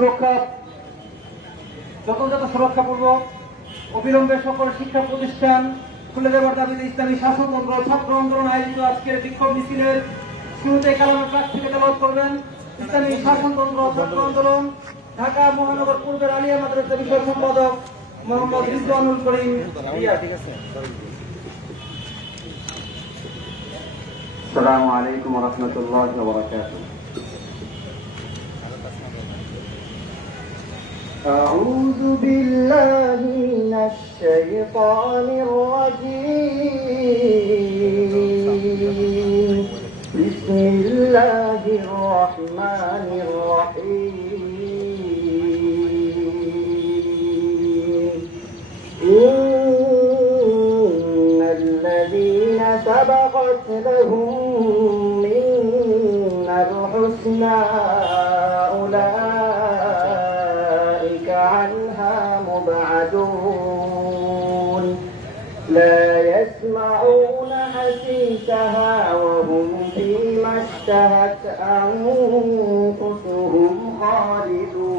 সুরক্ষা যথাযথ সুরক্ষাপূর্বক অবিলম্বে সকল শিক্ষা প্রতিষ্ঠান খুলে দেওয়ার দাবিতে ইসলামী শাসনতন্ত্র ছাত্র আন্দোলন আয়োজিত আজকের বিক্ষোভ মিছিলের শুরুতে কালামের কাছ থেকে তেলাওয়াত করবেন ইসলামী শাসনতন্ত্র ছাত্র আন্দোলন ঢাকা মহানগর পূর্বের আলিয়া মাদ্রাসা বিষয় সম্পাদক মোহাম্মদ রিজওয়ানুল করিম রিয়া। আসসালামু আলাইকুম ওয়া রাহমাতুল্লাহি ওয়া বারাকাতুহু। أعوذ بالله من الشيطان الرجيم. بسم الله الرحمن الرحيم. إن الذين سبقت لهم منا الحسنى أولئك عنها مبعدون لا يسمعون حسيسها وهم فيما اشتهت أنفسهم خالدون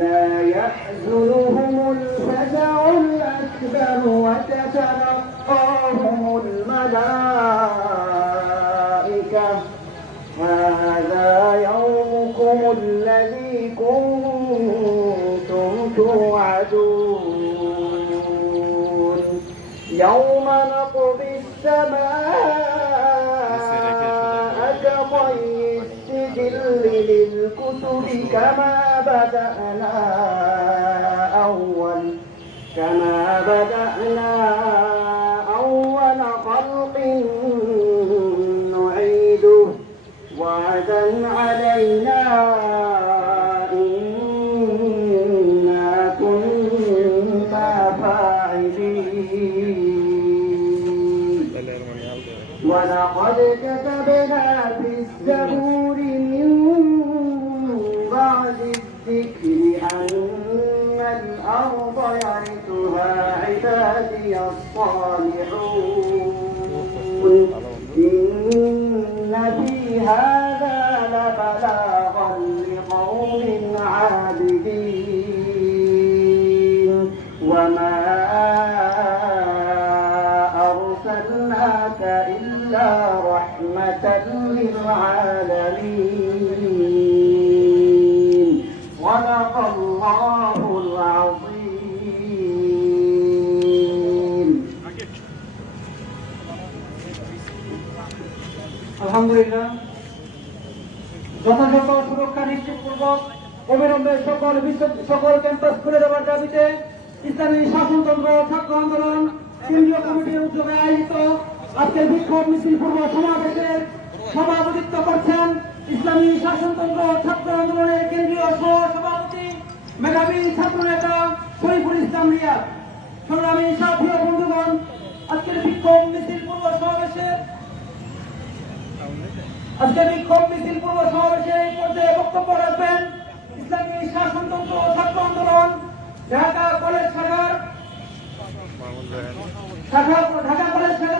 لا يحزنهم الفزع الأكبر وتتلقاهم الملائكة هذا يومكم الذي كنتم توعدون يوم نطوي السماء كطي السجل للكتب كما بدأنا أول خلق نعيده وعدا علينا إنا كنا فاعلين ولقد كتبنا في الزبور من بعد الذكر أن الأرض يرثها عبادي الصالحون إن في هذا لبلاغا لقوم عابدين وما أرسلناك إلا رحمة للعالمين صدق الله العظيم. আলহামদুলিল্লাহ যথাযথ সুরক্ষা নিশ্চিতপূর্বক অবিলম্বে সকল ক্যাম্পাস খুলে দেওয়ার দাবিতে ইসলামী শাসনতন্ত্র ছাত্র আন্দোলন কেন্দ্রীয় কমিটির উদ্যোগে আয়োজিত আজকের বিক্ষোভ মিছিল পূর্ব সমাবেশের সভাপতিত্ব করছেন ইসলামী শাসনতন্ত্র ছাত্র আন্দোলনের কেন্দ্রীয় সহ সভাপতি মেধাবী ছাত্র নেতা শরীফুল ইসলাম রিয়া। সংগ্রামী সাথী ও বন্ধুগণ, আজকের বিক্ষোভ মিছিল পূর্ব সমাবেশে এই পর্যায়ে বক্তব্য রাখবেন ইসলামী শাসনতন্ত্র ছাত্র আন্দোলন ঢাকা কলেজ শাখার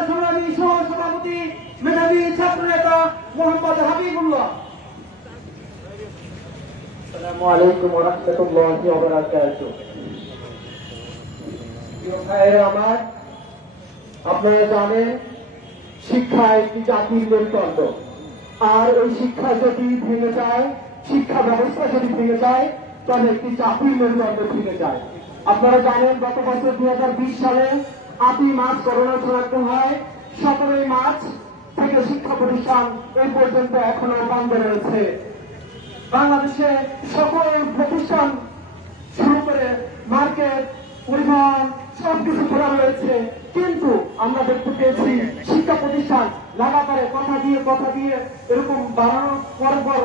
সংগ্রামী সহ সভাপতি মেধাবী ছাত্র নেতা মোহাম্মদ হাবিবুল্লাহ। আসসালামু আলাইকুম ওয়া রাহমাতুল্লাহি ওয়া বারাকাতুহু। প্রিয় ভাইয়েরা আমার, আপনারা জানেন শিক্ষা একটি জাতির মেরুদণ্ড। আর ওই শিক্ষা যদি ভেঙে যায়, শিক্ষা ব্যবস্থা যদি ভেঙে যায়, তাহলে একটি জাতির মেরুদণ্ড ভেঙে যায়। আপনারা জানেন গত বছর 2020 সালে 8ই মার্চ করোনা শনাক্ত হয়। 17ই মার্চ থেকে শিক্ষা প্রতিষ্ঠান এই পর্যন্ত এখনো বন্ধ রয়েছে। বাংলাদেশে সকল প্রতিষ্ঠান শুরু করে মার্কেট, পরিবহন সবকিছু খোলা রয়েছে, কিন্তু আমরা দেখতে পেয়েছি শিক্ষা প্রতিষ্ঠান লাগাতারে কথা দিয়ে এরকম বাড়ানোর পর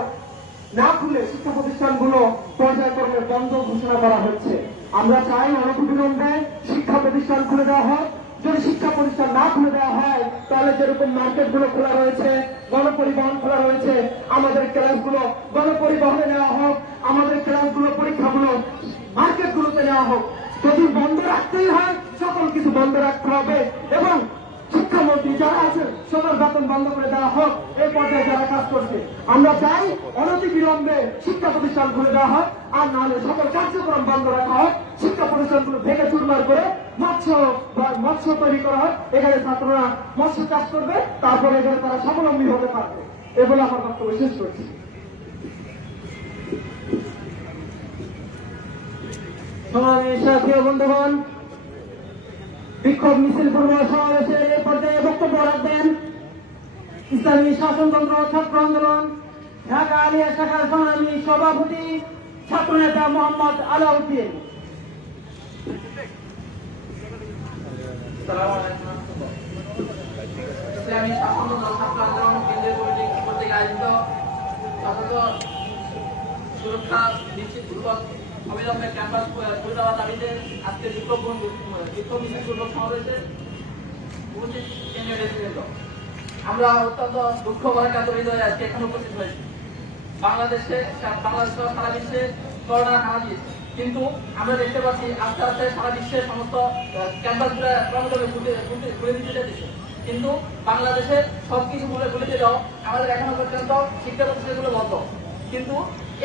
না খুলে শিক্ষা প্রতিষ্ঠানগুলো পর্যায়ক্রমে বন্ধ ঘোষণা করা হচ্ছে। আমরা চাই অনতিবিলম্বে শিক্ষা প্রতিষ্ঠান খুলে দেওয়া হোক। যদি শিক্ষা প্রতিষ্ঠান না খুলে দেওয়া হয়, তাহলে যেরকম মার্কেটগুলো খোলা রয়েছে, গণপরিবহন খোলা রয়েছে, আমাদের ক্লাসগুলো গণপরিবহনে নেওয়া হোক, আমাদের ক্লাসগুলো পরীক্ষাগুলো মার্কেটগুলোতে নেওয়া হোক। যদি বন্ধ রাখতেই হয়, সকল কিছু বন্ধ রাখতে হবে এবং শিক্ষা শিক্ষার্থী যারা আছে সবার বেতন বন্ধ করে দেওয়া হোক। এই পর্যায়ে যারা কাজ করছে আমরা চাই অনতি বিলম্বে শিক্ষা প্রতিষ্ঠান খুলে দেওয়া হোক, আর নাহলে সকল কার্যক্রম বন্ধ রাখা হোক। শিক্ষা প্রতিষ্ঠানগুলো ভেঙে চুরমার করে মৎস্য তৈরি করা হয়, এখানে ছাত্ররা মৎস্য চাষ করবে, তারপরে এখানে তারা স্বাবলম্বী হতে পারবে। এগুলো আমার বক্তব্য শেষ করছি। বন্ধুগণ, বিক্ষোভ মিছিল পূর্ব সমাবেশের এই পর্যায়ে বক্তব্য রাখবেন ইসলামী শাসনতন্ত্র ছাত্র আন্দোলন ঢাকা আলিয়া শাখার সংগ্রামী সভাপতি ছাত্রনেতা মোহাম্মদ আলাউদ্দিন। ইসলামী শাসনতন্ত্র ছাত্র আন্দোলন কেন্দ্রীয় কমিটি কর্তৃক আয়োজিত সুরক্ষা নিশ্চিতপূর্বক অবিলম্বে ক্যাম্পাস খুলে দেওয়ার দাবিতে আজকে বিক্ষোভ মিছিল পূর্বক সমাবেশে উপস্থিত কেন্দ্রীয় নেতৃবৃন্দ, আমরা অত্যন্ত দুঃখ ভারাক্রান্ত আজকে এখানে উপস্থিত হয়েছি। বাংলাদেশ সারা বিশ্বে করোনা হানা দিয়েছে, কিন্তু আমরা দেখতে পাচ্ছি আস্তে আস্তে সারা বিশ্বের সমস্ত ক্যাম্পাসগুলো ক্রমে খুলে দিতে যাচ্ছে, কিন্তু বাংলাদেশে সবকিছু খুলে দিলেও আমাদের এখনো পর্যন্ত শিক্ষা প্রতিষ্ঠানগুলো বন্ধ। কিন্তু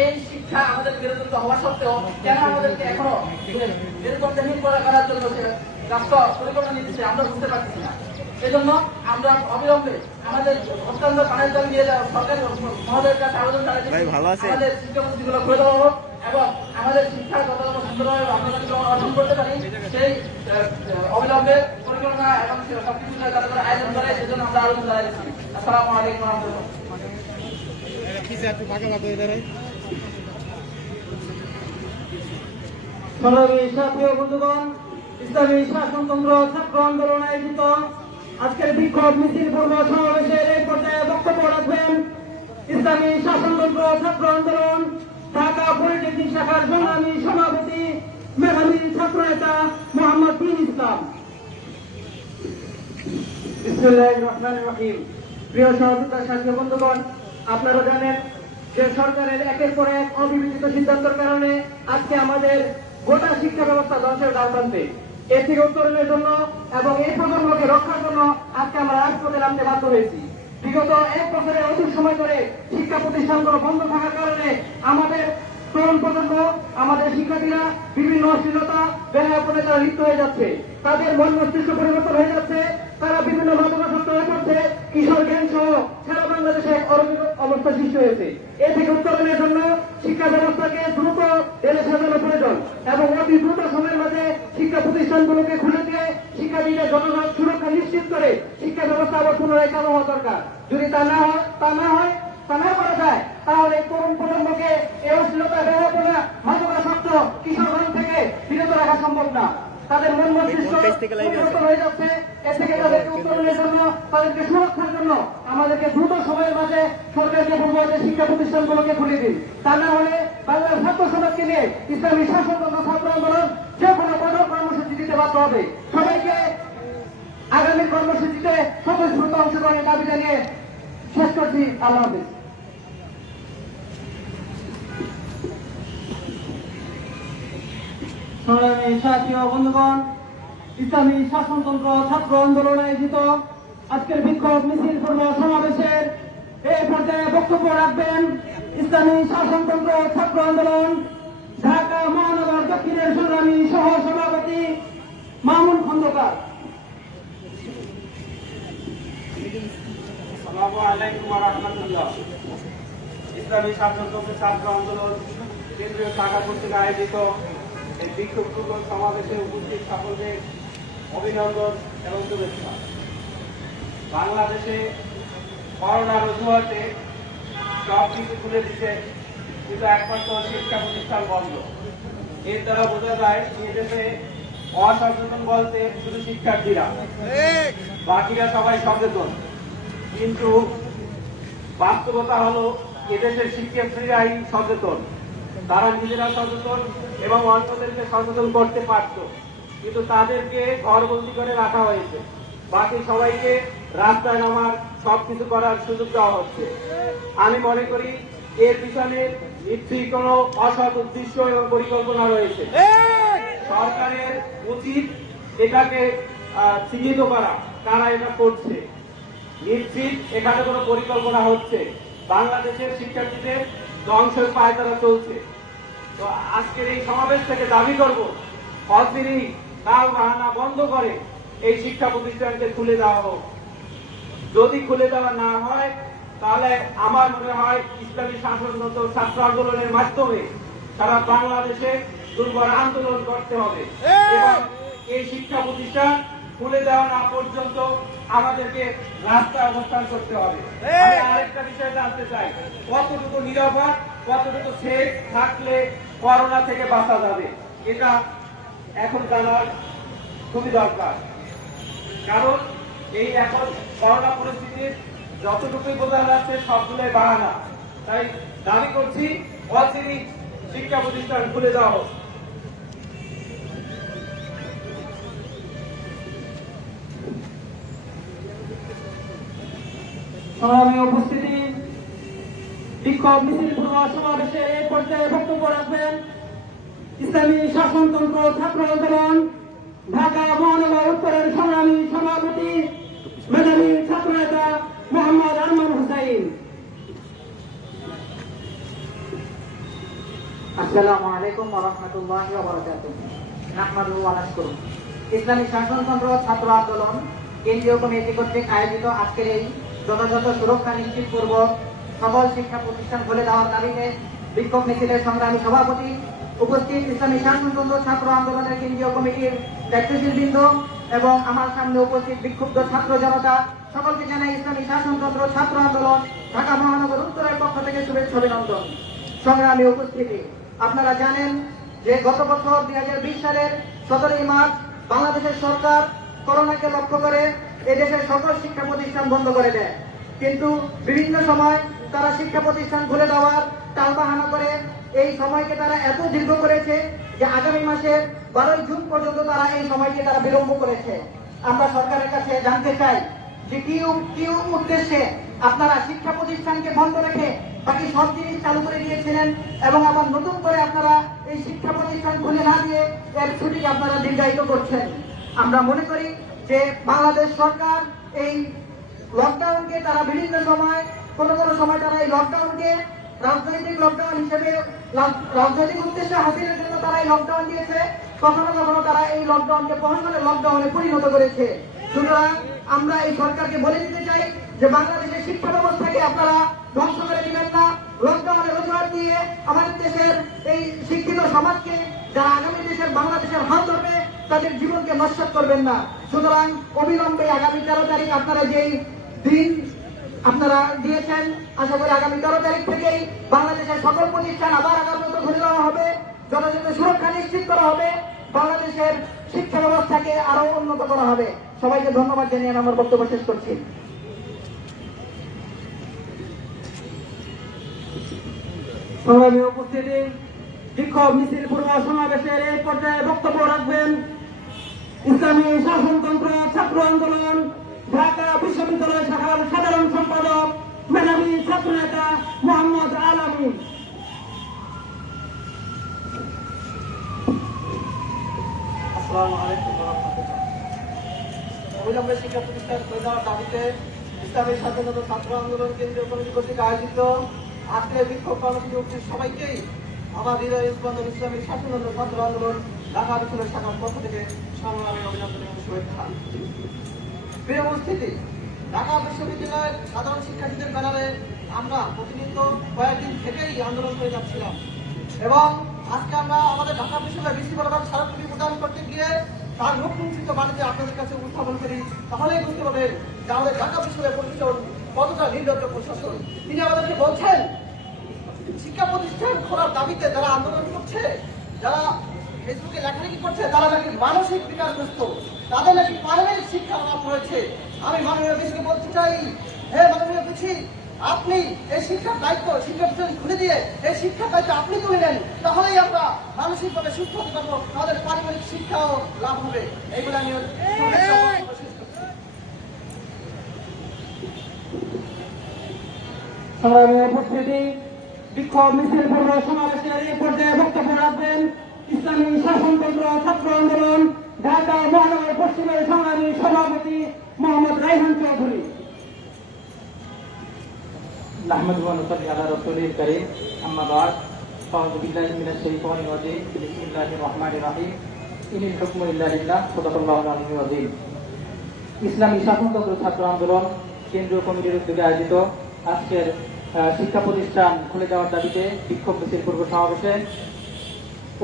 এই শিক্ষা আমাদের বিরোধিত হওয়া সত্ত্বেও কেন আমাদেরকে এখনো নির্বন্ধহীন করার জন্য রাষ্ট্র পরিকল্পনা নিচ্ছে আমরা বুঝতে পারছি না। এই জন্য আমরা অবিলম্বে আমাদের অত্যন্ত পানের জল দিয়ে সরকারি মহোদয়ের কাছে আবেদন জানাচ্ছি আমাদের শিক্ষা প্রতিষ্ঠানগুলো খুলে দেওয়া হোক এবং আমাদের শিক্ষা যতটা সুন্দরভাবে আমরা অর্জন করতে পারি সেই অবিলম্বে পরিকল্পনা এবং সবকিছু যাতে করে আয়োজন করে সেজন্য আমরা আবেদন জানাচ্ছি। আসসালামু আলাইকুম ওয়া রাহমাতুল্লাহ। সংগ্রামী সাথী ও বন্ধুগণ, ইসলামী শাসনতন্ত্র ছাত্র আন্দোলন আয়োজিত আজকের বিক্ষোভ মিছিল পূর্ব সমাবেশের এই পর্যায়ে বক্তব্য রাখবেন ইসলামী শাসনতন্ত্র ছাত্র আন্দোলন ঢাকা পলিটেকনিক শাখার সংগ্রামী সভাপতি মেধাবী ছাত্রনেতা মোহাম্মদ বিন ইসলাম। বিসমিল্লাহির রহমানির রহিম। প্রিয় সহযোদ্ধা সাথী বন্ধুগণ, আপনারা জানেন যে সরকারের একের পর এক অবিবেচিত সিদ্ধান্তের কারণে আজকে আমাদের গোটা শিক্ষা ব্যবস্থা ধ্বংসের দ্বারপ্রান্তে। এর থেকে উত্তরণের জন্য এবং এই প্রজন্মকে রক্ষার জন্য আজকে আমরা রাজপথে নামতে বাধ্য হয়েছি। বিগত 1 বছরের অধিক সময় ধরে শিক্ষা প্রতিষ্ঠানগুলো বন্ধ থাকার কারণে আমাদের তরুণ প্রজন্ম, আমাদের শিক্ষার্থীরা বিভিন্ন অশ্লীলতা বেহায়াপনে তারা লিপ্ত হয়ে যাচ্ছে, তাদের মন মস্তিষ্ক পরিবর্তন হয়ে যাচ্ছে, তারা বিভিন্ন মাদকাসক্ত হয়ে পড়ছে, কিশোর গ্যাং সহ সারা বাংলাদেশে এক অবস্থা সৃষ্টি হয়েছে। এ থেকে উত্তরণের জন্য শিক্ষা ব্যবস্থাকে দ্রুত ঢেলে সাজানো প্রয়োজন এবং অতি দ্রুত সময়ের মাঝে শিক্ষা প্রতিষ্ঠানগুলোকে খুলে দিয়ে শিক্ষার্থীদের যথাযথ সুরক্ষা নিশ্চিত করে শিক্ষা ব্যবস্থা আবার পুনরায় চালু হওয়া দরকার। যদি তা না করা যায় তাহলে তরুণ প্রজন্মকে এই অশ্লীলতা বেহায়াপনা মাদকাসক্ত কিশোরগঞ্জ থেকে বিরত রাখা সম্ভব না। তাদের মন মস্তিষ্ক পরিবর্তন হয়ে যাচ্ছে। এর থেকে তাদেরকে উত্তরণের জন্য, তাদেরকে সুরক্ষার জন্য আমাদেরকে দ্রুত সময়ের মাঝে সরকারকে বলবো যে শিক্ষা প্রতিষ্ঠানগুলোকে খুলে দিন। তা না হলে বাংলার ছাত্র সমাজকে নিয়ে ইসলামী শাসনতন্ত্র ছাত্র আন্দোলন যে কোনো কঠোর কর্মসূচি দিতে বাধ্য হবে। সবাইকে আগামী কর্মসূচিতে স্বতঃস্ফূর্ত অংশগ্রহণের দাবি জানিয়ে শেষ করছি। আল্লাহ হাফেজ। সংগ্রামী সাথী ও বন্ধুগণ, ইসলামী শাসনতন্ত্র ছাত্র আন্দোলন আয়োজিত আজকের বিক্ষোভ মিছিল পূর্ব সমাবেশের এই পর্যায়ে বক্তব্য রাখবেন ইসলামী শাসনতন্ত্র ছাত্র আন্দোলন ঢাকা মহানগর দক্ষিণের সংগ্রামী সহ সভাপতি মামুন খন্দকার। আসসালামু আলাইকুম ওয়া রাহমাতুল্লাহ। ইসলামী শাসনতন্ত্র ছাত্র আন্দোলন কেন্দ্রীয় শাখা কর্তৃক আয়োজিত এই বিক্ষোভ সমাবেশে উপস্থিত সকলদের অভিনন্দন এবং শুভেচ্ছা। বাংলাদেশে করোনার অজুহাতে সব কিছু খুলে দিচ্ছে, কিন্তু একমাত্র শিক্ষা প্রতিষ্ঠান বন্ধ। এর দ্বারা বোঝা যায় এদেশে অসচেতন বলতে শুধু শিক্ষার্থীরা, বাকিরা সবাই সচেতন। কিন্তু বাস্তবতা হলো এদেশের শিক্ষার্থীরাই সচেতন। তারা নিজেরা সচেতন এবং অন্যদেরকে সচেতন করতে পারত, কিন্তু তাদেরকে ঘরবন্দি করে রাখা হয়েছে। বাকি সবাইকে রাস্তায় নামার সবকিছু করার সুযোগ দেওয়া হচ্ছে। আমি মনে করি এর পিছনে নিশ্চয়ই কোনো অসৎ উদ্দেশ্য এবং পরিকল্পনা রয়েছে। সরকারের উচিত এটাকে চিহ্নিত করা কারা এটা করছে। নিশ্চিত এখানে কোনো পরিকল্পনা হচ্ছে, বাংলাদেশের শিক্ষার্থীদের ধ্বংসের পায়তারা চলছে। তো আজকের এই সমাবেশ থেকে দাবি করব, অচিরেই তাল বাহানা বন্ধ করে এই শিক্ষা প্রতিষ্ঠানকে খুলে দেওয়া হোক। যদি খুলে দেওয়া না হয় তাহলে আমার মনে হয় ইসলামী শাসনগত ছাত্র আন্দোলনের মাধ্যমে সারা বাংলাদেশে দুর্বল আন্দোলন করতে হবে এবং এই শিক্ষা প্রতিষ্ঠান খুলে দেওয়া না পর্যন্ত আমাদেরকে রাস্তায় অবস্থান করতে হবে। আমি আরেকটা বিষয় জানতে চাই, কতটুকু নিরাপদ, কতটুকু সেফ থাকলে করোনা থেকে বাঁচা যাবে, এটা এখন জানার খুবই দরকার। কারণ এই এখন করোনা পরিস্থিতির যতটুকুই বোঝা যাচ্ছে সবগুলোই বাহানা। তাই দাবি করছি অচিরেই শিক্ষা প্রতিষ্ঠান খুলে দেওয়া হোক। সংগ্রামী উপস্থিতি, বিক্ষোভ মিছিল পূর্ব সমাবেশে এই পর্যায়ে বক্তব্য রাখবেন ইসলামী শাসনতন্ত্র ছাত্র আন্দোলন ঢাকা মহানগর উত্তরের সংগ্রামী সভাপতি মেধাবী ছাত্র নেতা মোহাম্মদ আরমান হুসাইন। আসসালামু আলাইকুম ওয়া রাহমাতুল্লাহি ওয়া বারাকাতুহু। নাহমাদুহু ওয়া নাশকুরুহু। ইসলামী শাসনতন্ত্র ছাত্র আন্দোলন কেন্দ্রীয় কমিটি কর্তৃক আয়োজিত আজকের এই যথাযথ সুরক্ষা নিশ্চিতপূর্বক সকল শিক্ষা প্রতিষ্ঠান খুলে দেওয়ার দাবিতে বিক্ষোভ মিছিলের সংগ্রামী সভাপতি, উপস্থিত ইসলামী শাসনতন্ত্র ছাত্র আন্দোলনের কেন্দ্রীয় কমিটির দায়িত্বশীল বৃন্দ এবং আমার সামনে উপস্থিত বিক্ষুব্ধ ছাত্র জনতা সকলকে জানাই ইসলামী শাসনতন্ত্র ছাত্র আন্দোলন ঢাকা মহানগর উত্তরের পক্ষ থেকে শুভেচ্ছা অভিনন্দন। সংগ্রামী উপস্থিতি, আপনারা জানেন যে গত বছর 2020 সালের 17 মার্চ বাংলাদেশের সরকার করোনাকে লক্ষ্য করে এদেশের সকল শিক্ষা প্রতিষ্ঠান বন্ধ করে দেয়। কিন্তু বিভিন্ন সময় তারা শিক্ষা প্রতিষ্ঠান খুলে দেওয়ার টালবাহানা করে এই সময়কে তারা এত দীর্ঘ করেছে যে আগামী মাসের 12 জুন পর্যন্ত তারা এই সময়কে তারা বিলম্ব করেছে। আমরা সরকারের কাছে জানতে চাই যে কি উদ্দেশ্যে আপনারা শিক্ষা প্রতিষ্ঠানকে বন্ধ রেখে বাকি সব জিনিস চালু করে দিয়েছিলেন এবং আবার নতুন করে আপনারা এই শিক্ষা প্রতিষ্ঠান খুলে না দিয়ে এর ছুটিকে আপনারা দীর্ঘায়িত করছেন। আমরা মনে করি যে বাংলাদেশ সরকার এই লকডাউনকে তারা বিভিন্ন সময় কোনো সময় তারা এই লকডাউনকে রাজনৈতিক লকডাউন হিসেবে রাজনৈতিক উদ্দেশ্যে হাসিলের জন্য তারা এই লকডাউন দিয়েছে, কখনো কখনো তারা এই লকডাউনকে প্রশাসনের লকডাউনে পরিণত করেছে। সুতরাং আমরা এই সরকারকে বলে দিতে চাই যে বাংলাদেশের শিক্ষা ব্যবস্থাকে আপনারা ধ্বংস করে দিবেন না। লকডাউনের অজুহাত দিয়ে আমাদের দেশের এই শিক্ষিত সমাজকে যারা আগামী দেশের বাংলাদেশের হাল ধরবে তাদের জীবনকে নস্যাৎ করবেন না। সুতরাং অবিলম্বে আগামী 13 তারিখ আপনারা যেই দিন আপনারা দিয়েছেন, আশা করি আগামী 13 তারিখ থেকেই বাংলাদেশের সকল প্রতিষ্ঠান আবার আগের মতো খুলে দেওয়া হবে, যথাযথ সুরক্ষা নিশ্চিত করা হবে, বাংলাদেশের শিক্ষা ব্যবস্থাকে আরো উন্নত করা হবে। সবাইকে ধন্যবাদ জানিয়ে আমি আমার বক্তব্য শেষ করছি। সংগ্রামী উপস্থিতি, বিক্ষোভ মিছিল পূর্ব সমাবেশের এই পর্যায়ে বক্তব্য রাখবেন ইসলামী শাসনতন্ত্র ছাত্র আন্দোলন ঢাকা বিশ্ববিদ্যালয় শাখার সাধারণ সম্পাদক মেধাবী ছাত্র নেতা মোহাম্মদ আলামিন। আসসালামু আলাইকুম ওয়া রাহমাতুল্লাহ। অবিলম্বে শিক্ষা প্রতিষ্ঠান খুলে দেওয়ার দাবিতে ইসলামী স্বাধীনতা ছাত্র আন্দোলন কেন্দ্রীয় কমিটি কর্তৃক আয়োজিত আজকের বিক্ষোভ কর্মসূচি উপস্থিত সবাইকেই আমার হৃদয় স্পন্দন ইসলামী স্বাধীনতা ছাত্র আন্দোলন ঢাকা বিশ্ববিদ্যালয় শাখার পক্ষ থেকে সংগ্রামী অভিনন্দন এবং শুভেচ্ছা। প্রিয় উপস্থিতি, ঢাকা বিশ্ববিদ্যালয়ের সাধারণ শিক্ষার্থীদের ব্যানারে আমরা প্রতিনিয়ত কয়েকদিন থেকেই আন্দোলন করে যাচ্ছিলাম এবং আজকে আমরা আমাদের ঢাকা বিশ্ববিদ্যালয় বিসি বরাবর স্মারকলিপি প্রদান করতে গিয়ে তার রূপমুচিত বাণিজ্য আপনাদের কাছে উপস্থাপন করি, তাহলেই বুঝতে পারবেন যে আমাদের ঢাকা বিশ্ববিদ্যালয় প্রশাসন কতটা নির্লজ্জ প্রশাসন। তিনি আমাদেরকে বলছেন শিক্ষা প্রতিষ্ঠান খোলার দাবিতে যারা আন্দোলন করছে, যারা ফেসবুকে লেখালেখি করছে, তারা নাকি মানসিক বিকারগ্রস্ত, তাদের নাকি পারিবারিক শিক্ষা অভাব রয়েছে। আমি মাননীয় বিসিকে বলতে চাই, হে মাননীয় বিসি, আপনি এই শিক্ষার দায়িত্ব শিক্ষা প্রতিষ্ঠান খুলে দিয়ে এই শিক্ষার দায়িত্ব আপনি তুলে নেন, তাহলেই আমরা মানসিকভাবে সুস্থ হতে পারবো, আমাদের পারিবারিক শিক্ষাও লাভ হবে। এইগুলো আমি সংগ্রামী উপস্থিতি, বিক্ষোভ মিছিল পূর্ব সমাবেশের এই পর্যায়ে বক্তব্য রাখবেন ইসলামী শাসনতন্ত্র ছাত্র আন্দোলন ঢাকা মহানগর পশ্চিমের সংগ্রামী সভাপতি মোহাম্মদ রায়হান চৌধুরী। نحمده ونصلي على رسوله الكريم أما بعد أعوذ بالله من الشيطان الرجيم بسم الله الرحمن الرحيم إن الحكم إلا لله صدق الله العلي العظيم ইসলামী শাসনতন্ত্র ছাত্র আন্দোলন কেন্দ্রীয় কমিটির উদ্যোগে আয়োজিত আজকের শিক্ষা প্রতিষ্ঠান খুলে যাওয়ার দাবিতে বিক্ষোভ মিছিল পূর্ব সমাবেশে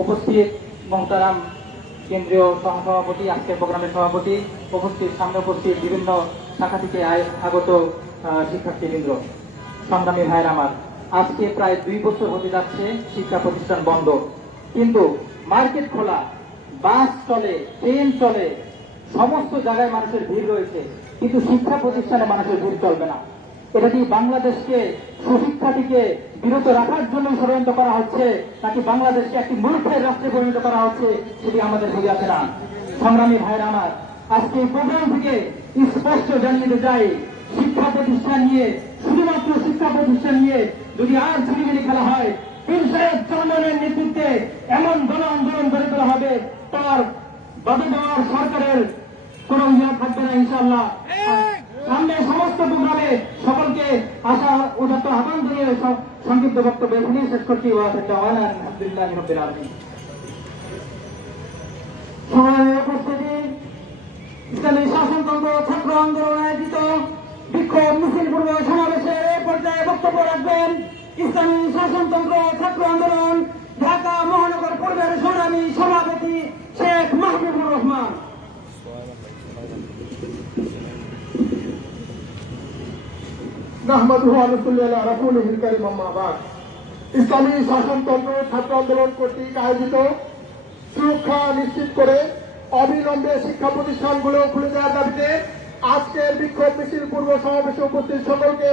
উপস্থিত মহতারাম কেন্দ্রীয় সহসভাপতি, আজকের প্রোগ্রামের সভাপতি, উপস্থিত সামনে উপস্থিত বিভিন্ন শাখা থেকে আগত শিক্ষার্থীবৃন্দ, সংগ্রামী ভাইয়ের আমার, আজকে প্রায় 2 বছর হতে যাচ্ছে শিক্ষা প্রতিষ্ঠান বন্ধ, কিন্তু মার্কেট খোলা, বাস চলে, ট্রেন চলে, সমস্ত জায়গায় মানুষের ভিড় রয়েছে, কিন্তু শিক্ষা প্রতিষ্ঠানে মানুষের ভিড় চলবে না। এটা কি বাংলাদেশকে সুশিক্ষা থেকে বিরত রাখার জন্য ষড়যন্ত্র করা হচ্ছে, নাকি বাংলাদেশকে একটি মূর্খের রাষ্ট্রে পরিণত করা হচ্ছে, সেটি আমাদের বুঝে আসে না। সংগ্রামী ভাইয়ের আমার, আজকে এই প্রোগ্রাম থেকে স্পষ্ট জানিয়ে দিতে চাই, শিক্ষা প্রতিষ্ঠান নিয়ে, শুধুমাত্র শিক্ষা প্রতিষ্ঠান নিয়ে যদি আর ছিনিমিনি খেলা হয়, পীর সাহেব চন্দনের নেতৃত্বে এমন গণ আন্দোলন গড়ে তোলা হবে, তার বাদে দেওয়ার সরকারের কোন ইয়া থাকবে না ইনশাআল্লাহ। সামনে সমস্ত প্রোগ্রামে সকলকে আশা উদাত্ত আহ্বান জানিয়ে সংক্ষিপ্ত বক্তব্য এখানে শেষ করছি। আলহামদুলিল্লাহ রাব্বিল আলামিন। সময়ের উপস্থিতি, ইসলামী শাসনতন্ত্র ছাত্র আন্দোলন আয়োজিত বিক্ষোভ মিছিল পূর্ব সমাবেশের এ পর্যায়ে বক্তব্য রাখবেন ইসলামী শাসনতন্ত্র ছাত্র আন্দোলন ঢাকা মহানগর পূর্বের সংগ্রামী সভাপতি শেখ মাহবুবুর রহমান। নাহমাদুহু ওয়া নুসাল্লি আলা রাসূলিহিল কারীম আম্মা বা'দ। ইসলামী শাসনতন্ত্র ছাত্র আন্দোলন কর্তৃক আয়োজিত সুরক্ষা নিশ্চিত করে অবিলম্বে শিক্ষা প্রতিষ্ঠানগুলো খুলে দেওয়ার দাবিতে আজকের বিক্ষোভ মিছিল পূর্ব সমাবেশে উপস্থিত সকলকে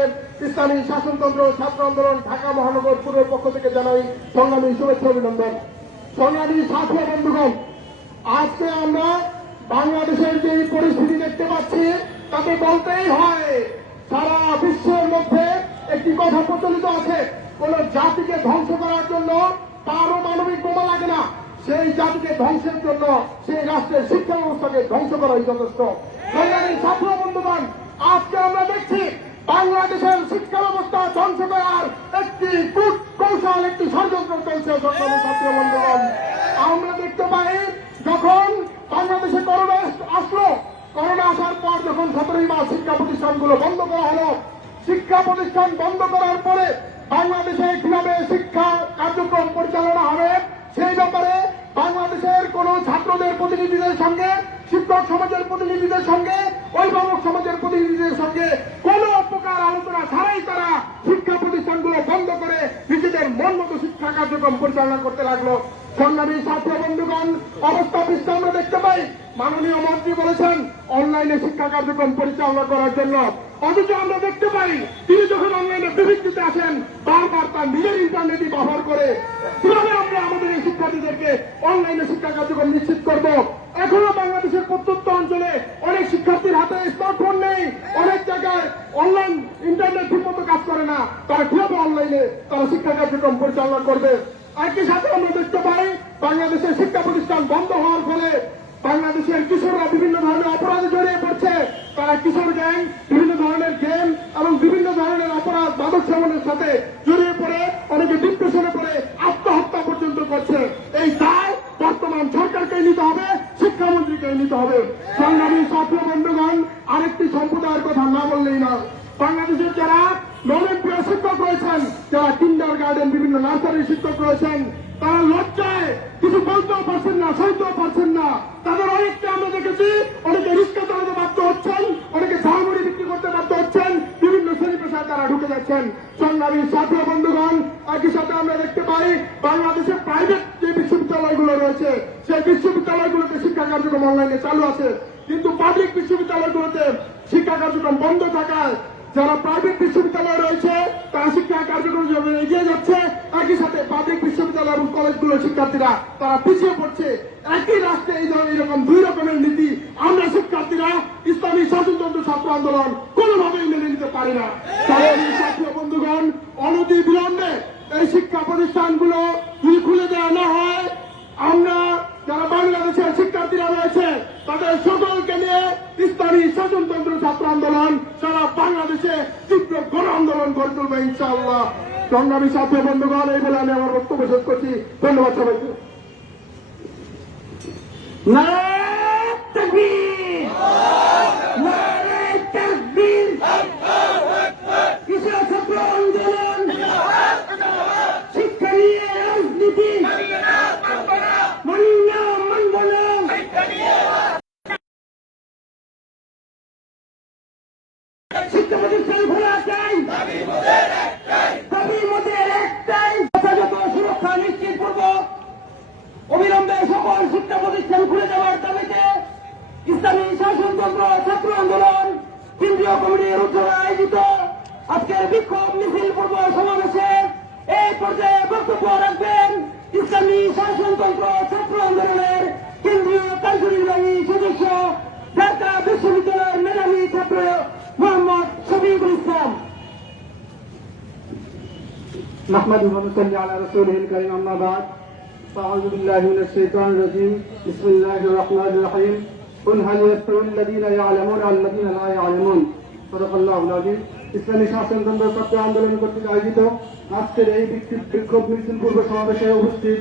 ইসলামী শাসনতন্ত্র ছাত্র আন্দোলন ঢাকা মহানগর পূর্বের পক্ষ থেকে জানাই সংগ্রামী শুভেচ্ছা অভিনন্দন। সংগ্রামী সাথী বন্ধুগণ, আজকে আমরা বাংলাদেশের যে পরিস্থিতি দেখতে পাচ্ছি তাতে বলতেই হয়, সারা বিশ্বের মধ্যে একটি কথা প্রচলিত আছে, কোন জাতিকে ধ্বংস করার জন্য পারমাণবিক বোমা লাগে না, সেই জাতিকে ধ্বংসের জন্য সেই রাষ্ট্রের শিক্ষা ব্যবস্থাকে ধ্বংস করাই যথেষ্ট। সংগ্রামী ছাত্র বন্ধুগণ, আজকে আমরা দেখছি বাংলাদেশের শিক্ষা ব্যবস্থা ধ্বংস করার একটি কৌশল, একটি ষড়যন্ত্র চলছে। সংগ্রামী ছাত্র বন্ধুগণ, আমরা দেখতে পাই যখন বাংলাদেশে করোনা আসলো, করোনা আসার পর যখন 17ই মার্চ শিক্ষা প্রতিষ্ঠানগুলো বন্ধ করা হলো, শিক্ষা প্রতিষ্ঠান বন্ধ করার পরে বাংলাদেশে কিভাবে শিক্ষা কার্যক্রম পরিচালনা হবে সেই ব্যাপারে বাংলাদেশের কোন ছাত্রদের প্রতিনিধিদের সঙ্গে, শিক্ষক সমাজের প্রতিনিধিদের সঙ্গে, অভিভাবক সমাজের প্রতিনিধিদের সঙ্গে কোন প্রকার আলোচনা ছাড়াই তারা শিক্ষা প্রতিষ্ঠানগুলো বন্ধ করে নিজেদের মন মতো শিক্ষা কার্যক্রম পরিচালনা করতে লাগলো। সংগ্রামী ছাত্র বন্ধুগণ, অবস্থা বিশ্বে আমরা দেখতে পাই, মাননীয় মন্ত্রী বলেছেন অনলাইনে শিক্ষা কার্যক্রম পরিচালনা করার জন্য, অথচ আমরা দেখতে পাই তিনি যখন অনলাইনে বিবৃতিতে আসেন বারবার তার নিজের ইন্টারনেটই ব্যবহার করে কিভাবে আমরা আমাদের এই শিক্ষার্থীদেরকে অনলাইনে শিক্ষা কার্যক্রম নিশ্চিত করব। এখনো বাংলাদেশের প্রত্যন্ত অঞ্চলে অনেক শিক্ষার্থীর হাতে স্মার্টফোন নেই, অনেক জায়গায় অনলাইন ইন্টারনেট ঠিক মতো কাজ করে না, তারা কিভাবে অনলাইনে তারা শিক্ষা কার্যক্রম পরিচালনা করবে। একই সাথে আমরা দেখতে পাই বাংলাদেশের শিক্ষা প্রতিষ্ঠান বন্ধ হওয়ার ফলে বাংলাদেশের কিশোররা বিভিন্ন ধরনের অপরাধে জড়িয়ে পড়ছে, তারা কিশোর গ্যাং, বিভিন্ন ধরনের গেম এবং বিভিন্ন ধরনের অপরাধ মাদক সেবনের সাথে জড়িয়ে পড়ে অনেকে ডিপ্রেশনে পড়ে আত্মহত্যা পর্যন্ত করছে। এই দায় বর্তমান সরকারকে নিতে হবে, শিক্ষামন্ত্রীকে নিতে হবে। সংগ্রামী ছাত্র বন্ধুগণ, আরেকটি সম্প্রদায়ের কথা না বললেই না, বাংলাদেশের যারা নন-এমপ্লয় শিক্ষক রয়েছেন, যারা কিন্ডার গার্ডেন, বিভিন্ন নার্সারির শিক্ষক রয়েছেন, তারা লজ্জায় কিছু বলতেও পারছেন না, সইতেও পারছেন না। তাদের অনেকটা আমরা দেখেছি, অনেকে রিক্সা চালাতে বাধ্য হচ্ছেন, অনেকে ঝালমুড়ি বিক্রি করতে বাধ্য হচ্ছেন, বিভিন্ন শ্রেণী পেশায় তারা ঢুকে যাচ্ছেন। সংগ্রামী ছাত্র বন্ধুগণ, একই সাথে আমরা দেখতে পাই বাংলাদেশের প্রাইভেট যে বিশ্ববিদ্যালয়গুলো রয়েছে, সেই বিশ্ববিদ্যালয়গুলোতে শিক্ষা কার্যক্রম অনলাইনে চালু আছে, কিন্তু পাবলিক বিশ্ববিদ্যালয়গুলোতে শিক্ষা কার্যক্রম বন্ধ থাকায় যারা প্রাইভেট বিশ্ববিদ্যালয় রয়েছে তারা শিক্ষা কার্যক্রম এগিয়ে যাচ্ছে, একই সাথে পাবলিক বিশ্ববিদ্যালয় এবং কলেজগুলোর শিক্ষার্থীরা তারা পিছিয়ে পড়ছে। একই রাষ্ট্রে এই ধরনের এরকম 2 রকমের নীতি আমরা শিক্ষার্থীরা ইসলামী শাসনতন্ত্র ছাত্র আন্দোলন কোনোভাবেই মেনে নিতে পারি না। ছাত্র বন্ধুগণ, অনতি বিলম্বে এই শিক্ষা প্রতিষ্ঠানগুলো যদি খুলে দেওয়া না হয়, আমরা যারা বাংলাদেশের শিক্ষার্থীরা যারা রয়েছে তাদের সকলকে নিয়ে ইসলামী শাসনতন্ত্র ছাত্র আন্দোলন সারা বাংলাদেশে তীব্র গণ আন্দোলন গড়ে তুলবে ইনশাআল্লাহ। সংগ্রামী সাথী বন্ধুগণ, এই বলে আমি আমার বক্তব্য শেষ করছি। ধন্যবাদ সবাইকে। নারায়ে তাকবীর, নারায়ে তাকবীর, কৃষক ছাত্র আন্দোলন, শিক্ষা নিয়ে রাজনীতি মানি না, মানব না। শিক্ষা প্রতিষ্ঠান খোলা চাই, দাবি মোদের একটাই, যথাযথ সুরক্ষা নিশ্চিত পূর্বক অবিলম্বে সকল শিক্ষা প্রতিষ্ঠান খুলে দেওয়ার দাবিতে ইসলামী শাসনতন্ত্র ছাত্র আন্দোলন কেন্দ্রীয় কমিটির উদ্যোগে আয়োজিত আজকের বিক্ষোভ মিছিল পূর্ব সমাবেশে এই পর্যায়ে বক্তব্য রাখবেন ইসলামী শাসনতন্ত্র ছাত্র আন্দোলনের কেন্দ্রীয় কার্যনির্বাহী সদস্য ঢাকা বিশ্ববিদ্যালয়ের মেধাবী ছাত্র মোহাম্মদ শফিকুল ইসলাম। نحمده ونصلي على رسوله الكريم أما بعد فأعوذ بالله من الشيطان الرجيم بسم الله الرحمن الرحيم قل هل يستوي الذين يعلمون والذين لا يعلمون صدق الله العظيم। ইসলামী শাসনতন্ত্র ছাত্র আন্দোলন কর্তৃক আয়োজিত আজকের এই বিক্ষোভ মিছিল পূর্ব সমাবেশে উপস্থিত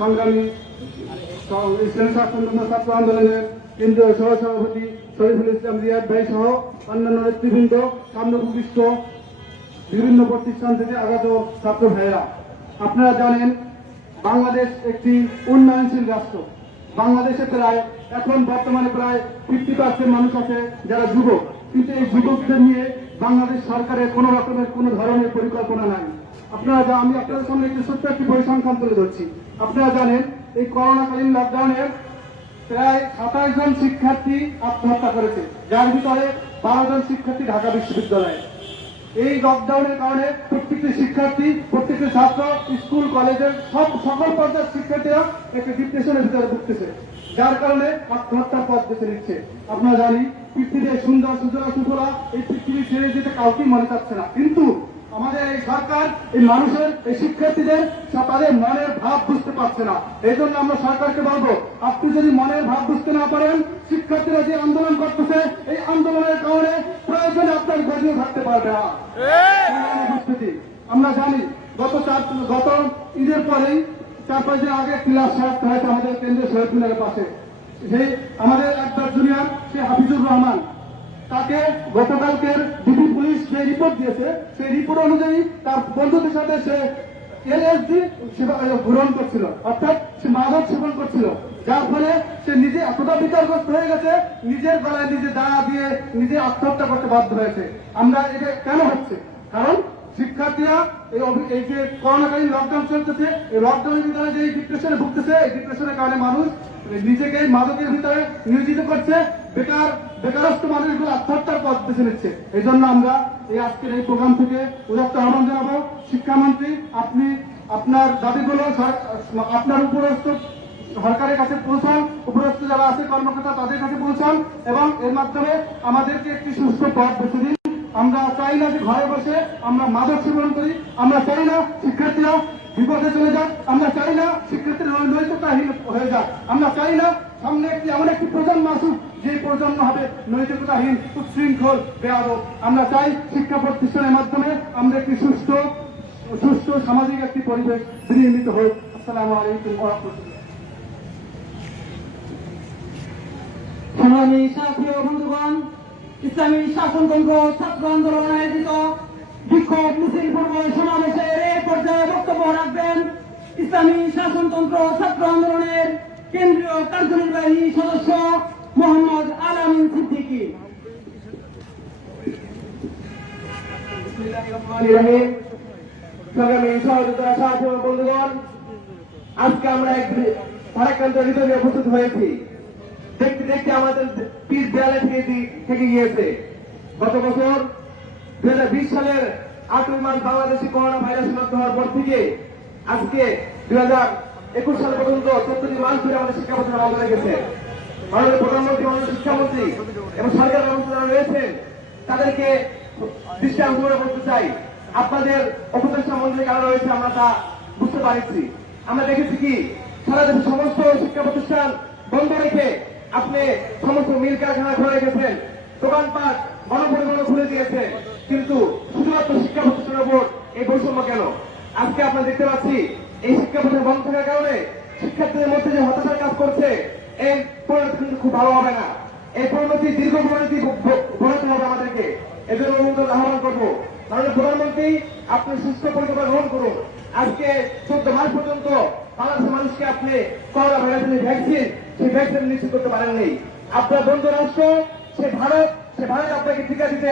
সংগ্রামী ইসলামী শাসনতন্ত্র ছাত্র আন্দোলনের কেন্দ্রীয় সহসভাপতি শরীফুল ইসলাম রিয়াদ ভাই সহ অন্যান্য নেতৃবৃন্দ, সামনে উপবিষ্ট বিভিন্ন প্রতিষ্ঠান থেকে আগত ছাত্র ভাইয়েরা, আপনারা জানেন বাংলাদেশ একটি উন্নয়নশীল রাষ্ট্র। বাংলাদেশে প্রায় এখন বর্তমানে প্রায় 50% মানুষ আছে যারা যুবক, কিন্তু এই যুবকদের নিয়ে বাংলাদেশ সরকারের কোনো রকমের কোনো ধরনের পরিকল্পনা নাই। আমি আপনাদের সামনে একটি ছোট্ট একটি পরিসংখ্যান তুলে ধরছি। আপনারা জানেন এই করোনাকালীন লকডাউনের প্রায় 27 জন শিক্ষার্থী আত্মহত্যা করেছে, যার ভিতরে 12 জন শিক্ষার্থী ঢাকা বিশ্ববিদ্যালয়ে। এই লকডাউনের কারণে প্রত্যেকটি শিক্ষার্থী, প্রত্যেকটি ছাত্র, স্কুল কলেজের সকল পর্যায়ের শিক্ষার্থীরা একটা ডিপ্রেশনের ভিতরে ভুগতেছে, যার কারণে আত্মহত্যার পথ বেছে নিচ্ছে। আপনারা জানি পৃথিবীতে সুন্দর সুজলা এই পৃথিবী ছেড়ে যেতে কাউকেই মনে চাচ্ছে না, কিন্তু আমাদের এই সরকার এই মানুষের, এই শিক্ষার্থীদের তাদের মনের ভাব বুঝতে পারছে না। এই জন্য আমরা সরকারকে বলবো, আপনি যদি মনের ভাব বুঝতে না পারেন, শিক্ষার্থীরা যে আন্দোলন করতেছে এই আন্দোলনের কারণে প্রয়োজনে আপনার গদিও থাকতে পারবে না। আমরা জানি গত ঈদের পরেই 4-5 দিন আগে ক্লাস শার্ট হয়েছে আমাদের কেন্দ্রীয় শহীদ মিনারের পাশে। সেই আমাদের একবার জুনিয়র সে হাফিজুর রহমান, তাকে গতকালকের ডিবি পুলিশ যে রিপোর্ট দিয়েছে সেই রিপোর্ট অনুযায়ী তার বন্ধুদের সাথে সে এলএসডি গ্রহণ করছিল, অর্থাৎ সে মাদক সেবন করছিল, যার ফলে সে নিজে এতটা বিকারগ্রস্ত হয়ে গেছে, নিজের গলায় নিজে দাঁড়া দিয়ে নিজে আত্মহত্যা করতে বাধ্য হয়েছে। আমরা এটা কেন হচ্ছে? কারণ শিক্ষার্থীরা এই যে করোনাকালীন লকডাউন চলতেছে, এই লকডাউনের ভিতরে যে ডিপ্রেশনে ভুগতেছে, এই ডিপ্রেশনের কারণে মানুষ নিজেকে মাদকের ভিতরে নিয়োজিত করছে, বেকারস্থ মানুষগুলো আত্মহত্যার পথ বেছে নিচ্ছে। এই জন্য আমরা এই আজকের এই প্রোগ্রাম থেকে উদাত্ত আহ্বান জানাবো, শিক্ষামন্ত্রী আপনি আপনার দাবিগুলো আপনার উপরস্থ সরকারের কাছে পৌঁছান, উপরস্থ যারা আছে কর্মকর্তা তাদের কাছে পৌঁছান এবং এর মাধ্যমে আমাদেরকে একটি সুস্থ পথ বেছে দিন। আমরা চাই না যে ঘরে বসে আমরা মাদক সেবন করি, আমরা চাই না শিক্ষার্থীরা বিপদে চলে যাক, আমরা চাই না শিক্ষার্থীরা নৈতিকতাহীন হয়ে যাক, আমরা চাই না সামনে এমন একটি প্রজন্ম আসুক যে প্রজন্ম হবে নৈতিকতাহীন, উচ্ছৃঙ্খল, বেয়াদব। আমরা চাই শিক্ষা প্রতিষ্ঠানের মাধ্যমে আমরা একটি সুস্থ সামাজিক একটি পরিবেশ বিনির্মিত হোক। আসসালামু আলাইকুম ওয়া রাহমাতুল্লাহ। সংগ্রামী সাথী ও বন্ধুগণ, ইসলামী শাসনতন্ত্র ছাত্র আন্দোলন আয়োজিত বিক্ষোভ মিছিল পূর্ব সমাবেশের এই পর্যায়ে বক্তব্য রাখবেন ইসলামী শাসনতন্ত্র ছাত্র আন্দোলনের কেন্দ্রীয় কার্যনির্বাহী সদস্য মোহাম্মদ আলামিন সিদ্দিকী। সংগ্রামী সহযোগিতা সাথী ও বন্ধুগণ, আজকে আমরা এক ভারাক্রান্ত হৃদয় নিয়ে উপস্থিত হয়েছি। দেখতে দেখতে আমাদের পিঠ দেয়ালে থেকে গিয়েছে। গত বছর 2020 সালের 8 মার্চ বাংলাদেশে করোনা ভাইরাস শনাক্ত হওয়ার পর থেকে আজকে 2021 সাল পর্যন্ত 14 মাস ধরে আমাদের শিক্ষা প্রতিষ্ঠান বন্ধ হয়ে গেছে। মাননীয় প্রধানমন্ত্রী, মাননীয় শিক্ষামন্ত্রী এবং সরকার ব্যবস্থা যারা রয়েছেন তাদেরকে দৃষ্টি আকর্ষণ করতে চাই। আপনাদের উপদেষ্টা মন্ত্রী কারা রয়েছে আমরা তা বুঝতে পারছি। আমরা দেখেছি কি সারা দেশের সমস্ত শিক্ষা প্রতিষ্ঠান বন্ধ রেখে আপনি সমস্ত মিল কারখানা খুলে গেছেন, দোকানপাট গণপরিবহন খুলে দিয়েছেন, কিন্তু শুধুমাত্র শিক্ষা প্রতিষ্ঠানের উপর এই বৈষম্য কেন? আজকে আমরা দেখতে পাচ্ছি এই শিক্ষা প্রতিষ্ঠান বন্ধ থাকার কারণে শিক্ষার্থীদের মধ্যে যে হতাশার কাজ করছে, এই পরিণতি কিন্তু খুব ভালো হবে না। এই পরিণতি দীর্ঘ পরিণতি বোঝাতে হবে আমাদেরকে। এজন্য অনুরোধ আহ্বান করবো, মাননীয় প্রধানমন্ত্রী আপনি সুস্থ পরিকল্পনা গ্রহণ করুন। আজকে 14 মাস পর্যন্ত বাংলাদেশের মানুষকে আপনি করোনা ভাইরাসের ভ্যাকসিন, সেই ভ্যাকসিন নিশ্চিত করতে পারেননি। আপনার বন্ধু রাষ্ট্র সে ভারত আপনাকে টিকা দিতে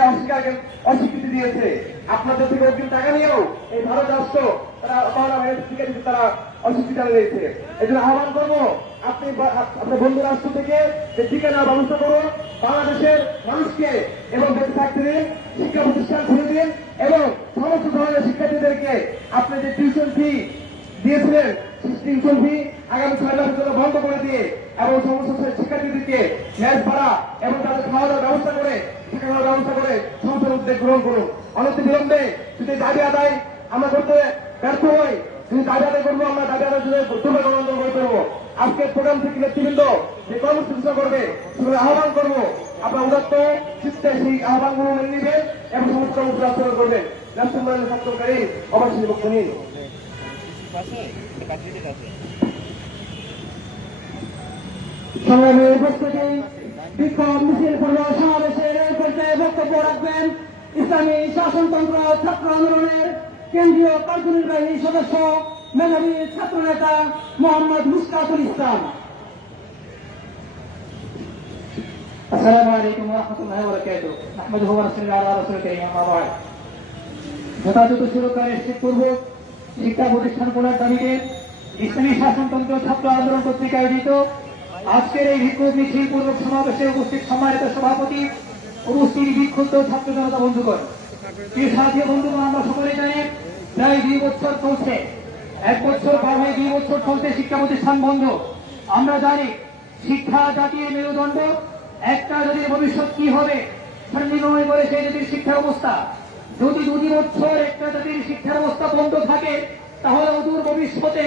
অস্বীকৃতি দিয়েছে। আপনাদের থেকে অগ্রিম টাকা নিয়েও এই ভারত রাষ্ট্র তারা করোনা ভাইরাসের টিকা দিতে তারা অস্বীকৃতি জানিয়েছে। এই জন্য আহ্বান করবো, আপনি আপনার বন্ধু রাষ্ট্র থেকে যে টিকা নেওয়ার ব্যবস্থা করুন, বাংলাদেশের মানুষকে এবং বেঁচে থাকতে দিন, শিক্ষা প্রতিষ্ঠান খুলে দিন এবং সমস্ত ধরনের শিক্ষার্থীদেরকে আপনি যে টিউশন ফি দিয়েছিলেন টিউশন ফি আগামী 6 মাসের জন্য বন্ধ করে দিয়ে এবং সমস্ত শিক্ষার্থীদেরকে ম্যাচ ভাড়া এবং তাদের খাওয়া দাওয়ার ব্যবস্থা করে শিক্ষা খাওয়ার ব্যবস্থা করে সমস্ত উদ্যোগ গ্রহণ করুন। অনতি বিলম্বে যদি দাবি আদায় আমরা করতে ব্যর্থ হই, যদি দাবি আদায় করবো, আমরা দাবি আদায় দুর্ভাগ্য আন্দোলন করে করবো। আজকের প্রোগ্রাম থেকে নেতৃবৃন্দ যে কর্মসূচি করবে সেগুলো আহ্বান করবো, আপনার উদাত্ত চিত্তে সেই আহ্বানগুলো মেনে নেবেন এবং সমস্ত কর্মসূচি আচরণ করবেন। রাষ্ট্রমন্ত্রী ছাত্রকারী অবশ্যই বক্তব্য নিন। সংগ্রামী উপস্থিতি, বিক্ষোভ মিছিল পূর্ব সমাবেশের এই পর্যায়ে বক্তব্য রাখবেন ইসলামী শাসনতন্ত্র ছাত্র আন্দোলনের কেন্দ্রীয় কার্যনির্বাহী সদস্য মেধাবী ছাত্র নেতা মোহাম্মদ মুশতাকুল ইসলাম। আসসালামু আলাইকুম ওয়া রাহমাতুল্লাহি ওয়া বারাকাতুহু। নাহমাদুহু ওয়া নুসাল্লি আলা রাসূলিল কারীম, আম্মা বা'দ। যথাযথ সুরক্ষা নিশ্চিতপূর্বক শিক্ষা প্রতিষ্ঠান খোলার দাবিতে ইসলামী শাসনতন্ত্র ছাত্র আন্দোলন কর্তৃক আয়োজিত আজকের এই বিক্ষোভ মিছিল পূর্বক সমাবেশে উপস্থিত সম্মানিত সভাপতি, উপস্থিত বিক্ষুব্ধ ছাত্র জনতা বন্ধুগণ, প্রিয় সাথী বন্ধুগণ, আমরা সকলে জানি প্রায় 2 বছর চলছে, 1 বছর পার হয়ে 2 বছর চলছে শিক্ষা প্রতিষ্ঠান বন্ধ। আমরা জানি শিক্ষা জাতির মেরুদণ্ড, একটা জাতির ভবিষ্যৎ কি হবে নির্ণয় করে সেই জাতির শিক্ষা ব্যবস্থা। যদি 2 বছর একটা জাতির শিক্ষার ব্যবস্থা বন্ধ থাকে, তাহলে অদূর ভবিষ্যতে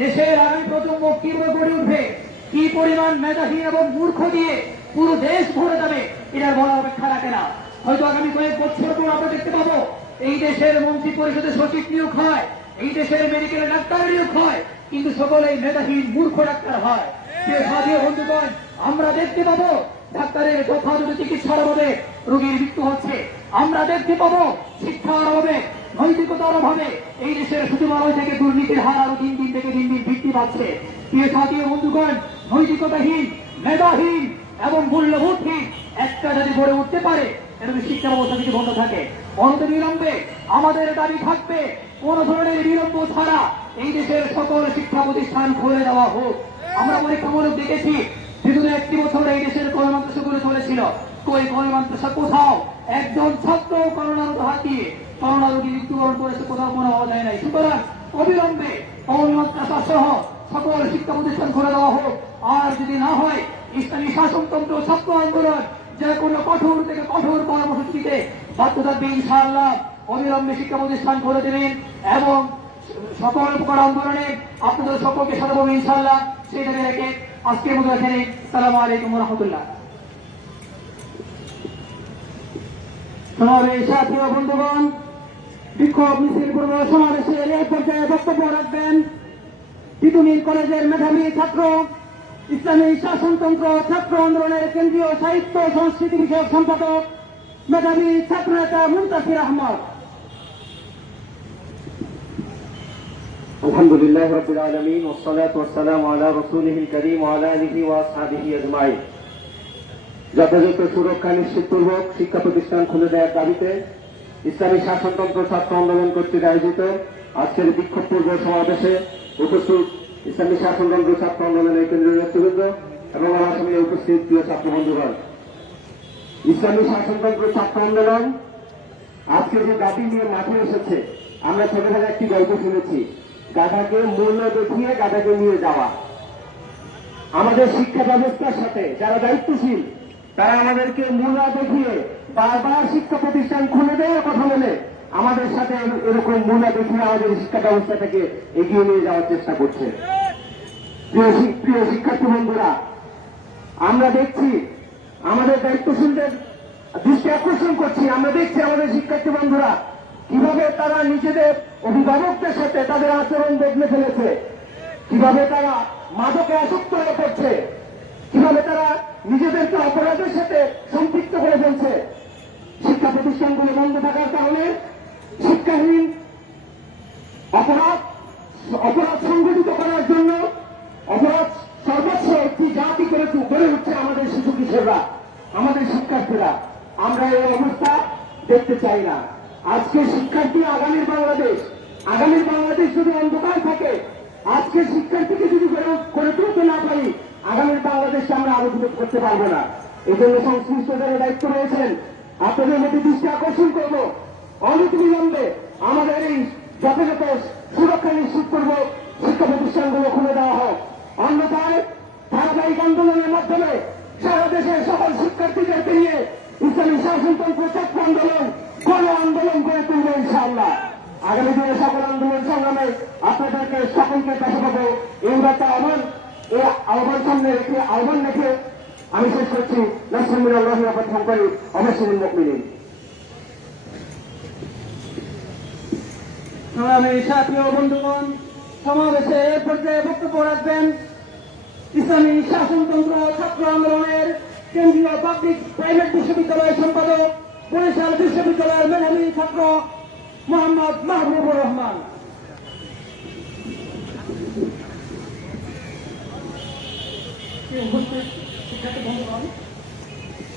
দেশের আগামী প্রজন্ম কিভাবে গড়ে উঠবে, কি পরিমাণ মেধাহী এবং মূর্খ দিয়ে পুরো দেশ ভরে যাবে, এটার বলা অপেক্ষা রাখে না। হয়তো আগামী কয়েক বছর পর আমরা দেখতে পাবো এই দেশের মন্ত্রী পরিষদের সচিব নিয়োগ হয়, এই দেশের মেডিকেল ডাক্তার নিয়োগ হয়, কিন্তু সকলেই মেধাহীন মূর্খ ডাক্তার হয়। সাথী বন্ধুগণ, আমরা দেখতে পাবো ডাক্তারের যথাযথ চিকিৎসার অভাবে রোগীর মৃত্যু হচ্ছে। আমরা দেখতে পাবো শিক্ষার অভাবে, নৈতিকতার অভাবে এই দেশের সচিবালয় থেকে দুর্নীতির হার আরো দিন দিন বৃদ্ধি পাচ্ছে। প্রিয় সাথী বন্ধুগণ, নৈতিকতাহীন, মেধাহীন এবং মূল্যবোধহীন একটা যদি গড়ে উঠতে পারে, এটা শিক্ষা ব্যবস্থা যদি বন্ধ থাকে। অনতি বিলম্বে আমাদের দাবি থাকবে, কোন ধরনের বিলম্ব ছাড়া এই দেশের সকল শিক্ষা প্রতিষ্ঠান খুলে দেওয়া হোক। আমরা পরীক্ষামূলক দেখেছি বিগত 1 বছর এই দেশের কর্মী মাদ্রাসাগুলো চলেছিল, ওই কর্মী মাদ্রাসা কোথাও একজন ছাত্র করোনার হাত দিয়ে করোনা রোগী মৃত্যুবরণ করেছে, কোথাও কোনো পাওয়া যায় নাই। সুতরাং অবিলম্বে কর্মী মাদ্রাসা সহ সকল শিক্ষা প্রতিষ্ঠান খুলে দেওয়া হোক। আর যদি না হয়, ইসলামী শাসনতন্ত্র ছাত্র আন্দোলন যে কোনো কঠোর থেকে কঠোর কর্মসূচিতে বাধ্য থাকবে। ইনশাআল্লাহ অবিলম্বে শিক্ষা প্রতিষ্ঠান খুলে দেবেন এবং সকল প্রকার আন্দোলনে আপনাদের সকলকে সাথে পাবো ইনশাআল্লাহ। সেই দাবি রেখে আজকের মতো এখানে আসসালামু আলাইকুম ওয়া রাহমাতুল্লাহ। সাথী বন্ধুগণ, বিক্ষোভ মিছিল পূর্ব সমাবেশের এই পর্যায়ে বক্তব্য রাখবেন তিতুমির কলেজের মেধাবী ছাত্র, ইসলামী শাসনতন্ত্র ছাত্র আন্দোলনের কেন্দ্রীয় সাহিত্য সংস্কৃতি বিষয়ক সম্পাদক, মেধাবী ছাত্র নেতা মুনতাসির আহমদ। আলহামদুলিল্লাহ রাব্বিল আলামিন ওয়াসসালাতু ওয়াসসালামু আলা রাসূলিহিল কারীম ওয়া আলা আলিহি ওয়া আসহাবিহি আজমাইন। যথাযথ সুরক্ষা নিশ্চিতপূর্বক শিক্ষা প্রতিষ্ঠান খুলে দেওয়ার দাবিতে ইসলামী শাসনতন্ত্র ছাত্র আন্দোলন কর্তৃক আয়োজিত আজকের বিক্ষোভ পূর্ব সমাবেশে উপস্থিত ইসলামী শাসনতন্ত্র ছাত্র আন্দোলনের কেন্দ্রীয় নেতৃবৃন্দ এবং আমার সামনে উপস্থিত প্রিয় ছাত্র বন্ধুগণ, ইসলামী শাসনতন্ত্র ছাত্র আন্দোলন আজকে যে দাবি নিয়ে মাঠে এসেছে, আমরা ছোটবেলায় একটি গল্প শুনেছি, গাধাকে মূল্য দেখিয়ে গাধাকে নিয়ে যাওয়া। আমাদের শিক্ষা ব্যবস্থার সাথে যারা দায়িত্বশীল, তারা আমাদেরকে মূল্য দেখিয়ে বারবার শিক্ষা প্রতিষ্ঠান খুলে দেওয়ার কথা বলে আমাদের সাথে এরকম মূল্য দেখিয়ে আমাদের শিক্ষা ব্যবস্থাটাকে এগিয়ে নিয়ে যাওয়ার চেষ্টা করছে। প্রিয় শিক্ষার্থী বন্ধুরা, আমরা দেখছি আমাদের দায়িত্বশীলদের দৃষ্টি আকর্ষণ করছি, আমরা দেখছি আমাদের শিক্ষার্থী বন্ধুরা কিভাবে তারা নিজেদের অভিভাবকদের সাথে তাদের আচরণ বদলে ফেলেছে, কিভাবে তারা মাদকে আসক্ত হয়ে পড়ছে, কিভাবে তারা নিজেদেরকে অপরাধের সাথে সম্পৃক্ত করে ফেলছে। শিক্ষা প্রতিষ্ঠানগুলি বন্ধ থাকার কারণে শিক্ষাহীন অপরাধ সংগঠিত করার জন্য অপরাধ সর্বোচ্চ একটি জাতি গড়ে উঠছে আমাদের শিশু কিশোররা, আমাদের শিক্ষার্থীরা। আমরা এই অবস্থা দেখতে চাই না। আজকে শিক্ষার্থী আগামীর বাংলাদেশ যদি অন্ধকার থাকে, আজকে শিক্ষার্থীকে যদি করে তুলতে না পারি, আগামীর বাংলাদেশকে আমরা আলোচিত করতে পারবো না। এই জন্য সংশ্লিষ্ট যারা দায়িত্ব রয়েছেন আপনাদের মধ্যে দৃষ্টি আকর্ষণ করব, অনতিবিলম্বে আমাদের এই যথাযথ সুরক্ষা নিশ্চিত করব, শিক্ষা প্রতিষ্ঠানগুলো খুলে দেওয়া হোক। অন্যথায় ধারাবাহিক আন্দোলনের মাধ্যমে সারা দেশের সকল শিক্ষার্থীদেরকে নিয়ে ইসলামী শাসনতন্ত্র ছাত্র আন্দোলন গণ আন্দোলন গড়ে তুলবে ইনশাআল্লাহ। আগামী দিনে সকল আন্দোলন সংগ্রামে আপনাদেরকে সকলকে দেখা পাবো এই বার্তা আহ্বান সামনে রেখে আহ্বান রেখে আমি শেষ করছি। নাসরুল্লাহ করি অবশ্যই মুমিনিন। সংগ্রামী সাথী ও বন্ধুগণ, সমাবেশে এ পর্যায়ে বক্তব্য রাখবেন ইসলামী শাসনতন্ত্র ছাত্র আন্দোলনের কেন্দ্রীয় পাবলিক প্রাইভেট বিশ্ববিদ্যালয়ের সম্পাদক, বরিশাল বিশ্ববিদ্যালয়ের মেধাবী ছাত্র মোহাম্মদ মাহবুবুর রহমান।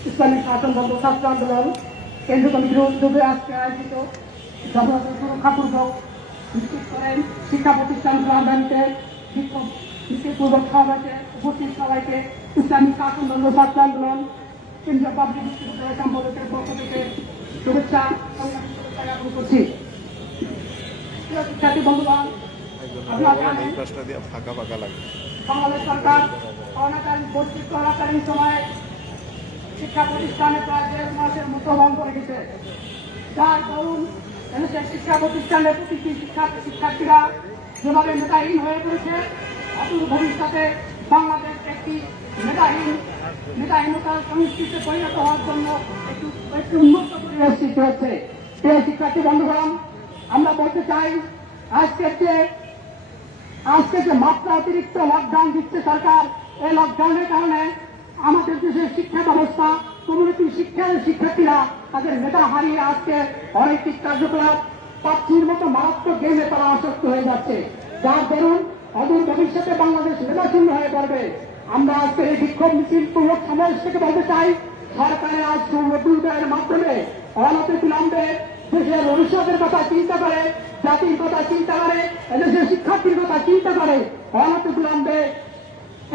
ইসলামী শাসনতন্ত্র ছাত্র আন্দোলন কেন্দ্রীয় কমিটির উদ্যোগে আজকে আয়োজিত যথাযথ সুরক্ষাপূর্বক নিশ্চিত করেন শিক্ষা প্রতিষ্ঠান প্রাঙ্গণে নিশ্চিতপূর্বক সমাবেশে উপস্থিত সবাইকে ইসলামী শাসনতন্ত্র ছাত্র আন্দোলন কেন্দ্রীয় পাবলিক বিশ্ববিদ্যালয় সম্পাদকের পক্ষ থেকে শুভেচ্ছা জ্ঞাপন করছি। শিক্ষার্থী বন্ধুগণ, আপনারা জানেন বাংলাদেশ সরকার করোনাকালীন সময়ে শিক্ষা প্রতিষ্ঠানে প্রায় 1.5 মাসের মতো বন্ধ রেখেছে, যার দরুন দেশের শিক্ষা প্রতিষ্ঠানের প্রতিটি শিক্ষার্থীরা যেভাবে মেধাহীন হয়ে পড়েছে, অদূর ভবিষ্যতে বাংলাদেশ একটি মেধাহীনতার সংস্কৃতিতে পরিণত হওয়ার জন্য একটি উন্নত পরিবেশ সৃষ্টি হচ্ছে। প্রিয় শিক্ষার্থী বন্ধুগণ, আমরা বলতে চাই আজকে যে মাত্রা অতিরিক্ত লকডাউন দিচ্ছে সরকার, এই লকডাউনের কারণে আমাদের দেশের শিক্ষা ব্যবস্থা, কমিউনিটি শিক্ষার্থীরা তাদের মেধা হারিয়ে আজকে অনৈতিক কার্যকলাপ পাবজির মতো মারাত্মক গেমে তারা আসক্ত হয়ে যাচ্ছে, যার দরুন অদূর ভবিষ্যতে বাংলাদেশ মেধাশূন্য হয়ে পড়বে। আমরা আজকে এই বিক্ষোভ মিছিলপূর্বক সমাবেশ থেকে বলতে চাই, সরকারের আজ উন্নয়নের মাধ্যমে অনতিবিলম্বে দেশের ভবিষ্যতের কথা চিন্তা করে, জাতির কথা চিন্তা করে, এদেশের শিক্ষার্থীর কথা চিন্তা করে অনতিবিলম্বে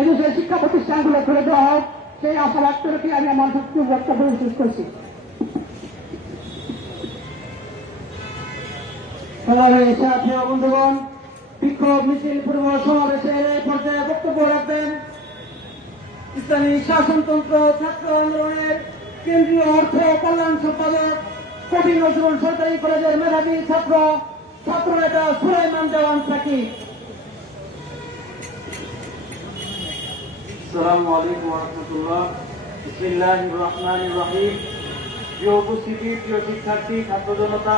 এদেশের শিক্ষা প্রতিষ্ঠানগুলো খুলে দেওয়া হোক, সেই আশা ব্যক্ত রেখে আমি আমার বক্তব্য শেষ করছি। বন্ধুগণ, বিক্ষোভ মিছিল পূর্ব সমাবেশের এই পর্যায়ে বক্তব্য রাখবেন ইসলামী শাসনতন্ত্র ছাত্র আন্দোলনের কেন্দ্রীয় অর্থ কল্যাণ সম্পাদক, কবি নজরুল সরকারি কলেজের মেধাবী ছাত্রনেতা সুলাইমান দেওয়ান সাকিব। আসসালামু আলাইকুম ওয়া রাহমাতুল্লাহ। বিসমিল্লাহির রহমানির রহিম। প্রিয় উপস্থিতি, প্রিয় শিক্ষার্থী, ছাত্র জনতা,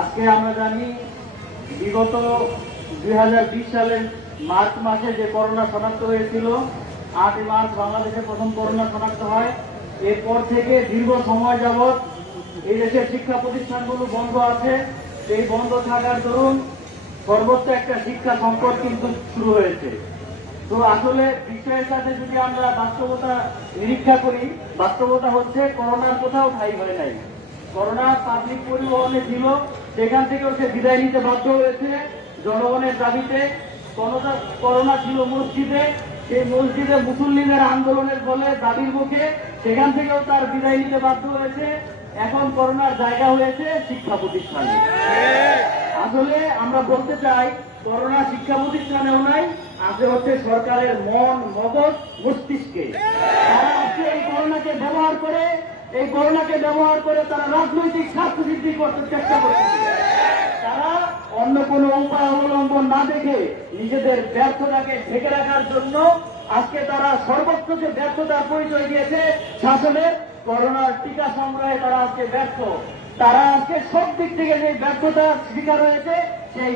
আজকে আমরা জানি বিগত 2020 সালের মার্চ মাসে যে করোনা শনাক্ত হয়েছিল, 8 মার্চ বাংলাদেশে প্রথম করোনা শনাক্ত হয়। এরপর থেকে দীর্ঘ সময় যাবৎ এই দেশের শিক্ষা প্রতিষ্ঠানগুলো বন্ধ আছে। এই বন্ধ থাকার দরুন সর্বোচ্চ একটা শিক্ষা সংকট কিন্তু শুরু হয়েছে। তো আসলে বিষয়ের সাথে যদি আমরা বাস্তবতা নিরীক্ষা করি, বাস্তবতা হচ্ছে করোনার কোথাও ঠাঁই হয় নাই। করোনা পাবলিক পরিবহনে ছিল, সেখান থেকেও সে বিদায় নিতে বাধ্য হয়েছে জনগণের দাবিতে। করোনা ছিল মসজিদে, সেই মসজিদে মুসল্লিদের আন্দোলনের ফলে দাবির মুখে সেখান থেকেও তার বিদায় নিতে বাধ্য হয়েছে। এখন করোনার জায়গা হয়েছে শিক্ষা প্রতিষ্ঠানে। আসলে আমরা বলতে চাই, করোনা শিক্ষা প্রতিষ্ঠানেও নাই, আছে হচ্ছে সরকারের মন, মগজ, মস্তিষ্কে। তারা আজকে এই করোনাকে ব্যবহার করে তারা রাজনৈতিক স্বার্থ সিদ্ধি করতে চেষ্টা করছে। তারা অন্য কোনো উপায় অবলম্বন না দেখে নিজেদের ব্যর্থতাকে ঢেকে রাখার জন্য আজকে তারা সর্বোচ্চ যে ব্যর্থতার পরিচয় দিয়েছে শাসনের করোনার টিকা সংগ্রহে তারা আজকে ব্যর্থ। তারা আজকে সব দিক থেকে যে ব্যর্থতার শিকার হয়েছে সেই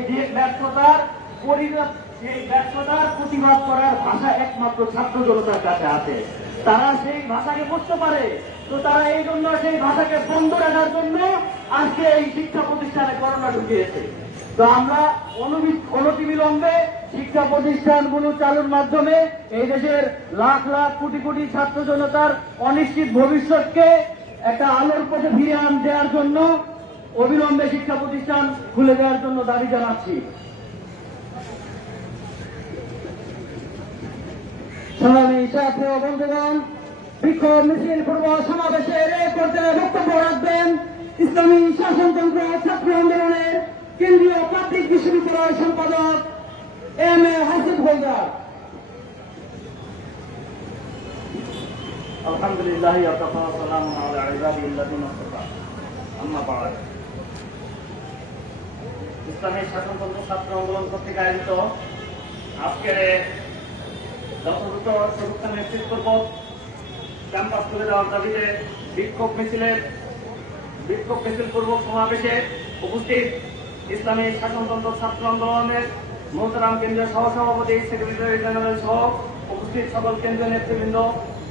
ব্যর্থতার প্রতিবাদ করার ভাষা একমাত্র ছাত্র জনতার কাছে আছে। তারা সেই ভাষাকে বুঝতে পারে, তো তারা এই জন্য সেই ভাষাকে বন্ধ রাখার জন্য আজকে এই শিক্ষা প্রতিষ্ঠানে করোনা ঢুকিয়েছে। তো আমরা অনতিবিলম্বে শিক্ষা প্রতিষ্ঠানগুলো চালুর মাধ্যমে এই দেশের লাখ লাখ কোটি কোটি ছাত্র জনতার অনিশ্চিত ভবিষ্যৎকে একটা আলোর পথে ফিরে দেওয়ার জন্য অবিলম্বে শিক্ষা প্রতিষ্ঠান খুলে দেওয়ার জন্য দাবি জানাচ্ছি। সংগ্রামী ছাত্র বন্ধুগণ, বিক্ষোভ মিছিল পূর্ব সমাবেশের এই পর্যায়ে বক্তব্য রাখবেন ইসলামী শাসনতন্ত্র ছাত্র আন্দোলনের কেন্দ্রীয় পাবলিক বিশ্ববিদ্যালয় সম্পাদক এম এ হাসিব হোলদার। আলহামদুলিল্লাহ ইসলামী শাসনতন্ত্র ছাত্র আন্দোলন কর্তৃক আয়োজিত আজকের যথাযথ সুরক্ষা নিশ্চিত করব ক্যাম্পাস তুলে দেওয়ার দাবিতে বিক্ষোভ মিছিল পূর্বক সমাবেশে উপস্থিত ইসলামী শাসনতন্ত্র ছাত্র আন্দোলনের মোহতারাম কেন্দ্রীয় সহসভাপতি, সেক্রেটারি জেনারেল সহ উপস্থিত সকল কেন্দ্রীয় নেতৃবৃন্দ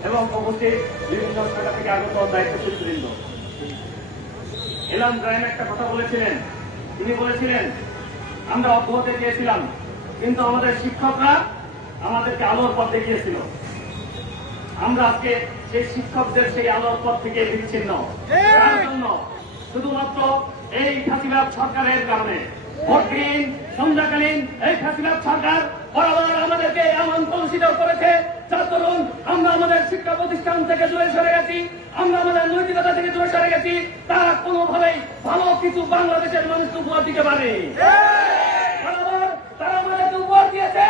এবং উপস্থিত বিভিন্ন শাখা থেকে আগত দায়িত্বশীলবৃন্দ। এলাম ব্রাইন একটা কথা বলেছিলেন, তিনি বলেছিলেন আমরা অজ্ঞ হতে চেয়েছিলাম কিন্তু আমাদের শিক্ষকরা আমাদেরকে আলোর পথ দেখিয়েছিল। আমরা আজকে সেই শিক্ষকদের সেই আলোর পথ থেকে বিচ্ছিন্ন। তার জন্য শুধুমাত্র এই ফাঁসিবাদ সরকারের কারণে ভোটবিহীন সন্ধ্যাকালীন এই ফাঁসিবাদ সরকার বরাবর আমাদেরকে এমন কলুষিত করেছে, যার দরুন আমরা আমাদের শিক্ষা প্রতিষ্ঠান থেকে দূরে সরে গেছি, আমরা আমাদের নৈতিকতা থেকে দূরে সরে গেছি। তারা কোনোভাবেই ভালো কিছু বাংলাদেশের মানুষকে উপহার দিতে পারে। বরাবর তারা আমাদেরকে উপহার দিয়েছে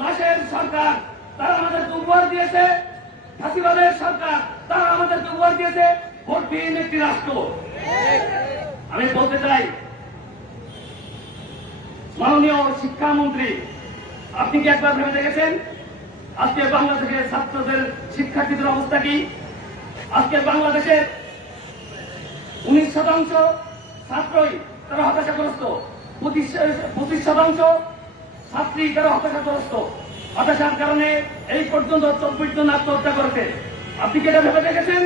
লাশের সরকার, তারা আমাদেরকে উপহার দিয়েছে ফাঁসিবাদের সরকার, তারা আমাদেরকে উপহার দিয়েছে ভোটবিহীন একটি রাষ্ট্র। আমি বলতে চাই মাননীয় শিক্ষামন্ত্রী, আপনি কি একবার ভেবে দেখেছেন আজকে বাংলাদেশের ছাত্রদের শিক্ষার্থীদের অবস্থা কি? আজকে বাংলাদেশের 19% ছাত্রই তারা হতাশাগ্রস্ত, 25% ছাত্রী তারা হতাশাগ্রস্ত। হতাশার কারণে এই পর্যন্ত 24 জন আত্মহত্যা করেছে। আপনি কি এটা ভেবে দেখেছেন?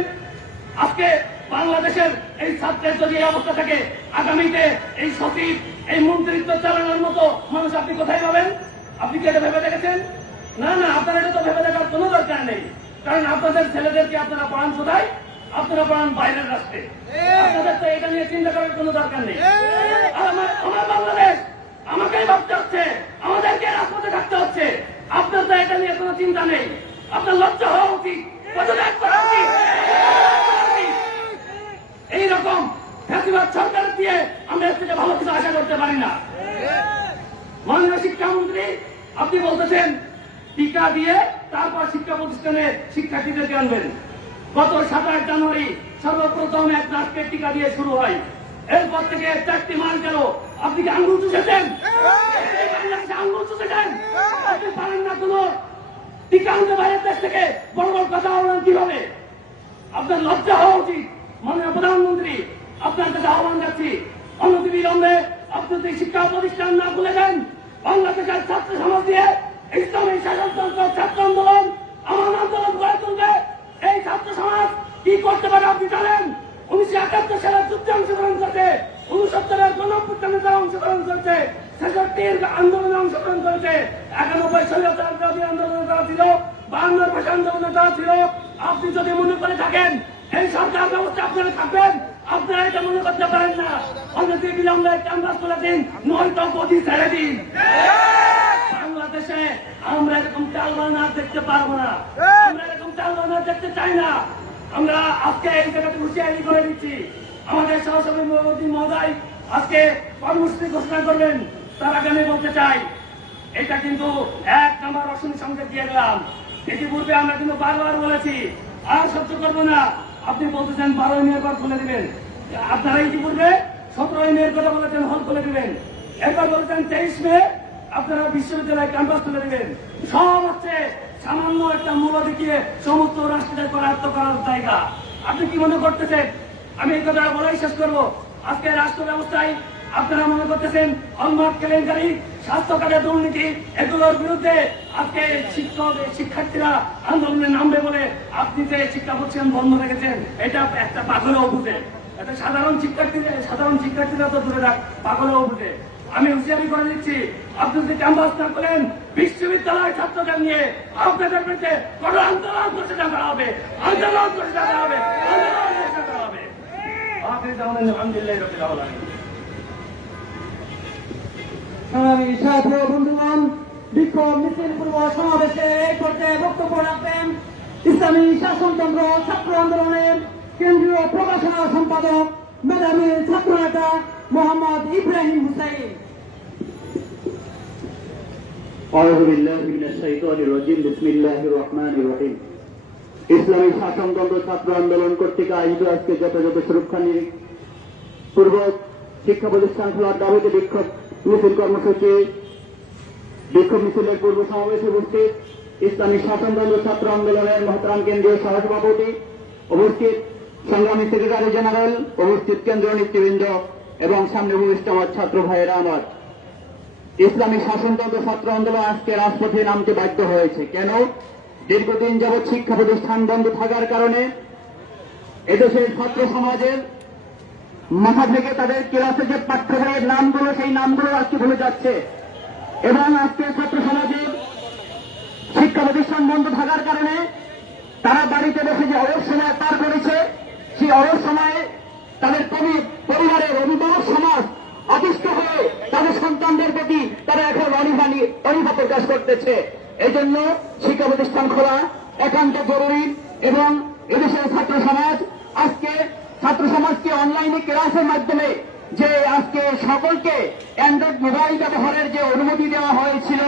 আজকে বাংলাদেশের এই ছাত্রের যদি এই অবস্থা থাকে, আগামীতে এই সচিব এই মন্ত্রিত্ব চালানোর মতো মানুষ আপনি কোথায় পাবেন? আপনি কি এটা ভেবে দেখেছেন? না, আপনার এটা তো ভেবে দেখার কোনো দরকার নেই, কারণ আপনাদের ছেলেদেরকে আপনারা পড়ান কোথায়? আপনারা পড়ান বাইরের রাষ্ট্রে। আপনাদের তো এটা নিয়ে চিন্তা করার কোনো দরকার নেই। আর আমার বাংলাদেশ আমাকেই ভাবতে হচ্ছে, আমাদেরকে রাজপথে থাকতে হচ্ছে। আপনার তো এটা নিয়ে কোনো চিন্তা নেই। আপনার লজ্জা হওয়া উচিত, পদত্যাগ করা উচিত। এইরকম ফ্যাসিবাদ সরকার দিয়ে আমরা এর থেকে ভালো কিছু আশা করতে পারি না। মাননীয় শিক্ষামন্ত্রী, আপনি বলতেছেন টিকা দিয়ে তারপর শিক্ষা প্রতিষ্ঠানে শিক্ষার্থীদেরকে আনবেন। গত 27 জানুয়ারি সর্বপ্রথম এক রাষ্ট্রের টিকা দিয়ে শুরু হয়, এরপর থেকে 4টি মাস গেল। আপনি কি আঙ্গুল চুষেছেন? আঙ্গুল চুষেছেন? আপনি পারেন না কোনো টিকা আনতে বাইরের দেশ থেকে? বড় বড় কথা বলেন কিভাবে? আপনার লজ্জা হওয়া উচিত। মাননীয় প্রধানমন্ত্রী, আপনার কাছে আহ্বান যাচ্ছি, অনতিবিলম্বে আপনাদের শিক্ষা প্রতিষ্ঠান না খুলে দেন, বাংলাদেশের ছাত্র সমাজ দিয়ে ইসলামী শাসনতন্ত্র ছাত্র আন্দোলন আমার আন্দোলন গড়ে তুলবে। এই ছাত্র সমাজ কি করতে পারে আপনি জানেন? 1971 সালের যুদ্ধে অংশগ্রহণ করছে, 69-এর গণঅভ্যুত্থানে তারা অংশগ্রহণ করছে, 66-র আন্দোলনে অংশগ্রহণ করেছে, 91 স্বাধীনতা আন্দোলনে তারা ছিল, 52 ভাষা আন্দোলনে তারা ছিল। আপনি যদি মনে করে থাকেন এই সরকার ব্যবস্থা আপনারা থাকবেন, আপনারা এটা মনে করতে পারেন না। অনেকে বিলম্বে ক্যাম্পাস করে দিন, নয়তো গদি ছেড়ে দিন। বাংলাদেশে আমরা এরকম চালবানা দেখতে পারবো না, আমরা এরকম চালবানা দেখতে চাই না। আমরা আজকে এই জায়গাতে হুঁশিয়ারি করে দিচ্ছি, আমাদের সহসভাপতি মহোদয় আজকে কর্মসূচি ঘোষণা করবেন। তার আগে আমি বলতে চাই, এটা কিন্তু 1 নম্বর অশনি সংকেত দিয়ে গেলাম। ইতিপূর্বে আমরা কিন্তু বারবার বলেছি আর সহ্য করবো না। আপনি বলতেছেন 12 মেয়ের পর খুলে দিবেন, আপনারা ইতিপূর্বে 17 মেয়ের কথা বলেছেন হল খুলে দিবেন, এরপর বলেছেন 23 মে, আপনারা বিশ্ববিদ্যালয় ক্যাম্পাস তুলে দেবেন। সব হচ্ছে সামান্য একটা মূল্য দেখিয়ে সমস্ত রাষ্ট্রীয় করায়ত্ত করার জায়গা। আপনি কি মনে করতেছেন? আমি এই কথা বলাই শেষ করবো। আজকে রাষ্ট্র ব্যবস্থায় আপনারা মনে করতেছেন হলমার্ক কেলেঙ্কারি, স্বাস্থ্য খাতে দুর্নীতি, এগুলোর বিরুদ্ধে আজকে শিক্ষার্থীরা আন্দোলনে নামবে বলে আপনি যে শিক্ষা প্রতিষ্ঠান বন্ধ রেখেছেন, এটা একটা পাগলেও বুঝে। এটা সাধারণ শিক্ষার্থীরা তো দূরে রাখ, পাগলেও বুঝে। আমি হুঁশিয়ারি করে দিচ্ছি, আপনি যদি ক্যাম্পাস না করেন, বিশ্ববিদ্যালয় ছাত্রদের নিয়ে আপনাদের বিরুদ্ধে বড় আন্দোলন করতে দেখা হবে, আন্দোলন করতে দেখা হবে, আন্দোলন করতে দেখা হবে। আলহামদুলিল্লাহ রাব্বিল আলামিন। সংগ্রামী ছাত্র বন্ধুগণ, বিক্ষোভ মিছিল পূর্ব সমাবেশে এই পর্যায়ে বক্তব্য রাখবেন ইসলামী শাসনতন্ত্র ছাত্র আন্দোলনের কেন্দ্রীয় প্রকাশনা সম্পাদক মেধাবী ছাত্র নেতা মোহাম্মদ ইব্রাহিম হুসাইন। أعوذ بالله من الشيطان الرجيم بسم الله الرحمن الرحيم ইসলামী শাসনতন্ত্র ছাত্র আন্দোলন কর্তৃক আয়োজিত আজকে যথাযথ সুরক্ষা পূর্বক শিক্ষা প্রতিষ্ঠান খোলার দাবিতে বিক্ষোভ মিছিলের পূর্ব সমাবেশে উপস্থিত ইসলামী শাসনতন্ত্র ছাত্র আন্দোলনের মহতরাম কেন্দ্রীয় সহসভাপতি, উপস্থিত সংগ্রামী সেক্রেটারি জেনারেল, উপস্থিত কেন্দ্রীয় নেতৃবৃন্দ এবং সামনে উপস্থিত আমার ছাত্র ভাইয়েরা আমার। ইসলামী শাসনতন্ত্র ছাত্র আন্দোলন আজকে রাজপথে নামতে বাধ্য হয়েছে। কেন? দীর্ঘদিন যাবৎ শিক্ষা প্রতিষ্ঠান বন্ধ থাকার কারণে এদেশের ছাত্র সমাজের মাথা থেকে তাদের ক্লাসে যে পাঠ্যবইয়ের নামগুলো, সেই নামগুলো আজকে ভুলে যাচ্ছে এবং আজকে ছাত্র সমাজের শিক্ষা প্রতিষ্ঠান বন্ধ থাকার কারণে তারা বাড়িতে বসে যে অলস সময় পার করেছে, সেই অলস সময়ে তাদের পরিবারের অভিভাবক সমাজ অতিষ্ঠ হয়ে তাদের সন্তানদের প্রতি তারা এখন অনীহা প্রকাশ করতেছে। এই জন্য শিক্ষা প্রতিষ্ঠান খোলা একান্ত জরুরি এবং এদেশের ছাত্র সমাজকে অনলাইনে ক্লাসের মাধ্যমে যে আজকে সকলকে অ্যান্ড্রয়েড মোবাইল ব্যবহারের যে অনুমতি দেওয়া হয়েছিল,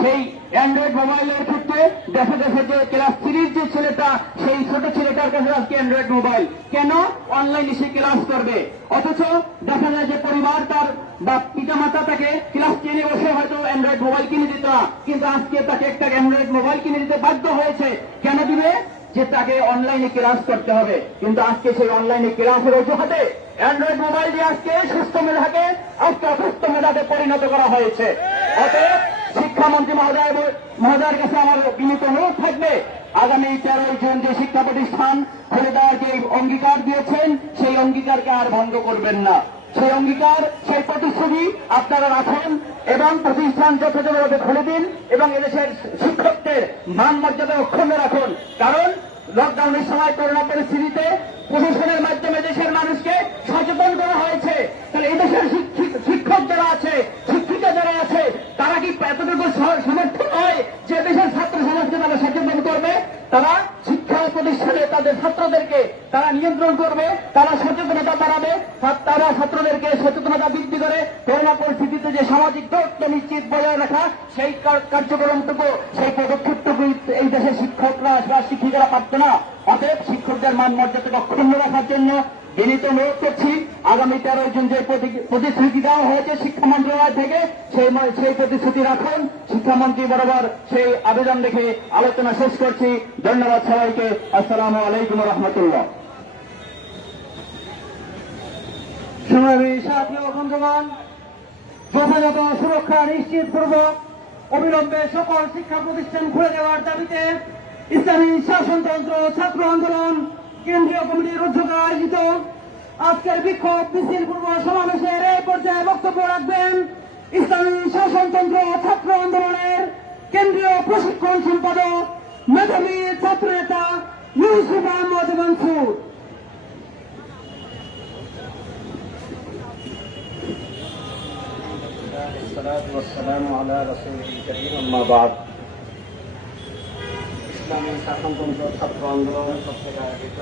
সেই অ্যান্ড্রয়েড মোবাইলের ক্ষেত্রে দেখা গেছে যে ক্লাস 3 যে ছেলেটা, সেই ছোট ছেলেটার কাছে আজকে অ্যান্ড্রয়েড মোবাইল। কেন? অনলাইনে সে ক্লাস করবে। অথচ দেখা যায় যে পরিবার তার বা পিতা মাতা তাকে ক্লাস 10 বসে হয়তো অ্যান্ড্রয়েড মোবাইল কিনে দিত, কিন্তু আজকে তাকে একটা অ্যান্ড্রয়েড মোবাইল কিনে দিতে বাধ্য হয়েছে। কেন দিবে? যে তাকে অনলাইনে ক্লাস করতে হবে। কিন্তু আজকে সেই অনলাইনে ক্লাসের অজুহাতে অ্যান্ড্রয়েড মোবাইল দিয়ে আজকে সুস্থ মেধাকে আজকে অসুস্থ মেধাতে পরিণত করা হয়েছে। অতএব শিক্ষামন্ত্রী মহোদয়ের কাছে আমার বিনীত অনুরোধ থাকবে, আগামী 13 জুন যে শিক্ষা প্রতিষ্ঠান খুলে দেওয়ার যে অঙ্গীকার দিয়েছেন, সেই অঙ্গীকারকে আর ভঙ্গ করবেন না। সেই অঙ্গীকার, সেই প্রতিশ্রুতি আপনারা রাখুন এবং প্রতিষ্ঠান যথাযথভাবে খুলে দিন এবং এদেশের শিক্ষকদের মান মর্যাদা অক্ষুণ্ণ রাখুন। কারণ লকডাউনের সময় করোনা পরিস্থিতিতে প্রশাসনের মাধ্যমে দেশের মানুষকে সচেতন করা হয়েছে। তাহলে এই দেশের শিক্ষক যারা আছে, শিক্ষিকা যারা আছে, তারা কি এতটুকু সমর্থ হয় যে দেশের ছাত্র সমাজকে তারা সচেতন করবে? তারা শিক্ষা প্রতিষ্ঠানে তাদের ছাত্রদেরকে তারা নিয়ন্ত্রণ করবে, তারা সচেতনতা বাড়াবে, তারা ছাত্রদেরকে সচেতনতা বৃদ্ধি করে করোনা পরিস্থিতিতে যে সামাজিক দূরত্ব নিশ্চিত বজায় রাখা, সেই কার্যক্রমটুকু, সেই পদক্ষেপটুকু এই দেশের শিক্ষকরা বা শিক্ষিকারা পারত না। অতএব শিক্ষকদের মান মর্যাদাকে অক্ষুণ্ণ রাখার জন্য বিনীত অনুরোধ করছি, আগামী 13 জুন যে প্রতিশ্রুতি দেওয়া হয়েছে শিক্ষা মন্ত্রণালয় থেকে, সেই প্রতিশ্রুতি রাখুন। শিক্ষামন্ত্রী বরাবর সেই আবেদন রেখে আলোচনা শেষ করছি। ধন্যবাদ সবাইকে। আসসালামু আলাইকুম রহমতুল্লাহ। সংগ্রামী ছাত্র বন্ধুগণ, যথাযথ সুরক্ষা নিশ্চিত পূর্বক অবিলম্বে সকল শিক্ষা প্রতিষ্ঠান খুলে দেওয়ার দাবিতে ইসলামী শাসনতন্ত্র ছাত্র আন্দোলন কেন্দ্রীয় কমিটির উদ্যোগে আয়োজিত আজকের বিক্ষোভ মিছিল পূর্ব সমাবেশের এই পর্যায়ে বক্তব্য রাখবেন ইসলামী শাসনতন্ত্র ছাত্র আন্দোলনের কেন্দ্রীয় প্রশিক্ষণ সম্পাদক মেধাবী ছাত্র নেতা ইউসুফ আহমদ মনসুর। ইসলামী শাসনতন্ত্র ছাত্র আন্দোলন কর্তৃক আয়োজিত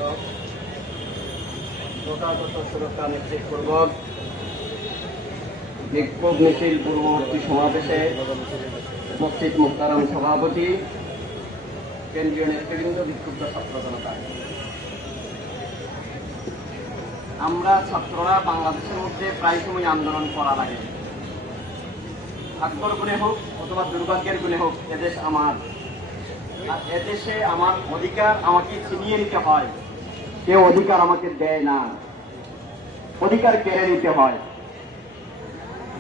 যথাযথ সুরক্ষা নিশ্চিতপূর্বক বিক্ষোভ মিছিল পূর্ববর্তী সমাবেশে উপস্থিত মুহতারাম সভাপতি, কেন্দ্রীয় নেতৃবৃন্দ, বিক্ষুব্ধ ছাত্র জনতা, আমরা ছাত্ররা বাংলাদেশের মধ্যে প্রায় সময় আন্দোলন করা লাগে। ভাগ্যর গুণে হোক অথবা দুর্ভাগ্যের গুণে হোক এদেশ আমার, আর এদেশে আমার অধিকার আমাকে ছিনিয়ে নিতে হয়, কেউ অধিকার আমাকে দেয় না, অধিকার কেড়ে নিতে হয়।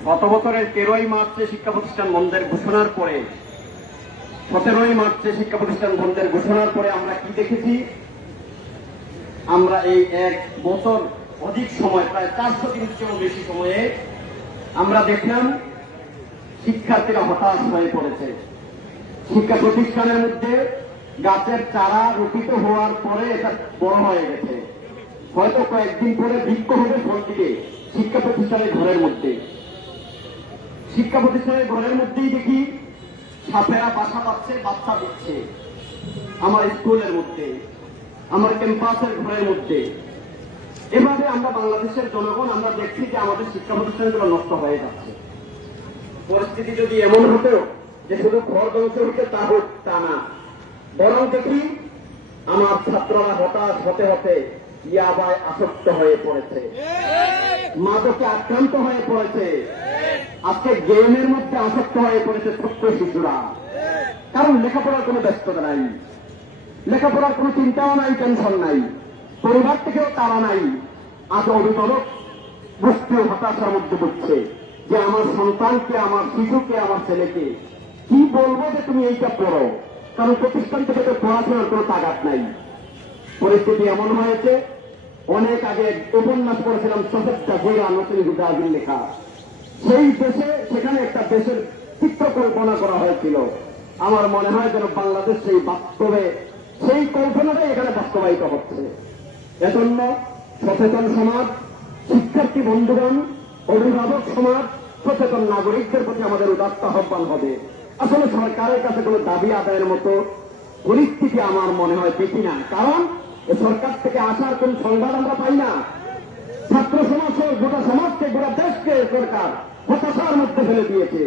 গত বছরের 13ই মার্চে শিক্ষা প্রতিষ্ঠান বন্ধের ঘোষণার পরে 17ই মার্চে শিক্ষা প্রতিষ্ঠান বন্ধের ঘোষণার পরে আমরা কি দেখেছি? আমরা এই এক বছর অধিক সময়, প্রায় 400 দিনের চেয়েও বেশি সময়ে আমরা দেখলাম শিক্ষার্থীরা হতাশ হয়ে পড়েছে। শিক্ষা প্রতিষ্ঠানের মধ্যে গাছের চারা রোপিত হওয়ার পরে এটা বড় হয়ে গেছে, হয়তো কয়েকদিন পরে বৃক্ষ হবে ফল দিবে। শিক্ষা প্রতিষ্ঠানের ঘরের মধ্যে, শিক্ষা প্রতিষ্ঠানের ঘরের মধ্যেই দেখি সাপেরা বাসা পাচ্ছে, বাচ্চা দিচ্ছে। আমার স্কুলের মধ্যে, আমার ক্যাম্পাসের ঘরের মধ্যে, এভাবে আমরা বাংলাদেশের জনগণ আমরা দেখছি যে আমাদের শিক্ষা প্রতিষ্ঠানগুলো নষ্ট হয়ে যাচ্ছে। পরিস্থিতি যদি এমন হতো যে শুধু ঘর ধ্বংস হচ্ছে তা হোক, তা না, বরং দেখি আমার ছাত্ররা হতাশ হতে হতে ইয়াবায় আসক্ত হয়ে পড়েছে, মাদকে আক্রান্ত হয়ে পড়েছে, আজকে গেমের মধ্যে আসক্ত হয়ে পড়েছে ছোট্ট শিশুরা। কারণ লেখাপড়ার কোনো ব্যস্ততা নাই, লেখাপড়ার কোনো চিন্তাও নাই, টেনশন নাই, পরিবার থেকেও তারা নাই। আজ অভিভাবক গোষ্ঠীও হতাশার মধ্যে পড়ছে যে আমার সন্তানকে, আমার শিশুকে, আমার ছেলেকে কি বলবো যে তুমি এইটা পড়ো, কারণ প্রতিষ্ঠান থেকে তো পড়াশোনার কোনো তাগাত নাই। পরিস্থিতি এমন হয়েছে, অনেক আগে উপন্যাস পড়েছিলাম সফেদটা বইরা নতুন হুদাজির লেখা, সেই দেশে সেখানে একটা দেশের চিত্র কল্পনা করা হয়েছিল। আমার মনে হয় যেন বাংলাদেশ সেই বাস্তবে সেই কল্পনাটাই এখানে বাস্তবায়িত হচ্ছে। এজন্য সচেতন সমাজ, শিক্ষার্থী বন্ধুগণ, অভিভাবক সমাজ, সচেতন নাগরিকদের প্রতি আমাদের উদাত্ত আহ্বান হবে। আসলে সরকারের কাছে কোনো দাবি আদায়ের মতো পরিস্থিতি আমার মনে হয় বেশি না, কারণ এ সরকার থেকে আসার কোন সংবাদ আমরা পাই না। ছাত্র সমাজ, গোটা সমাজকে, গোটা দেশকে সরকার হতাশার মধ্যে ফেলে দিয়েছে।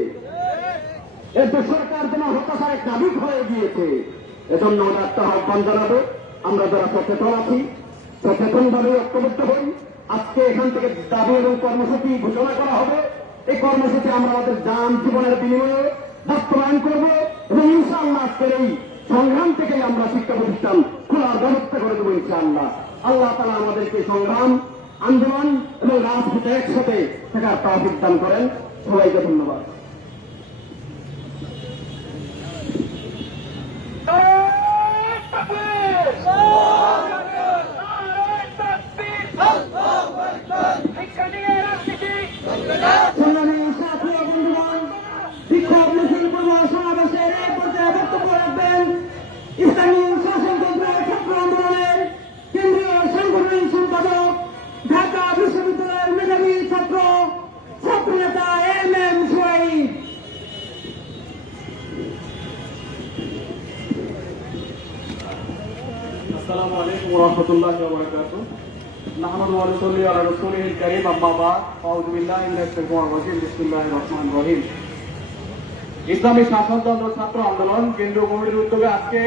এর সরকার যেন হতাশার এক নাবিক হয়ে গিয়েছে। এজন্য উদাত্ত আহ্বান জানাবো, আমরা যারা সচেতন আছি সচেতনভাবে ঐক্যবদ্ধ হই। আজকে এখান থেকে দাবি এবং কর্মসূচি ঘোষণা করা হবে। এই কর্মসূচি আমরা আমাদের যান জীবনের বিনিময়ে বাস্তবায়ন করব এবং ইনশাআল্লাহ আজকের এই সংগ্রাম থেকেই আমরা শিক্ষা প্রতিষ্ঠান খোলার ব্যবস্থা করে দেবো ইনশাআল্লাহ। আল্লাহ তাআলা আমাদেরকে সংগ্রাম, আন্দোলন এবং রাজনীতি একসাথে থাকার তৌফিক দান করেন। সবাইকে ধন্যবাদ। সংগ্রামী সাথী ও বন্ধুগণ, বিক্ষোভ মিছিল পূর্ব সমাবেশের এই পর্যায়ে বক্তব্য রাখবেন ইসলামী শাসনতন্ত্র ছাত্র আন্দোলনের কেন্দ্রীয় সাংগঠনিক সম্পাদক, ঢাকা বিশ্ববিদ্যালয়ের মেধাবী ছাত্রনেতা MM সোহাইব। আসসালামু আলাইকুম ওয়া রাহমাতুল্লাহি ওয়া বারাকাতুহু। নাহমাদু ওয়া নুসাল্লি আলা রাসূলিহিল কারীম, আম্মা বা'দ। আউযু বিল্লাহি মিনাশ শাইতানির রাজীম। বিসমিল্লাহির রহমানির রহিম। ইসলামী শাসনতন্ত্র ছাত্র আন্দোলন কেন্দ্রীয় কমিটির উদ্যোগে আজকে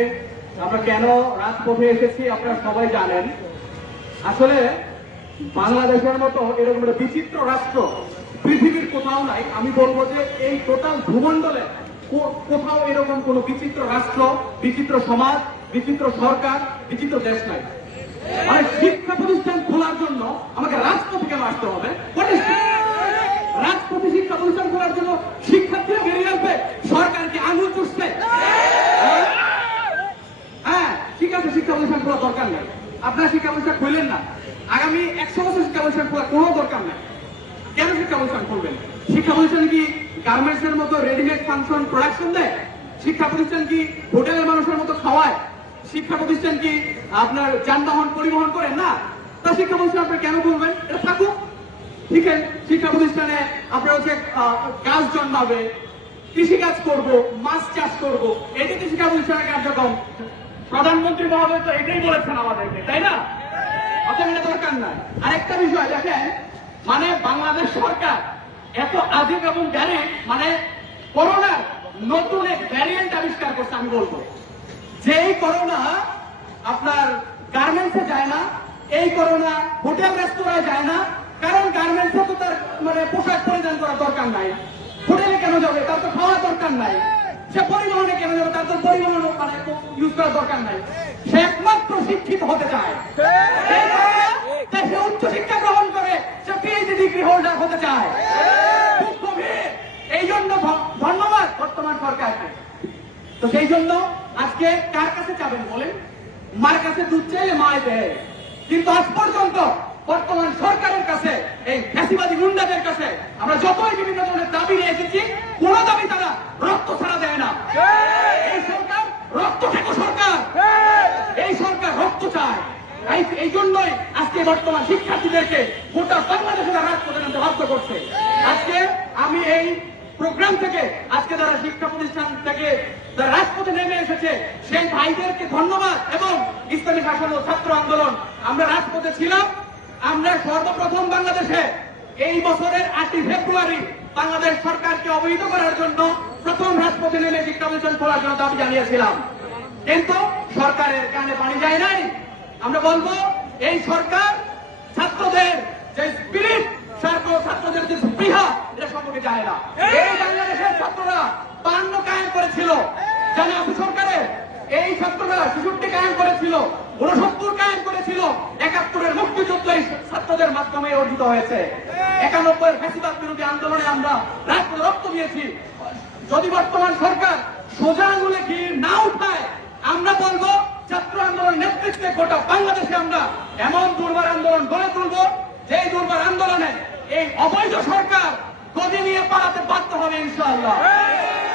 আমরা কেন রাজপথে এসেছি আপনারা সবাই জানেন। আসলে বাংলাদেশের মতো এরকম একটা বিচিত্র রাষ্ট্র পৃথিবীর কোথাও নাই। আমি বলবো যে এই টোটাল ভূমণ্ডলে কোথাও এরকম কোন বিচিত্র রাষ্ট্র, বিচিত্র সমাজ, বিচিত্র সরকার, বিচিত্র দেশ নাই। মানে শিক্ষা প্রতিষ্ঠান খোলার জন্য আমাকে রাজপথে কেন আসতে হবে? রাজপথে শিক্ষা প্রতিষ্ঠান খোলার জন্য শিক্ষার্থীরা বেরিয়ে আসবে, সরকার কি আঙুল চুষছে? হ্যাঁ, ঠিক আছে, শিক্ষা প্রতিষ্ঠান খোলার দরকার নেই। আপনারা শিক্ষা প্রতিষ্ঠান খুললেন না, আগামী 100 বছর শিক্ষা প্রতিষ্ঠান খোলার কোনো দরকার নেই। কেন শিক্ষা প্রতিষ্ঠান খুলবেন? শিক্ষা প্রতিষ্ঠান কি গার্মেন্টস এর মতো রেডিমেড ফাংশন প্রোডাকশন দেয়? শিক্ষা প্রতিষ্ঠান কি হোটেলের মানুষের মতো খাওয়ায়? শিক্ষা প্রতিষ্ঠান কি আপনার যানবাহন পরিবহন করেন না? তা শিক্ষা প্রতিষ্ঠান আপনি কেন বলবেন? এটা থাকুক, ঠিক আছে। শিক্ষা প্রতিষ্ঠানে আপনার হচ্ছে গাছ জন্মাবে, কৃষিকাজ করব, মাছ চাষ করব, এটাতে শিক্ষা প্রতিষ্ঠানের কার্যক্রম। প্রধানমন্ত্রী মহোদয় তো এটাই বলেছেন আমাদেরকে, তাই না? অতএব এটা দরকার নাই। আরেকটা বিষয় দেখেন, মানে বাংলাদেশ সরকার এত আজীব এবং জানে, মানে করোনার নতুন এক ভ্যারিয়েন্ট আবিষ্কার করছে। আমি বলবো যে এই করোনা আপনার গার্মেন্টসে যায় না, এই করোনা হোটেল রেস্তোরাঁয় যায় না, কারণ গার্মেন্টসে তো তার মানে পোশাক পরিধান করার দরকার নাই। হোটেলে কেন যাবে? তার তো খাওয়ার দরকার নাই। সে পরিবহনে কেন যাবে? তার তো পরিবহন মানে ইউজ করার দরকার নাই। সে একমাত্র শিক্ষিত হতে চায়। এই কারণে সে উচ্চ শিক্ষা গ্রহণ করে সে পিএইচডি ডিগ্রি হোল্ডার হতে চায়। খুব গভীর। এই জন্য ধন্যবাদ বর্তমান সরকারকে। তো সেই জন্য আজকে কার কাছে যাবেন বলেন? মার কাছে দুধ চাইলে মায় দেয়, কিন্তু আজ পর্যন্ত বর্তমান সরকারের কাছে, এই ফ্যাসিবাদী গুন্ডাদের কাছে আমরা যতই বিভিন্ন ধরনের দাবি নিয়ে এসেছি, কোন দাবি তারা রক্ত ছাড়া দেয় না। এই সরকার রক্ত থেকে সরকার, এই সরকার রক্ত চায়। এই জন্যই আজকে বর্তমান শিক্ষার্থীদেরকে গোটা বাংলাদেশে তারা রাজপথে নামতে বাধ্য করছে। আজকে আমি এই প্রোগ্রাম থেকে আজকে যারা শিক্ষা প্রতিষ্ঠান থেকে যারা রাজপথে নেমে এসেছে সেই ভাইদেরকে ধন্যবাদ। এবং ইসলামী শাসন ও ছাত্র আন্দোলন আমরা রাজপথে ছিলাম। আমরা সর্বপ্রথম বাংলাদেশে এই বছরের 8ই ফেব্রুয়ারি বাংলাদেশ সরকারকে অবহিত করার জন্য প্রথম রাজপথে নেমে শিক্ষা প্রতিষ্ঠান খোলার জন্য দাবি জানিয়েছিলাম, কিন্তু সরকারের কানে পানি যায় নাই। আমরা বলবো এই সরকার ছাত্রদের যে স্পিরিট, ছাত্রদের যে স্পৃহা, এটা সম্পর্কে জানে না। এই বাংলাদেশের ছাত্ররা 52 কায়েম করেছিল, জানে আছে সরকারের? এই ছাত্ররা 66 কায়েম করেছিল, 69 কায়েম করেছিল। 71-এর মুক্তিযুদ্ধ এই ছাত্রদের মাধ্যমে অর্জিত হয়েছে। 91-এর ফ্যাসিবাদ বিরোধী আন্দোলনে আমরা রাজপথে রক্ত দিয়েছি। যদি বর্তমান সরকার সোজা আঙুলে গিয়ে না উঠায়, আমরা বলবো ছাত্র আন্দোলনের নেতৃত্বে গোটা বাংলাদেশে আমরা এমন দুর্বার আন্দোলন গড়ে তুলব, যেই দুর্বার আন্দোলনে এই অবৈধ সরকার গদি নিয়ে পালাতে বাধ্য হবে ইনশাআল্লাহ।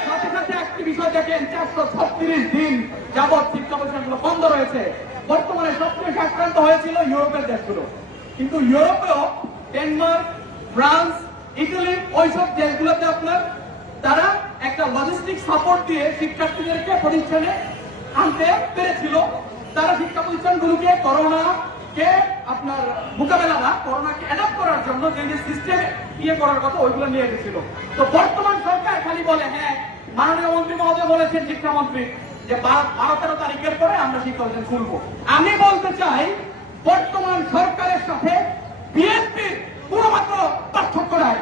সাথে সাথে একটি বিষয় দেখেন, 436 দিন যাবৎ শিক্ষা প্রতিষ্ঠানগুলো বন্ধ রয়েছে। বর্তমানে সবচেয়ে আক্রান্ত হয়েছিল ইউরোপের দেশগুলো, কিন্তু ইউরোপেও ডেনমার্ক, ফ্রান্স, ইটালি, ওইসব দেশগুলোতে আপনার তারা একটা লজিস্টিক সাপোর্ট দিয়ে শিক্ষার্থীদেরকে প্রতিষ্ঠানে আনতে পেরেছিল। তারা শিক্ষা প্রতিষ্ঠানগুলোকে করোনাকে আপনার মোকাবেলা না, করোনাকে অ্যাডাপ্ট করার জন্য যে সিস্টেম করার কথা ওইগুলো নিয়ে গেছিল। তো বর্তমান সরকার খালি বলে, হ্যাঁ মাননীয় মন্ত্রী মহোদয় বলেছেন, শিক্ষামন্ত্রী, যে 12-13 তারিখের পরে আমরা শিক্ষা প্রতিষ্ঠান খুলবো। আমি বলতে চাই বর্তমান সরকারের সাথে বিএনপির কোনো মাত্র পার্থক্য নাই।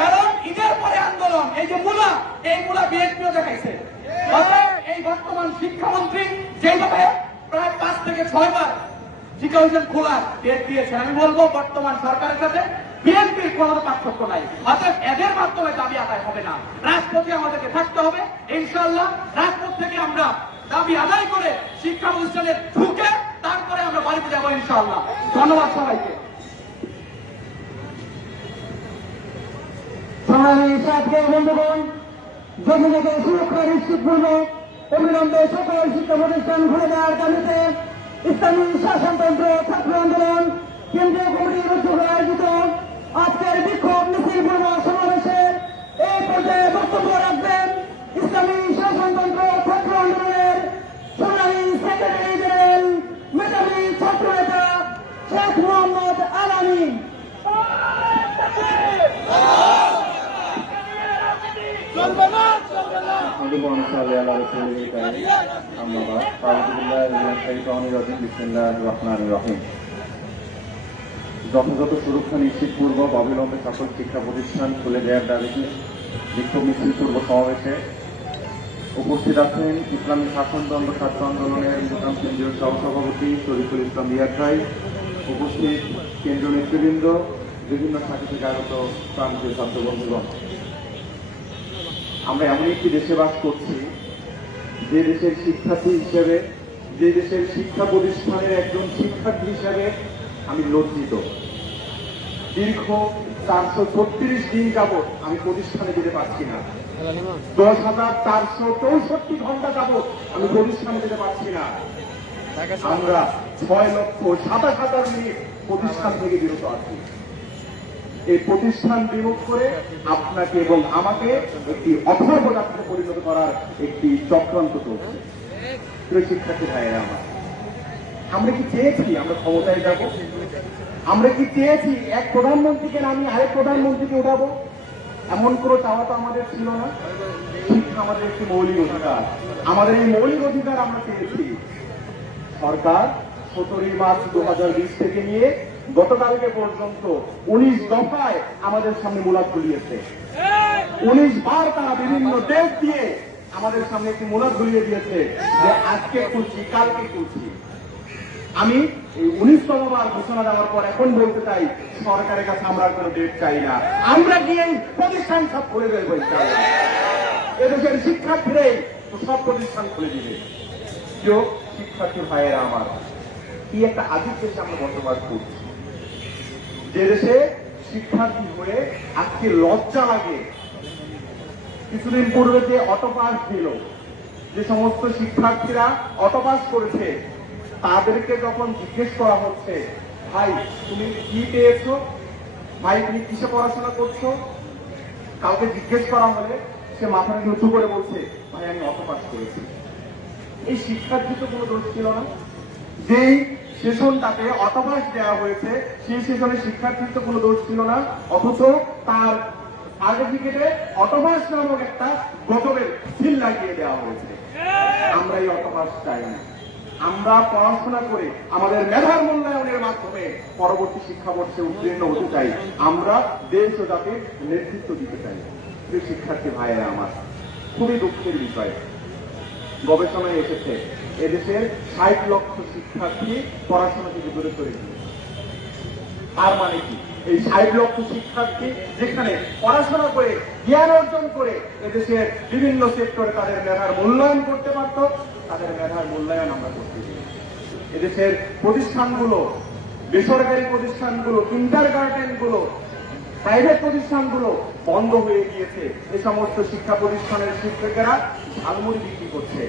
কারণ ঈদের পরে আন্দোলন, এই যে মূলা, এই মূলা বিএনপিও দেখাইছে। এই বর্তমান শিক্ষামন্ত্রী যেভাবে প্রায় 5 থেকে 6 বার শিক্ষা প্রতিষ্ঠান খোলার ডেট দিয়েছেন, আমি বলবো বর্তমান সরকারের সাথে বিএনপির কোনো পার্থক্য নাই। অর্থাৎ এদের মাধ্যমে দাবি আদায় হবে না, রাজপথে আমাদেরকে থাকতে হবে ইনশাআল্লাহ। রাজপথ থেকে আমরা দাবি আদায় করে শিক্ষা প্রতিষ্ঠানে ঢুকে তারপরে আমরা বাড়িতে যাবো ইনশাআল্লাহ। ধন্যবাদ সবাইকে। বন্ধুগণ, জনগণের সুরক্ষা নিশ্চিতপূর্বক অবিলম্বে সকল শিক্ষা প্রতিষ্ঠান খুলে দেওয়ার দাবিতে ইসলামী শাসনতন্ত্র ছাত্র আন্দোলন কেন্দ্রীয় কমিটির উদ্যোগে আয়োজিত আজকের বিক্ষোভ মিছিল পূর্ব সমাবেশে এই পর্যায়ে বক্তব্য রাখবেন ইসলামী শাসনতন্ত্র ছাত্র আন্দোলনের সংগ্রামী সেক্রেটারি জেনারেল মেধাবী ছাত্র নেতা শেখ মোহাম্মদ আলামী। যথাযথ সুরক্ষা নিশ্চিতপূর্বক অবিলম্বে সকল শিক্ষা প্রতিষ্ঠান খুলে দেওয়ার দাবিতে বিক্ষোভ মিছিল পূর্ব সমাবেশে উপস্থিত আছেন ইসলামী শাসনতন্ত্র ছাত্র আন্দোলনের নতুন কেন্দ্রীয় সহসভাপতি শরীফুল ইসলাম রিয়াদ ভাই, উপস্থিত কেন্দ্রীয় নেতৃবৃন্দ, বিভিন্ন শাখা থেকে আগত প্রান্তীয় ছাত্র বন্ধুগণ। আমরা এমন একটি দেশে বাস করছি যে দেশের শিক্ষার্থী হিসেবে, যে দেশের শিক্ষা প্রতিষ্ঠানের একজন শিক্ষার্থী হিসেবে আমি লজ্জিত। দীর্ঘ 436 দিন যাবৎ আমি প্রতিষ্ঠানে যেতে পারছি না। 10,464 ঘন্টা যাবৎ আমি প্রতিষ্ঠানে যেতে পারছি না। আমরা 6,27,000 মিনিট প্রতিষ্ঠান থেকে বিরত আছি। এই প্রতিষ্ঠান বিমুখ করে আপনাকে এবং আমাকে একটি অথর্ব যাত্রা পরিণত করার একটি চক্রান্ত চলছে। শিক্ষার্থী ভাইয়েরা, আমরা কি চেয়েছি আমরা ক্ষমতায় যাব? আমরা কি চেয়েছি এক প্রধানমন্ত্রীকে নামিয়ে আরেক প্রধানমন্ত্রীকে উঠাবো? এমন কোনো চাওয়া তো আমাদের ছিল না। শিক্ষা আমাদের একটি মৌলিক অধিকার, আমাদের এই মৌলিক অধিকার আমরা পেয়েছি। সরকার 17 মার্চ 2020 থেকে নিয়ে গতকালকে পর্যন্ত 19 দফায় আমাদের সামনে মুলাদ খুলিয়েছে। 19 বার তারা বিভিন্ন দেশ দিয়ে আমাদের সামনে একটি মোনাজ ঘুরিয়ে দিয়েছে যে আজকে খুলছি, কালকে খুলছি। আমি এই 19তম বার ঘোষণা দেওয়ার পর এখন বলতে চাই, সরকারের কাছে আমরা কোনো ডেট চাই না, আমরা গিয়েই প্রতিষ্ঠান সব খুলে দেবো। এদেশের শিক্ষার্থীরাই তো সব প্রতিষ্ঠান খুলে দিবে। কেউ শিক্ষার্থী ভাইয়েরা আমার, কি একটা আজীব দেশে আমরা বসবাস করছি, যে দেশে শিক্ষার্থী হয়ে আজকে লজ্জা লাগে। কিছুদিন পূর্বে যে অটোপাস দিল, যে সমস্ত শিক্ষার্থীরা অটোপাস করেছে তাদেরকে যখন জিজ্ঞেস করা হচ্ছে, ভাই তুমি কি পেয়েছো, ভাই তুমি কিসে পড়াশোনা করছো, কাউকে জিজ্ঞেস করা হলে সে মাথা উঁচু করে বলছে, ভাই আমি অটোপাস করেছি। এই শিক্ষার্থী তো কোনো দোষ ছিল না। যেই সেশনটাতে অটোপাস দেওয়া হয়েছে সেই সেশনে শিক্ষার্থীর তো কোনো দোষ ছিল না, অথচ তার সার্টিফিকেটে অটোপাস নামক একটা গজবের সিল লাগিয়ে দেওয়া হয়েছে। আমরা এই অটোপাস চাই না। আমরা পড়াশোনা করে আমাদের মেধার মূল্যায়নের মাধ্যমে পরবর্তী শিক্ষাবর্ষে উত্তীর্ণ হতে চাই। আমরা দেশ ও জাতির নেতৃত্ব দিতে চাই। যে শিক্ষার্থী ভাইয়েরা আমার, খুবই দুঃখের বিষয়, গবেষণায় এসেছে এদেশের 60 লক্ষ শিক্ষার্থী পড়াশোনা থেকে দূরে সরে গিয়েছে। তার মানে কি, এই 60 লক্ষ শিক্ষার্থী যেখানে পড়াশোনা করে জ্ঞান অর্জন করে এদেশের বিভিন্ন সেক্টরে তাদের মেধার মূল্যায়ন করতে পারত, তাদের মেধার মূল্যায়ন আমরা করতে দিই। এদেশের প্রতিষ্ঠানগুলো, বেসরকারি প্রতিষ্ঠানগুলো, কিন্ডারগার্টেনগুলো, প্রাইভেট প্রতিষ্ঠানগুলো বন্ধ হয়ে গিয়েছে। এই সমস্ত শিক্ষা প্রতিষ্ঠানের শিক্ষকেরা ঝালমুড়ি বিক্রি করছে,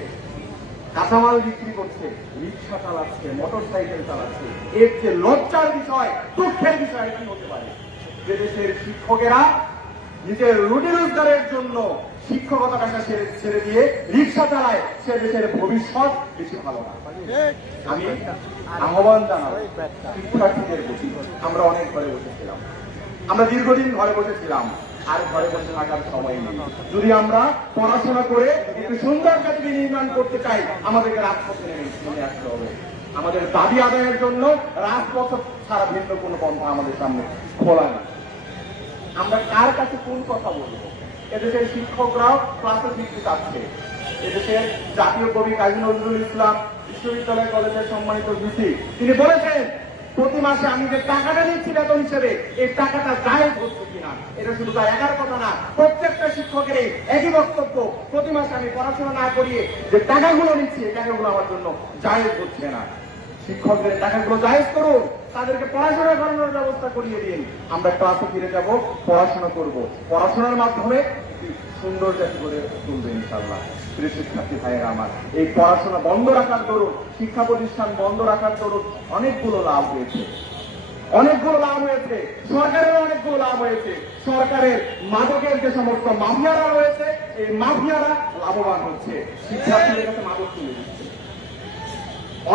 কাঁচামাল বিক্রি করছে, রিক্সা চালাচ্ছে, মোটর সাইকেল চালাচ্ছে। এর যে লজ্জার বিষয়, দুঃখের বিষয় কি হতে পারে যে দেশের শিক্ষকেরা নিজের রুটি রোজগারের জন্য শিক্ষকতা পেশা ছেড়ে দিয়ে রিক্সা চালায়, সে দেশের ভবিষ্যৎ বেশি ভালো না। আমি আহ্বান জানাবো শিক্ষার্থীদের প্রতি, আমরা অনেক ঘরে বসেছিলাম, আমরা দীর্ঘদিন ঘরে বসেছিলাম, আর ঘরে বসে থাকার সময় নেই। যদি আমরা পড়াশোনা করে একটু সুন্দর জাতি নির্মাণ করতে চাই, আমাদেরকে রাজপথে নেমে আসতে হবে। আমাদের দাবি আদায়ের জন্য রাজপথ ছাড়া ভিন্ন কোনো পন্থা আমাদের সামনে খোলা নেই। আমরা কার কাছে কোন কথা বলবো? এদেশের শিক্ষকরাও ক্লাসে ফিরতে চাচ্ছে। এদেশের জাতীয় কবি কাজী নজরুল ইসলাম বিশ্ববিদ্যালয় কলেজের সম্মানিত ভিসি, তিনি বলেছেন, প্রতি মাসে আমি যে টাকাটা নিচ্ছি বেতন হিসেবে, এই টাকাটা জায়েজ হচ্ছে কিনা। এটা শুধু তার একার কথা না, প্রত্যেকটা শিক্ষকের একই বক্তব্য, প্রতি মাসে আমি পড়াশোনা না করিয়ে যে টাকাগুলো নিচ্ছি, এই টাকাগুলো আমার জন্য জায়েজ হচ্ছে না। শিক্ষকদের টাকাগুলো জায়েজ করুন, তাদেরকে পড়াশোনা করানোর ব্যবস্থা করিয়ে দিন। আমরা ক্লাসে ফিরে যাব, পড়াশোনা করব, পড়াশোনার মাধ্যমে সুন্দর জাতি করে তুলবে ইনশাআল্লাহ। প্রিয় শিক্ষার্থী ভাইয়েরা আমার, এই পড়াশোনা বন্ধ রাখার দরুন, শিক্ষা প্রতিষ্ঠান বন্ধ রাখার দরুন অনেকগুলো লাভ হয়েছে, অনেকগুলো লাভ হয়েছে, সরকারেরও অনেকগুলো লাভ হয়েছে। সরকারের মাদকের যে সমস্ত মাফিয়ারা রয়েছে, এই মাফিয়ারা লাভবান হচ্ছে, শিক্ষার্থীদের কাছে মাদক তুলে দিচ্ছে।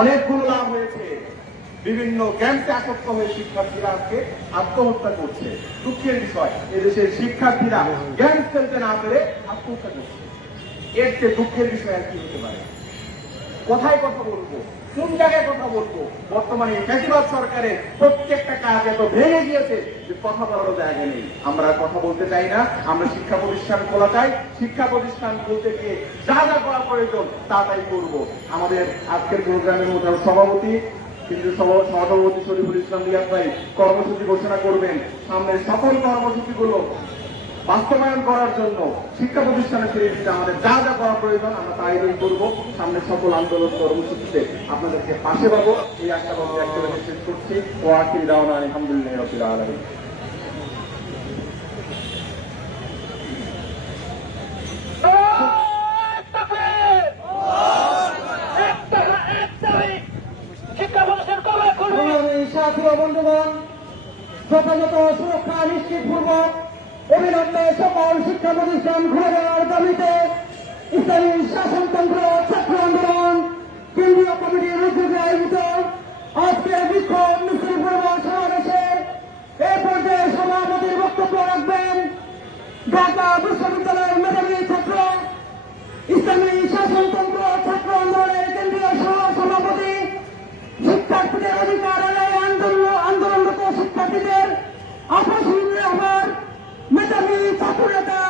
অনেকগুলো লাভ হয়েছে, বিভিন্ন ক্যাম্পে আসক্ত হয়ে শিক্ষার্থীরা আজকে আত্মহত্যা করছে। দুঃখের বিষয়, এদেশের শিক্ষার্থীরা জ্ঞান ফেলতে না পেরে আত্মহত্যা করছে। এর চেয়ে দুঃখের বিষয় আর কি হতে পারে? কোথায় কথা বলবো, কোন জায়গায় কথা বলবো? বর্তমানে ফ্যাসিবাদ সরকারের প্রত্যেকটা কাজ এত ভেঙে গিয়েছে যে কথা বলারও জায়গা নেই। আমরা কথা বলতে চাই না, আমরা শিক্ষা প্রতিষ্ঠান খোলা চাই। শিক্ষা প্রতিষ্ঠান খুলতে গিয়ে যা যা করা প্রয়োজন তা তাই করবো। আমাদের আজকের প্রোগ্রামের মধ্যে সভাপতি কেন্দ্রীয় সহসভাপতি শরীফুল ইসলাম রিয়াদ ভাই কর্মসূচি ঘোষণা করবেন। সামনের সকল কর্মসূচিগুলো বাস্তবায়ন করার জন্য শিক্ষা প্রতিষ্ঠানে ফিরে দিতে আমাদের যা যা করা প্রয়োজন আমরা তাই করবো। সামনের সকল আন্দোলন কর্মসূচিতে আপনাদেরকে পাশে পাবো, এই আশাবাদ ব্যক্ত করে শেষ করছি। ও আখির দাওয়ানা আলহামদুলিল্লাহি রাব্বিল আলামিন। সাথী ও বন্ধুগণ, যথাযথ সুরক্ষা নিশ্চিত পূর্বক অবিলম্বে সকল শিক্ষা প্রতিষ্ঠান খুলে দেওয়ার দাবিতে ইসলামী শাসনতন্ত্র ছাত্র আন্দোলন কেন্দ্রীয় কমিটির উদ্যোগে আয়োজিত আজকের বিক্ষোভ মিছিল পূর্ব সমাবেশে এ পর্যায়ে সভাপতির বক্তব্য রাখবেন ঢাকা বিশ্ববিদ্যালয়ের মেধাবী ছাত্র, ইসলামী শাসনতন্ত্র ছাত্র আন্দোলনের কেন্দ্রীয় সভাপতি, শিক্ষার্থীদের অধিকার আদায় আন্দোলনরত শিক্ষার্থীদের আপসহীন রহমান, মেধাবী ছাত্র নেতা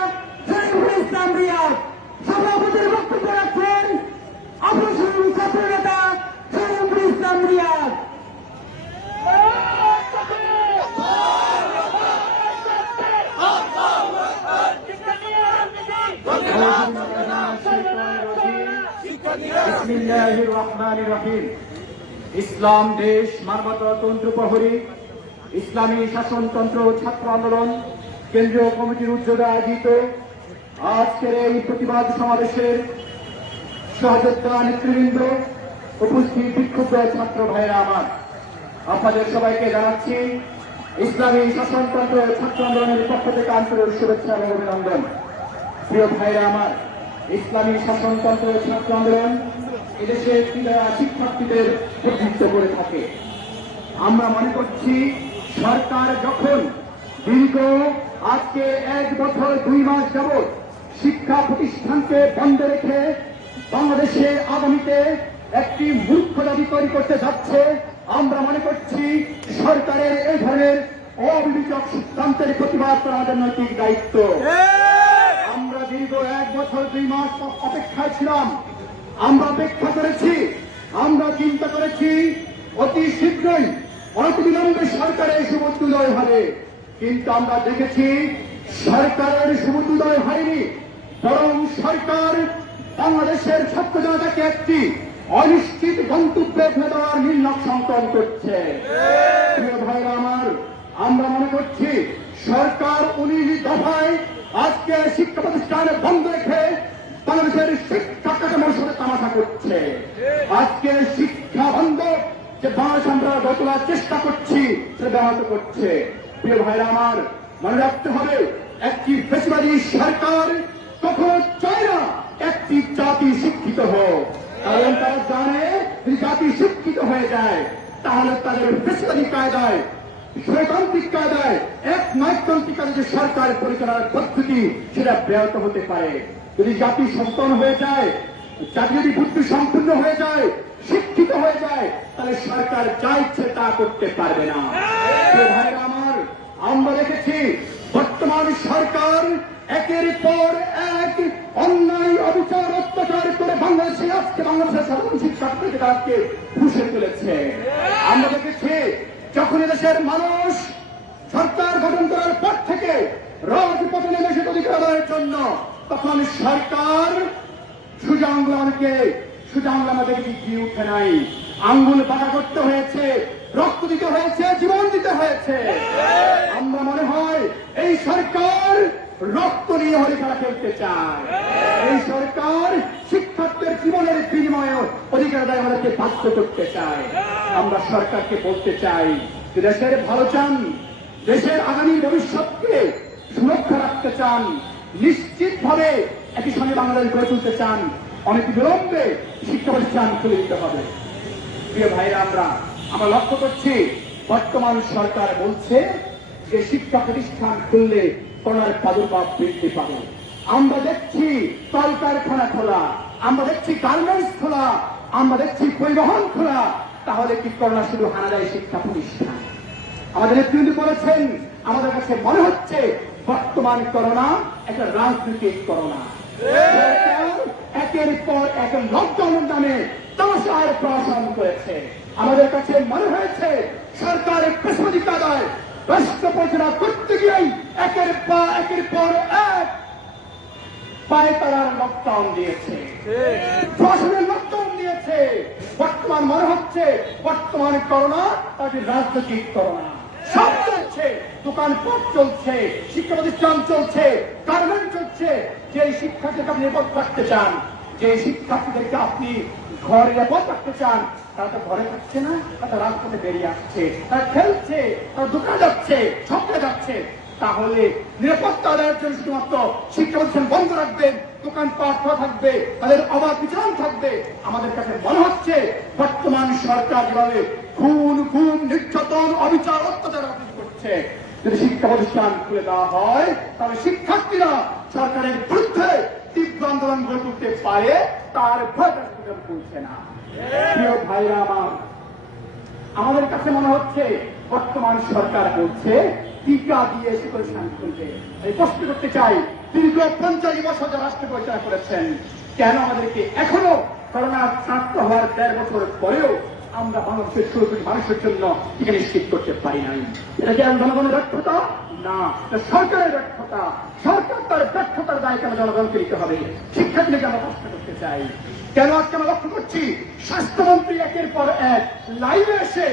বিসমিল্লাহির রহমানির রহিম। ইসলাম দেশ মানবতাতন্ত্র প্রহরী ইসলামী শাসনতন্ত্র ছাত্র আন্দোলন কেন্দ্রীয় কমিটির উদ্যোগে আয়োজিত আজকের এই প্রতিবাদ সমাবেশের সহযোদ্ধা নেতৃবৃন্দ, উপস্থিত বিক্ষুব্ধ ছাত্র ভাইরা আমার, আপনাদের সবাইকে জানাচ্ছি ইসলামী শাসনতন্ত্র ছাত্র আন্দোলনের পক্ষ থেকে আন্তরিক শুভেচ্ছা এবং অভিনন্দন। প্রিয় ভাইরা আমার, ইসলামী শাসনতন্ত্র ছাত্র আন্দোলন এদেশের শিক্ষার্থীদের প্রতিনিধিত্ব করে থাকে। আমরা মনে করছি সরকার যখন দীর্ঘ আজকে 1 বছর 2 মাস যাবৎ শিক্ষা প্রতিষ্ঠানকে বন্ধ রেখে বাংলাদেশে আগামীতে একটি মূর্খ দাবি তৈরি করতে যাচ্ছে, আমরা মনে করছি সরকারের এই ধরনের অবিবেচক সিদ্ধান্তের প্রতিবাদ করা আমাদের নৈতিক দায়িত্ব। আমরা দীর্ঘ 1 বছর 2 মাস অপেক্ষায় ছিলাম, আমরা অপেক্ষা করেছি, আমরা চিন্তা করেছি অতি শীঘ্রই অনতিবিলম্বে সরকারের শুভোদয় হবে, কিন্তু আমরা দেখেছি সরকারের শুভোদয় হয়নি, বরং সরকার বাংলাদেশের ছাত্র জনতাকে একটি অনিশ্চিত গন্তব্যে ফেলে দেওয়ার নীল নকশা অঙ্কন করছে। প্রিয় ভাইরা আমার, আমরা মনে করছি সরকার 19 দফায় আজকে শিক্ষা প্রতিষ্ঠান বন্ধ রেখে বাংলাদেশের শিক্ষা কাঠামোর সাথে তামাশা করছে। আজকে শিক্ষা বন্ধ যে বাংলাদেশ আমরা গড়ে তোলার চেষ্টা করছি সেটা ব্যাহত করছে। প্রিয় ভাইরা আমার, মনে রাখতে হবে একটি ফ্যাসিবাদী সরকার কখনো চায় না একটি জাতি শিক্ষিত হোক, কারণ তারা জানে যদি জাতি শিক্ষিত হয়ে যায় তাহলে তাদের ফ্যাসিবাদী কায়দায়, স্বৈরতান্ত্রিক কায়দায়, এক নায়কতান্ত্রিক যে সরকার পরিচালনার পদ্ধতি সেটা ব্যাহত হতে পারে। যদি জাতি সচেতন হয়ে যায়, জাতি যদি বুদ্ধি সম্পূর্ণ হয়ে যায়, শিক্ষিত হয়ে যায়, তাহলে সরকার যা ইচ্ছে তা করতে পারবে না। ভাইরা আমার, আমরা দেখেছি বর্তমান সরকার একের পর এক অন্যায় অবিচার অত্যাচার করে বাংলাদেশে আজকে বাংলাদেশের সাধারণ শিক্ষার্থীকে তাকে পুষে তুলেছে। আমরা দেখেছি যখন দেশের মানুষ সরকার গঠন করার পর থেকে রাজপথে দেশের অধিকার আদায়ের জন্য, তখন সরকার সোজা আঙ্গুল আমাদেরকে দিয়ে উঠে নাই, আঙ্গুল বাঁকা করতে হয়েছে, রক্ত দিতে হয়েছে, জীবন দিতে হয়েছে। আমরা মনে হয় এই সরকার রক্ত নিয়ে হলি খেলা খেলতে চায়, এই সরকার শিক্ষার্থীদের জীবনের বিনিময়ে অধিকার আদায় আমাদেরকে বাধ্য করতে চায়। আমরা সরকারকে বলতে চাই, দেশের ভালো চান, দেশের আগামী ভবিষ্যৎকে সুরক্ষা রাখতে চান, নিশ্চিতভাবে একই সঙ্গে বাংলাদেশ গড়ে তুলতে চান, অনেক বিলম্বে শিক্ষা প্রতিষ্ঠান খুলে দিতে হবে। প্রিয় ভাইরা, আমরা লক্ষ্য করছি বর্তমান সরকার বলছে যে শিক্ষা প্রতিষ্ঠান খুললে করোনার প্রাদুর্ভাব বৃদ্ধি পাবে। আমরা দেখছি কলকারখানা খোলা, আমরা দেখছি গার্মেন্টস খোলা, আমরা দেখছি পরিবহন খোলা, তাহলে কি করোনা শুধু হানা যায় শিক্ষা প্রতিষ্ঠান? আমাদের নেতৃত্ব বলেছেন, আমাদের কাছে মনে হচ্ছে বর্তমান করোনা একটা রাজনৈতিক করোনা। একের পর এক লকডাউনের নামে তামাশার প্রশাসন করেছে। আমাদের কাছে মনে হয়েছে সরকারের ফ্যাসিবাদী কায়দায় রাষ্ট্র পরিচালনা করতে গিয়েই একের পর এক পায়ে তারা লকডাউন দিয়েছে, প্রশাসনের লকডাউন দিয়েছে। বর্তমান মনে হচ্ছে বর্তমান করোনা তাকে রাজনৈতিক করোনা। সব চলছে, দোকানপাট চলছে, শিক্ষা প্রতিষ্ঠান চলছে, গার্মেন্ট চলছে। যে শিক্ষার্থীকে আপনি নিরাপদ রাখতে চান, যে শিক্ষার্থীদেরকে আপনি ঘর নিরাপদ রাখতে চান, তারা তো ঘরে থাকছে না, তারা রাজপথে বেরিয়ে আসছে, তারা খেলছে, তারা দোকানে যাচ্ছে, ছকে যাচ্ছে। তাহলে নিরাপত্তা আদায়ের জন্য শুধুমাত্র শিক্ষা প্রতিষ্ঠান বন্ধ রাখবেন, দোকানপাট খোলা থাকবে, তাদের অবাধ বিচরণ থাকবে। আমাদের কাছে মনে হচ্ছে বর্তমান সরকার যেভাবে খুন, নির্যাতন, অবিচার, অত্যাচার করছে, যদি শিক্ষা প্রতিষ্ঠান খুলে দেওয়া হয় তাহলে শিক্ষার্থীরা সরকারের বিরুদ্ধে তীব্র আন্দোলন গড়ে তুলতে পারে, তার ভয় বলছে না। প্রিয় ভাইরা আমার, আমাদের কাছে মনে হচ্ছে বর্তমান সরকার বলছে টিকা দিয়ে শিক্ষা প্রতিষ্ঠান খুলবে। এই প্রশ্ন করতে চাই, দীর্ঘ 50 বছর যারা রাষ্ট্র পরিচালনা করেছেন, কেন আমাদেরকে এখনো করোনা আক্রান্ত হওয়ার 1.5 বছর পরেও আমরা বাংলাদেশের 16 কোটি মানুষের জন্য টিকা নিশ্চিত করতে পারি নাই। এটা কি জনগণের ব্যর্থতা? না, এটা সরকারের ব্যর্থতা। সরকার তার ব্যর্থতার দায় কেন জনগণকে নিতে হবে? শিক্ষার্থীদেরকে আমরা প্রশ্ন করতে চাই, কেন আজকে আমরা লক্ষ্য করছি স্বাস্থ্যমন্ত্রী একের পর এক লাইভে এসে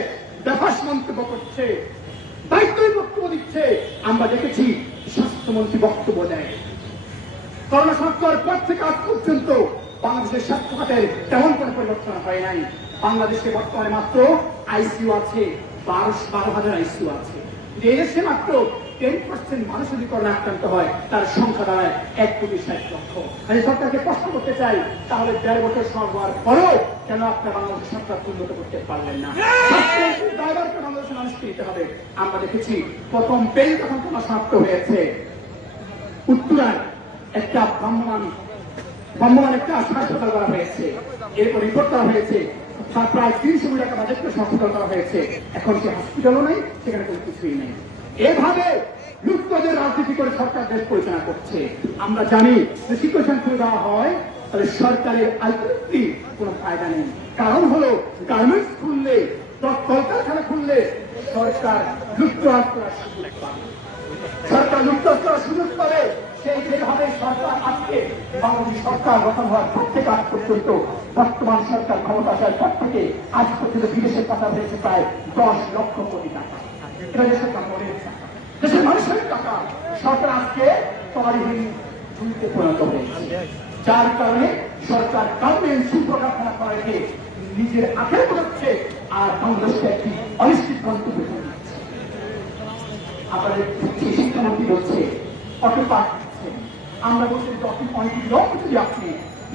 বেফাস মন্তব্য করছে, দায়িত্বই বক্তব্য দিচ্ছে। আমরা দেখেছি স্বাস্থ্যমন্ত্রী বক্তব্য দেয়, করোনা সংকটের পর থেকে আজ পর্যন্ত বাংলাদেশের স্বাস্থ্য খাতের তেমন কোনো পরিবর্তন হয় নাই। বাংলাদেশে বর্তমানে মাত্র আইসিইউ আছে 12,000 আইসিইউ আছে। যে দেশে মাত্র 10% মানুষ যদি করোনা আক্রান্ত হয় তার সংখ্যা দাঁড়ায় 1,60,00,000। আমি সরকারকে প্রশ্ন করতে চাই, তাহলে 1.5 বছর সময় হওয়ার পরেও কেন আপনার বাংলাদেশের সরকার উন্নত করতে পারলেন না? ড্রাইভারকে বাংলাদেশের মানুষকে দিতে হবে। আমরা দেখেছি প্রথম পেল যখন করোনা সমাপ্ত হয়েছে, উত্তরায় একটা ভ্রাম্যমান একটা হাসপাতাল করা হয়েছে, এরপর রিপোর্ট করা হয়েছে প্রায় 300 কোটি টাকা বাজেটকে সংশোধন করা হয়েছে। এখন সে হসপিটালও নেই, সেখানে কোনো কিছুই নেই। এভাবে লুটতরাজের রাজনীতি করে সরকার দেশ পরিচালনা করছে। আমরা জানি যে সিচুয়েশন খুলে দেওয়া হয় তাহলে সরকারের আলটিমেটলি কোনো ফায়দা নেই। কারণ হলো গার্মেন্টস খুললে, কলকারখানা খুললে সরকার লুটতরাজ করার সুযোগ পাবে। সরকার লুটতরাজ করার সুযোগ পাবে। সেই যেভাবে সরকার আজকে বাংলাদেশ সরকার গঠন হওয়ার পর থেকে আজ পর্যন্ত বর্তমান সরকার ক্ষমতা আসার পর থেকে আজ পর্যন্ত বিদেশে পাঠানো হয়েছে প্রায় 10 লক্ষ কোটি টাকা। এটা দেশের টাকা, দেশের মানুষের টাকা। সরকার আজকে তলাবিহীন ভূমিতে পরিণত হয়েছে, যার কারণে সরকার গার্মেন্ট শিল্প কারখানা করাকে নিজের আখের করাচ্ছে আর বাংলাদেশকে একটি অনিশ্চিত গন্তব্য করে দিচ্ছে। আপনাদের শিক্ষামন্ত্রী বলছে অটোপাস দিচ্ছেন, আমরা বলছি অনেক লক্ষ্য যদি আপনি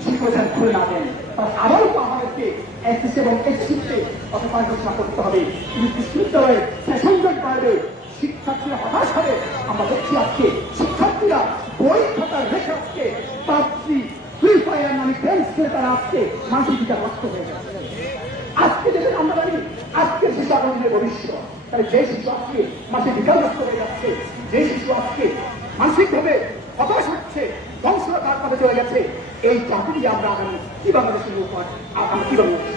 শিক্ষাদান খুলে না দেন তাহলে আবারও তো আমাদেরকে এসএসসি এবং এইচএসসিতে অটোপাস ঘোষণা করতে হবে। কিন্তু বিশ্ববিদ্যালয়ে সেশন জট বাড়বে, শিক্ষার্থীরা হতাশ হবে। আমরা দেখছি আজকে শিক্ষার্থীরা বই খাতা রেখে আজকে পাবজি, ফ্রি ফায়ার নামে গেমস খেলে তারা আজকে মানসিক বিচার নষ্ট হয়ে যাচ্ছে। আজকে যেটা আমরা জানি আজকের শিশু আগামীর ভবিষ্যৎ, তাই যে শিশু আজকে মাসে বিকাল নষ্ট হয়ে যাচ্ছে, যে শিশু আজকে মানসিকভাবে হতাশ হচ্ছে, ধ্বংসতার কাছে চলে গেছে, এই চাকরি আমরা আগামী কি বাংলাদেশের উপর আমরা কি বাংলাদেশ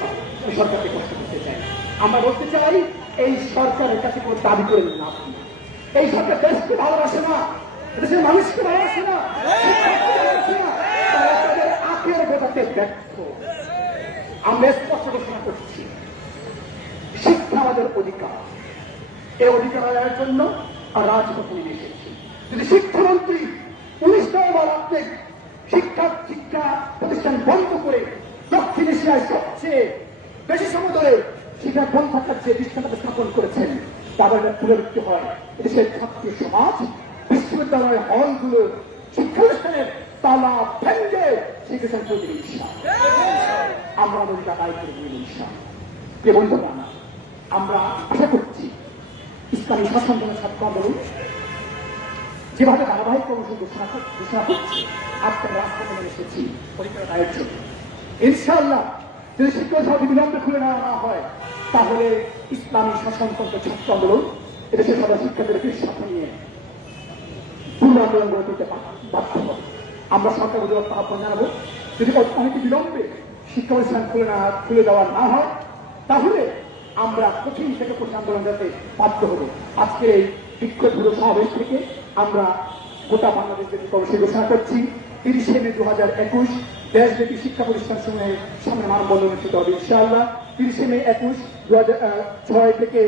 সরকারকে কষ্ট করতে চাই। আমরা বলতে চাই এই সরকারের কাছে কোনো দাবি করে না, এই সরকার দেশকে ভালোবাসে না, দেশের মানুষকে ভালোবাসে না, তারা তাদের আখের বোঝাতে ব্যর্থ। আমরা স্পষ্ট ঘোষণা করছি শিক্ষা আমাদের অধিকার, এই অধিকার আদায়ের জন্য আর রাজপথে নেমে এসেছি। যদি শিক্ষামন্ত্রী 19 বার আপনি শিক্ষা প্রতিষ্ঠান বন্ধ করে দক্ষিণ এশিয়ায় সবচেয়ে বেশি সময় ধরে শিক্ষা বন্ধ থাকার যে দৃষ্টান্ত স্থাপন করেছেন, তাদের পুনরুক্তি হয় দেশের ছাত্র সমাজ, বিশ্ববিদ্যালয়ের হলগুলো, শিক্ষানুষ্ঠানের তালা ভেঙ্গে শিক্ষা প্রতিষ্ঠা আমরা আমাদের আদায় করে দিই। কে বন্ধুরা, আমরা আশা করছি ইসলামী শাসন ছাত্র আন্দোলন যেভাবে ধারাবাহিক কর্মসূচি ঘোষণা করছে, আজকে রাজপথে নেমে এসেছি পরীক্ষার আয়ের জন্য। ইনশাআল্লাহ যদি শিক্ষা বিলম্বে খুলে নেওয়া না হয় তাহলে ইসলামী শাসনতন্ত্র ছাত্র আন্দোলন এদেশের সবাই শিক্ষার্থীদেরকে সাথে নিয়ে পূর্ণ আন্দোলন গড়ে তুলতে বাধ্য হবে। আমরা সরকার অধিকার আহ্বান জানাবো, যদি অনেকে বিলম্বে শিক্ষা প্রতিষ্ঠান খুলে দেওয়া না হয় তাহলে আমরা কঠিন থেকে কঠিন আন্দোলন যাতে বাধ্য হব। আজকের এই বিক্ষোভ সমাবেশ থেকে আমরা গোটা বাংলাদেশ ব্যাপী কর্মসূচি ঘোষণা করছি। 30 মে 2021 দেশব্যাপী শিক্ষা প্রতিষ্ঠান সমূহের সামনে মানববন্ধন অনুষ্ঠিত হবে ইনশাআল্লাহ। 30 মে 2006 থেকে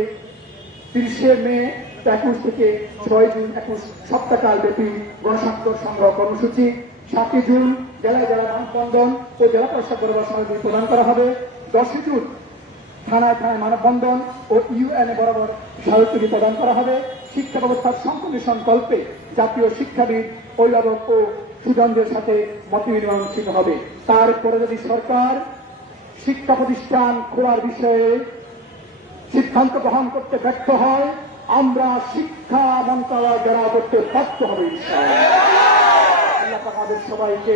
30 মে 21 থেকে 6 জুন 21 সপ্তাহকাল ব্যাপী গণস্বাক্ষর সংগ্রহ কর্মসূচি। 7 জুন জেলায় জেলা মানববন্ধন ও জেলা পরিষদ বরাবর সমাবেশ প্রদান করা হবে। 10 জুন থানায় থানায় মানববন্ধন ও ইউএনএ বরাবর স্মারকলিপি প্রদান করা হবে। শিক্ষা ব্যবস্থার সম্পূর্ণ সংকল্পে জাতীয় শিক্ষাবিদ, অভিভাবক ও সুজনদের সাথে মত বিনিময় অনুষ্ঠিত হবে। তারপরে যদি সরকার শিক্ষা প্রতিষ্ঠান খোলার বিষয়ে সিদ্ধান্ত গ্রহণ করতে ব্যর্থ হয় আমরা শিক্ষা মন্ত্রণালয় ঘেরাও করতে বাধ্য হবে ইনশাআল্লাহ। আল্লাহ পাক আমাদের সবাইকে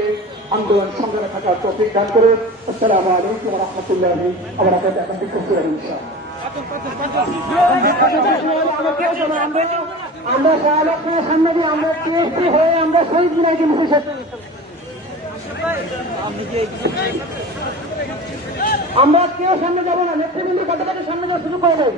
আন্দোলন সংগ্রামে থাকার তৌফিক দান করে। আসসালামু আলাইকুম ওয়া রাহমাতুল্লাহি ওয়া বারাকাতুহু। এখন বিক্ষোভ করে ইনশাআল্লাহ আমরা সামনে দিয়ে আমরা হয়ে আমরা শহীদ মিনারকে মুখে আমরা কেউ সামনে যাবো না, নেতৃবৃন্দ কতটাকে সামনে যাওয়ার সুযোগ করে দেয়।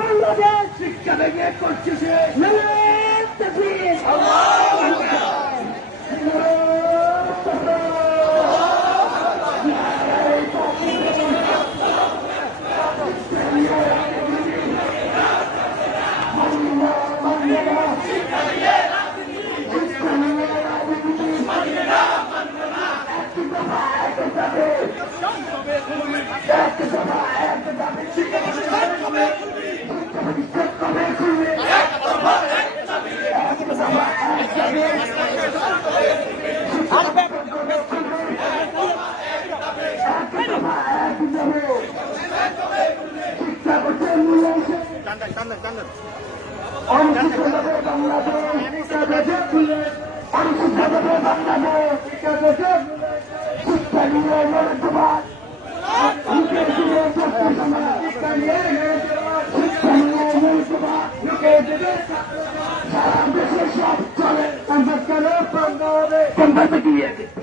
বাংলাদেশ শিক্ষা ভেঙে করছে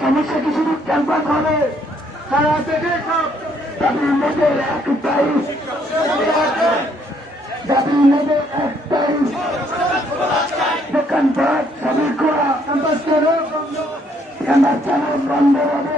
সমস্যা কি শুধু ক্যাম্পাস হবে? সারা দেশে সব জাতির মধ্যে একটাই দোকানপাট সবই করা ক্যাম্পাস কেন বন্ধ হবে?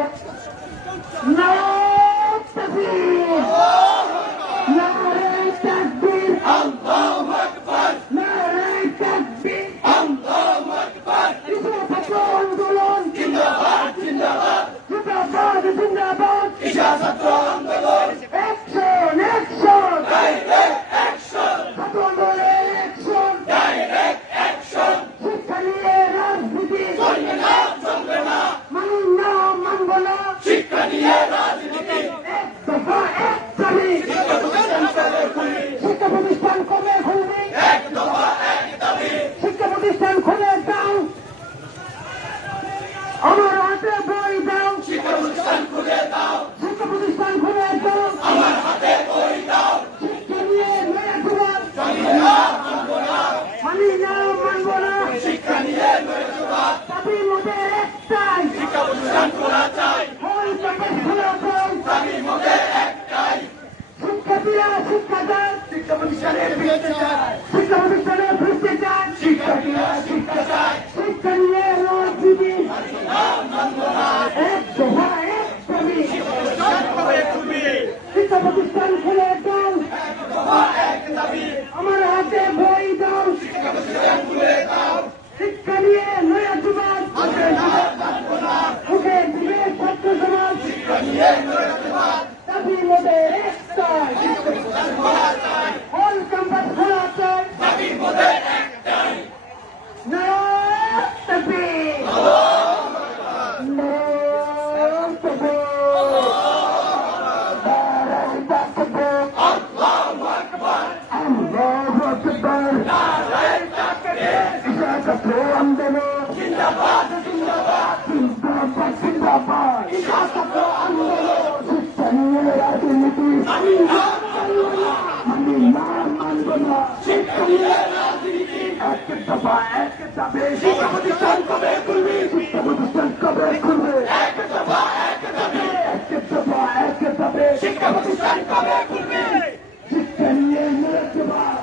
শিক্ষা নিয়ে মুরাদবাদ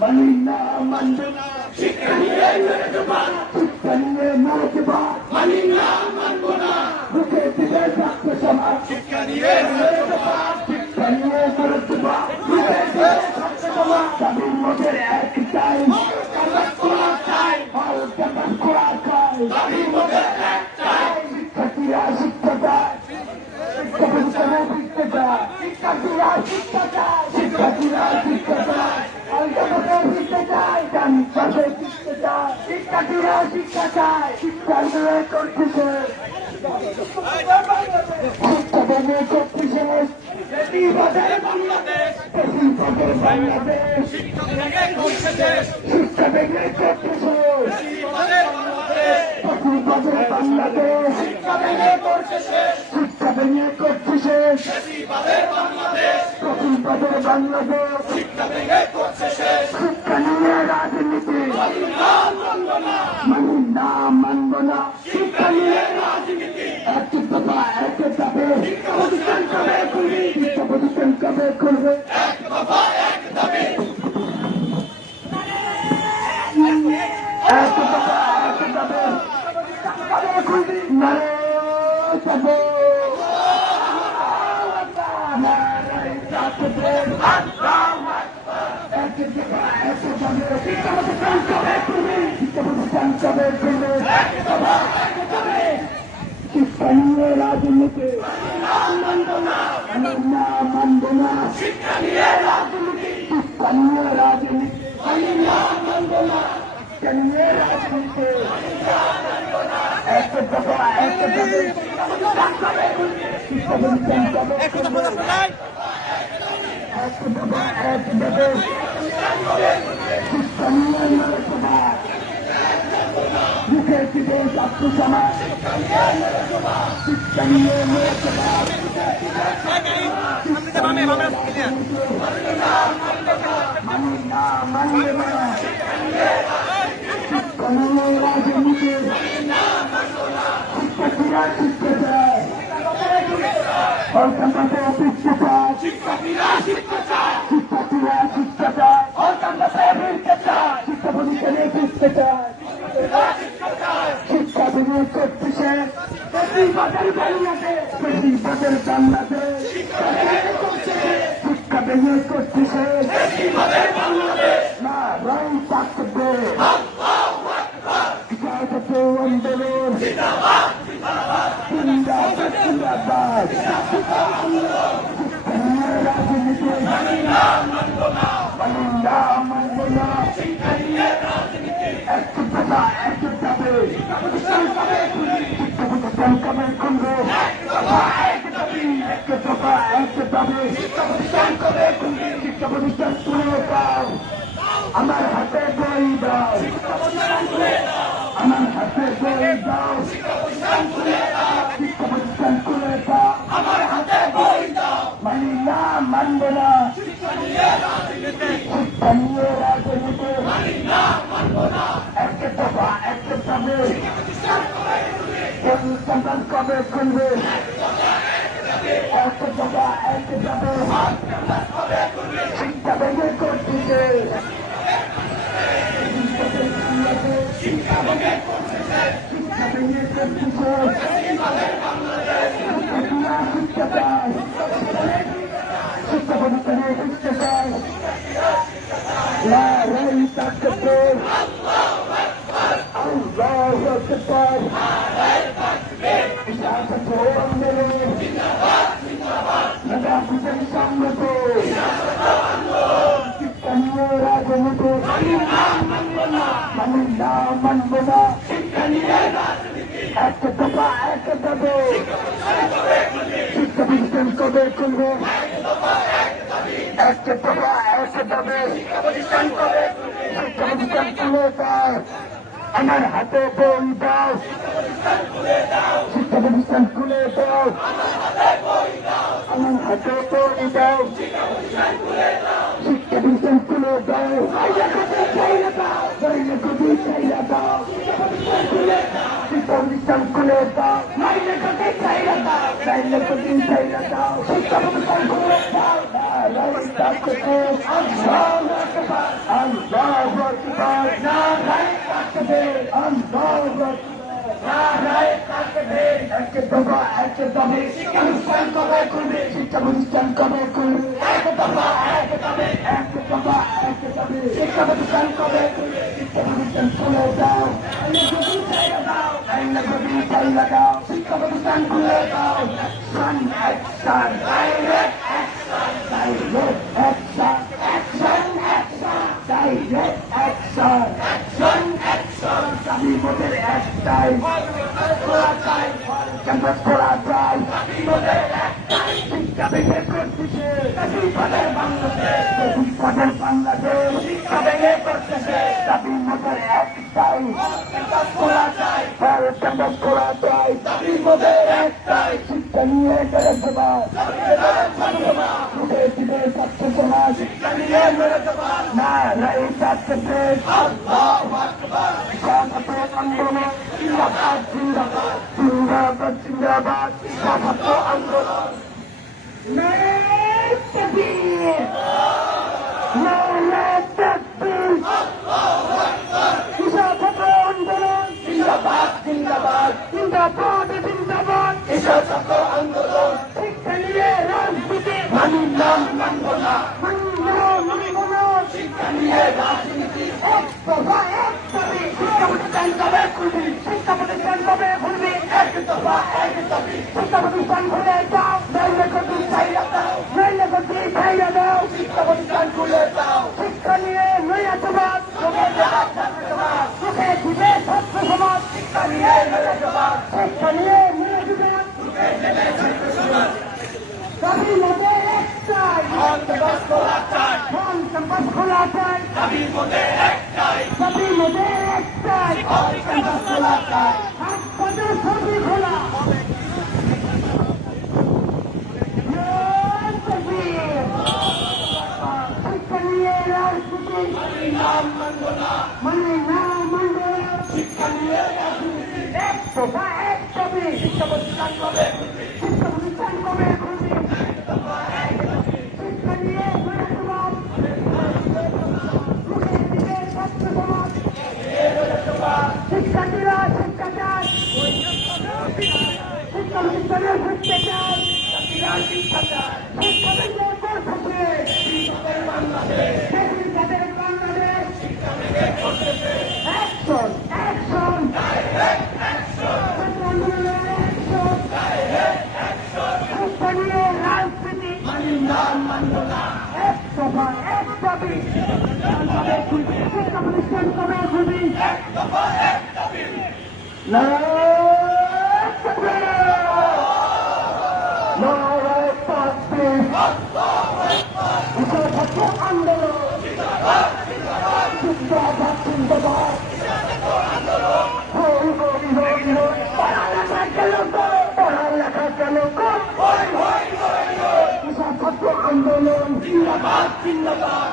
মানি না মানব না শিক্ষা নিয়ে মুরাদবাদ মানি না মানব না বুকে দিলে ছাত্র সমাজ শিক্ষা নিয়ে মুরাদবাদ বুকে দিলে ছাত্র সমাজ স্বাধীন মোদের এক চাই কাগজ করা চাই হল কাগজ করা চাই স্বাধীন মোদের এক চাই শিক্ষার্থীরা শিক্ষা চায় শিক্ষার্থীরা শিক্ষা চায় শিক্ষার্থীরা শিক্ষা চায় শিক্ষার্থীরা শিক্ষা চায় শিক্ষা চায় জানতে শিক্ষা চায় শিক্ষার্থীরা শিক্ষা চায় শিক্ষার্থীরা করতেছে শিক্ষাদানে করতেছে বেশিরভাগের বাংলাদেশ বেশিরভাগের বাংলাদেশ শিক্ষা ভেঙে করতেছে বেশিরভাগের বাংলাদেশ শিক্ষা ভেঙে করতেছে শিক্ষা ভেঙে করতেছে বেশিরভাগের বাংলাদেশ শিক্ষা ভেঙে করতেছে শিক্ষা নিয়ে রাজনীতি মানি না মানব না শিক্ষা নিয়ে রাজনীতি এক দফা এক দাবি শিক্ষা প্রতিষ্ঠান কবে খুলবে শিক্ষা প্রতিষ্ঠান কবে খুলবে এক দফা এক দাবি এক দফা এক দাবি কবে খুলবে নারে যাবো নারে যাবো এক দফা এক দাবি শিক্ষা প্রতিষ্ঠান কবে খুলবে শিক্ষা প্রতিষ্ঠান কবে খুলবে এক দফা এক দাবি শিক্ষা নিয়ে রাজনীতি মানব না মানব না শিক্ষা নিয়ে রাজনীতি শিক্ষা নিয়ে রাজনীতি মানব না শিক্ষা নিয়ে রাজনীতি এক দফা এক দাবি শিক্ষা প্রতিষ্ঠান কবে খুলবে এক দফা এক দাবি শিক্ষা নিয়ে মুরাদবাদ বুকে দিলে ছাত্র সমাজ শিক্ষা নিয়ে মুরাদবাদ মানি না মানব না শিক্ষা নিয়ে রাজনীতি শিক্ষার্থীরা শিক্ষা চায় হল ক্যাম্পাসে শিক্ষা চায় শিক্ষার্থীরা শিক্ষা চায় শিক্ষার্থীরা শিক্ষা চায় হল ক্যাম্পাসে শিক্ষা চায় শিক্ষা প্রতিষ্ঠানে শিক্ষা চায় শিক্ষা ভেঙে করতেছে বেশিরভাগের বাংলাদেশ বেশিরভাগের বাংলাদেশ শিক্ষা ভেঙে করতেছে না রাই থাকবে জায়গাতে আন্দোলন জিন্দাবাদ জিন্দাবাদ রাজনীতি মানি না মানব না এক দফা এক দাবি শিক্ষা প্রতিষ্ঠান কবে খুলবে শিক্ষা প্রতিষ্ঠান কবে খুলবে এক দফা এক দাবি শিক্ষা প্রতিষ্ঠান কবে খুলবে শিক্ষা প্রতিষ্ঠান খুলে দাও আমার হাতে বই দাও শিক্ষা প্রতিষ্ঠান খুলে দাও আমার হাতে বই দাও শিক্ষা প্রতিষ্ঠান খুলে দাও শিক্ষা প্রতিষ্ঠান খুলে দাও আমার হাতে বই দাও মানি না মানব না শিক্ষা নিয়ে রাজনীতি মানি না মানব না এক দফা এক দাবি শিক্ষা প্রতিষ্ঠান কবে খুলবে এক দফা এক দাবি শিক্ষা ভেঙে করতেছে শিক্ষা ভেঙে করতেছে শিক্ষা ভেঙে করতেছে শিক্ষা চায় শিক্ষা প্রতিষ্ঠানে শিক্ষা চায় রাই থাকবে আল্লাহু আকবার ইসলামত আন্দোলন মেধাবীদের সংগত শিক্ষা নিয়ে রাজনীতি মানি না মানব না শিক্ষা নিয়ে রাজনীতি এক দফা এক দাবি শিক্ষা প্রতিষ্ঠান কবে খুলবে এক দফা এক দাবি শিক্ষা প্রতিষ্ঠান কবে শিক্ষা প্রতিষ্ঠান খুলে দাও আমার হাতে বই দাও শিক্ষা প্রতিষ্ঠান খুলে দাও আমার হাতে বই দাও শিক্ষা প্রতিষ্ঠান খুলে দাও চাইলে কবি চাইলে দাও শিক্ষা প্রতিষ্ঠান খুলে দাও চাইরা দাও নাইলে প্রতি চাইরা দাও শিক্ষা প্রতিষ্ঠান খুলে দাও নারায়ণ তাকবীর আল্লাহু আকবার আল্লাহু আকবার নারায়ণ তাকবীর আল্লাহু আকবার নারায়ণ তাকবীর এক দফা এক দাবি শিক্ষা প্রতিষ্ঠান কবে খুলবে শিক্ষা প্রতিষ্ঠান কবে খুলবে এক দফা এক দাবি এক দফা এক দাবি শিক্ষা প্রতিষ্ঠান কবে খুলবে শিক্ষা প্রতিষ্ঠান খুলে দাও নাইলে প্রতি চাইরা দাও শিক্ষা প্রতিষ্ঠান খুলে দাও action direct action direct action action action direct action action action দাবি মোদের একটাই খোলা চাই ক্যাম্পাস খোলা চাই দাবি মোদের একটাই শিক্ষা ভেঙে করতেছে বিপদের বাংলাদেশ বিপদের বাংলাদেশ শিক্ষা ভেঙে করতেছে দাবি মোদের একটাই ক্যাম্পাস খোলা চাই ক্যাম্পাস খোলা চাই দাবি মোদের একটাই শিক্ষা নিয়ে গেলে সমাজ দিবে ছাত্র সমাজ শিক্ষা নিয়ে গেলে সমাজ না রাই ছাত্র আল্লাহু আকবার জানাতে আন্দোলন জিন্দাবাদ জিন্দাবাদ জিন্দাবাদ জিন্দাবাদ ছাত্র আন্দোলন নারায়ণ তাকবীর নারায়ণ তাকবীর আল্লাহু আকবার ছাত্র আন্দোলন জিন্দাবাদ জিন্দাবাদ জিন্দাবাদ জিন্দাবাদ ছাত্র আন্দোলন শিক্ষা নিয়ে রাজনীতি মানি নাম মানব না মানি নাম মানব না শিক্ষা নিয়ে রাজনীতি এক দফা এক দাবি শিক্ষা প্রতিষ্ঠান কবে খুলবি শিক্ষা প্রতিষ্ঠান কবে খুলবি এক দফা এক দাবি শিক্ষা প্রতিষ্ঠান খুলে দাও নাইলে করতে চাইরা দাও নাইলে করতে চাইরা দাও শিক্ষা প্রতিষ্ঠান খুলে দাও শিক্ষা নিয়ে নয়া সমাজ লোকে দেওয়া ছাত্র সমাজ লোকে দিবে ছাত্র সমাজ শিক্ষা নিয়ে নয়া সমাজ শিক্ষা নিয়ে নয়া সমাজ লোকে দেবে ছাত্র সমাজ দাবি মোদের একটাই ক্যাম্পাস খোলা চাই ক্যাম্পাস খোলা চাই দাবি মোদের একটাই দাবি মোদের একটাই ক্যাম্পাস খোলা চাই হাত পাতে সবই খোলা শিক্ষা নিয়ে রাজনীতি মানি নাম মানব না মানি নাম মানব না শিক্ষা নিয়ে রাজনীতি এক দফা এক দাবি শিক্ষা প্রতিষ্ঠান কবে খুলবে শিক্ষা প্রতিষ্ঠান কবে খুলবে শিক্ষা নিয়ে সমাজ লোকে দিবে ছাত্র সমাজ শিক্ষার্থীরা শিক্ষা চায় শিক্ষা প্রতিষ্ঠানে শিক্ষা চায় শিক্ষা চায় শিক্ষা ভেঙে করতেছে তাদের বাংলাদেশ শিক্ষা ভেঙে করতেছে অ্যাকশন অ্যাকশন ডাইরেক্ট অ্যাকশন ছাত্র আন্দোলনের অ্যাকশন ডাইরেক্ট অ্যাকশন শিক্ষা নিয়ে রাজনীতি মানি নাম মানব না এক দফা এক দাবি শিক্ষা প্রতিষ্ঠান কবে খুলবি এক দফা এক দাবি নারায়ণ তাকবীর নারায়ণ তাকবীর আল্লাহু আকবার ছাত্র আন্দোলন জিন্দাবাদ জিন্দাবাদ জিন্দাবাদ জিন্দাবাদ ছাত্র আন্দোলন হই হই হই হই পড়ালেখা কেন কর পড়ালেখা কেন কর হই হই হই হই ছাত্র আন্দোলন জিন্দাবাদ জিন্দাবাদ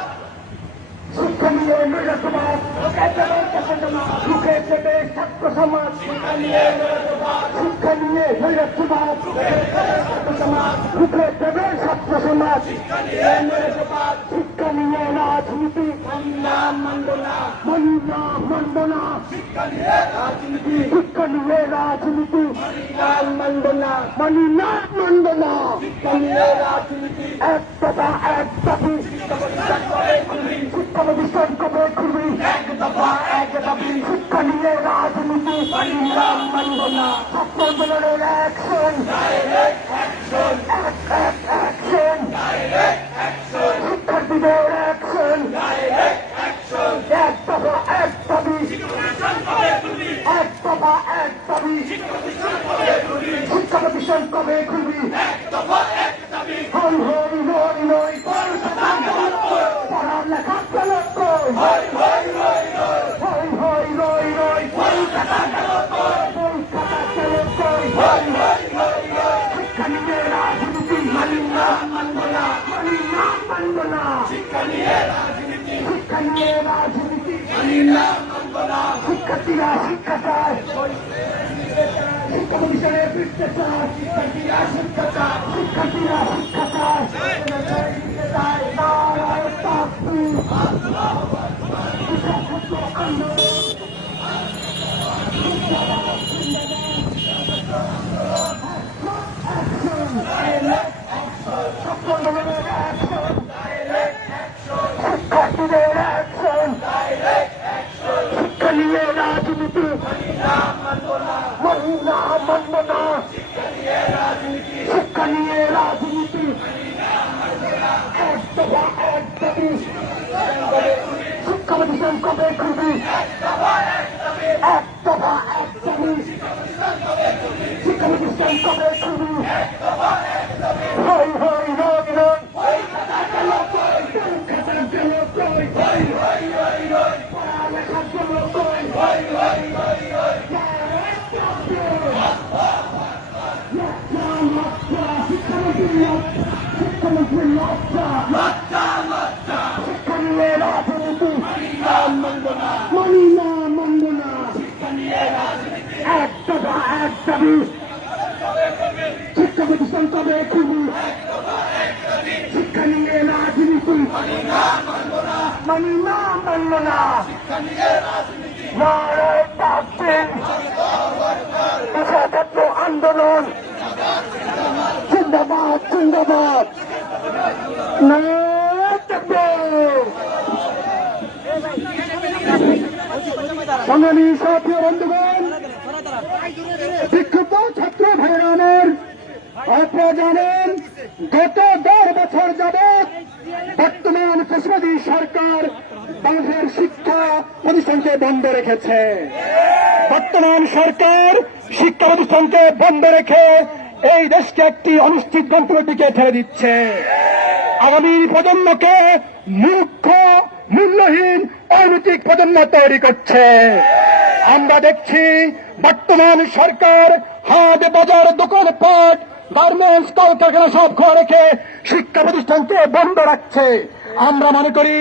শিক্ষা নিয়ে নয়া সমাজ লোকে দেবে ছাত্র সমাজ লোকে দেবে ছাত্র সমাজ শিক্ষা নিয়ে নয়া সমাজ শিক্ষা নিয়ে নয়া সমাজ ছাত্র সমাজ লোকে দেবে ছাত্র সমাজ শিক্ষা নিয়ে নয়া সমাজ শিক্ষা নিয়ে রাজনীতি মানি নাম মানব না মানি নাম মানব না শিক্ষা নিয়ে রাজনীতি শিক্ষা নিয়ে রাজনীতি মানি নাম মানব না মানি নাম মানব না শিক্ষা নিয়ে রাজনীতি এক দফা এক দাবি শিক্ষা প্রতিষ্ঠান কবে খুলবি শিক্ষা প্রতিষ্ঠান কবে খুলবি এক দফা এক দাবি শিক্ষা নিয়ে রাজনীতি মানি নাম মানব না ছাত্র আন্দোলনের action direct action action direct action শিক্ষার্থীদের অ্যাকশন ডাইরেক্ট অ্যাকশন এক দফা এক দাবি শিক্ষা প্রতিষ্ঠান কবে খুলবি এক দফা এক দাবি শিক্ষা প্রতিষ্ঠান কবে খুলবি শিক্ষা প্রতিষ্ঠান কবে খুলবি এক দফা এক দাবি হই হই হই হই পড়ালেখা কেন কর হই হই হই হই হই হই হই কলকাতা কেন কর কলকাতা কেন কর হই হই হই শিক্ষা নিয়ে রাজনীতি মানি নাম মানব না মানি নাম মানব না শিক্ষা নিয়ে রাজনীতি শিক্ষা নিয়ে রাজনীতি মানি নাম মানব না শিক্ষার্থীরা শিক্ষা চায় কমিশনের ফিরতে চায়, শিক্ষার্থীরা শিক্ষা চায়, শিক্ষার্থীরা শিক্ষা চায়, শিক্ষা চায়, নারায়ণ তাকবীর। ছাত্র আন্দোলন শিক্ষার্থীদের অ্যাকশন, শিক্ষা নিয়ে রাজনীতি মানি না মানব না, শিক্ষা নিয়ে রাজনীতি এক দফা এক দাবি, শিক্ষা প্রতিষ্ঠান কবে খুলবি, এক দফা এক দাবি, শিক্ষা প্রতিষ্ঠান কবে খুলবি, হই হই রই রই, পরীক্ষাটা গেল কই, পড়ালেখা গেল কই, শিক্ষামন্ত্রী লজ্জা, শিক্ষা নিয়ে রাজনীতি মানি না মানব না, এক দফা এক দাবি, শিক্ষা প্রতিষ্ঠান কবে খুলবি, শিক্ষা নিয়ে রাজনীতি মানি না মানব না, নারায়ণ তাকবীর। ছাত্র আন্দোলন জিন্দাবাদ জিন্দাবাদ, নারায়ণ তাকবীর। সংগ্রামী সাথী বন্ধুগণ, বিক্ষুব্ধ ছাত্র ভাইরানের আপনারা জানেন গত 10 বছর যাবৎ বর্তমান ফ্যাসিবাদী সরকার বাংলাদেশের শিক্ষা প্রতিষ্ঠানকে বন্ধ রেখেছে। বর্তমান সরকার শিক্ষা প্রতিষ্ঠানকে বন্ধ রেখে এই দেশকে একটি অনিশ্চিত গন্তব্যের দিকে ঠেলে দিচ্ছে। আগামী প্রজন্মকে মূর্খ, মূল্যহীন, অনৈতিক প্রজন্ম তৈরি করছে। আমরা দেখছি বর্তমান সরকার হাট বাজার, দোকানপাট, গার্মেন্টস, কলকারখানা সব খোলা রেখে শিক্ষা প্রতিষ্ঠানকে বন্ধ রাখছে। আমরা মনে করি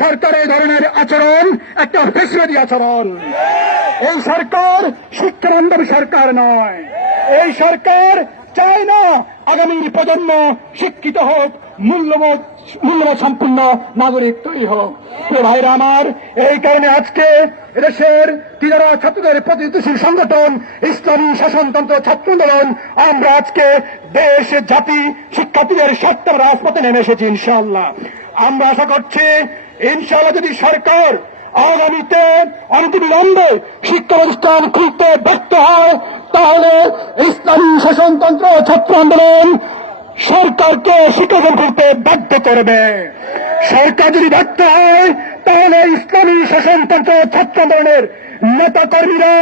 সরকারের ধরনের আচরণ একটা ফ্যাসিবাদী আচরণ। এই সরকার শিক্ষাবান্ধব সরকার নয়। এই সরকার চায় না আগামী প্রজন্ম শিক্ষিত হোক, মূল্যবোধ সম্পূর্ণ নাগরিক তৈরি হোক। প্রিয় ভাইরা আমার, এই কারণে আজকে এদেশের যারা ছাত্রদের প্রতিনিধিশীল সংগঠন ইসলামী শাসনতন্ত্র ছাত্র আন্দোলন, আমরা আজকে দেশ, জাতি, শিক্ষার্থীদের স্বার্থে রাজপথে নেমে এসেছি। ইনশাআল্লাহ আমরা আশা করছি ইনশাআল্লাহ যদি সরকার আগামীতে অনতিবিলম্বে শিক্ষা প্রতিষ্ঠান খুলতে ব্যর্থ হয়, তাহলে ইসলামী শাসনতন্ত্র ছাত্র আন্দোলন সরকারকে শিক্ষাদান করতে বাধ্য করবে। সরকার যদি ব্যর্থ হয়, তাহলে ইসলামী শাসনতন্ত্র ছাত্র আন্দোলনের নেতা কর্মীরা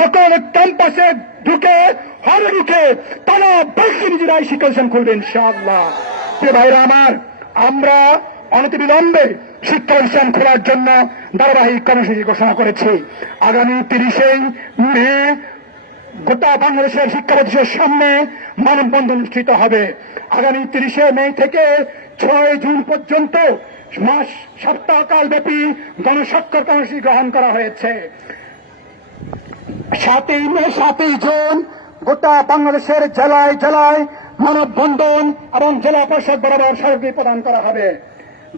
সকল ক্যাম্পাসে ঢুকে, হলে ঢুকে তারা বসে নিজেরাই শিক্ষাদান করবে ইনশাআল্লাহ। যে ভাইরা আমার, আমরা অনতিবিলম্বে শিক্ষা প্রতিষ্ঠান খোলার জন্য ধারাবাহিক কর্মসূচি ঘোষণা করেছি। আগামী 30শে মে গোটা বাংলাদেশের শিক্ষা প্রতিষ্ঠানের সামনে মানববন্ধন অনুষ্ঠিত হবে। আগামী 30শে মে থেকে 6 জুন পর্যন্ত সপ্তাহকাল ব্যাপী গণস্বাক্ষর কর্মসূচি গ্রহণ করা হয়েছে। 7ই মে 7ই জুন গোটা বাংলাদেশের জেলায় জেলায় মানববন্ধন এবং জেলা পরিষদ বরাবর স্মারকলিপি প্রদান করা হবে।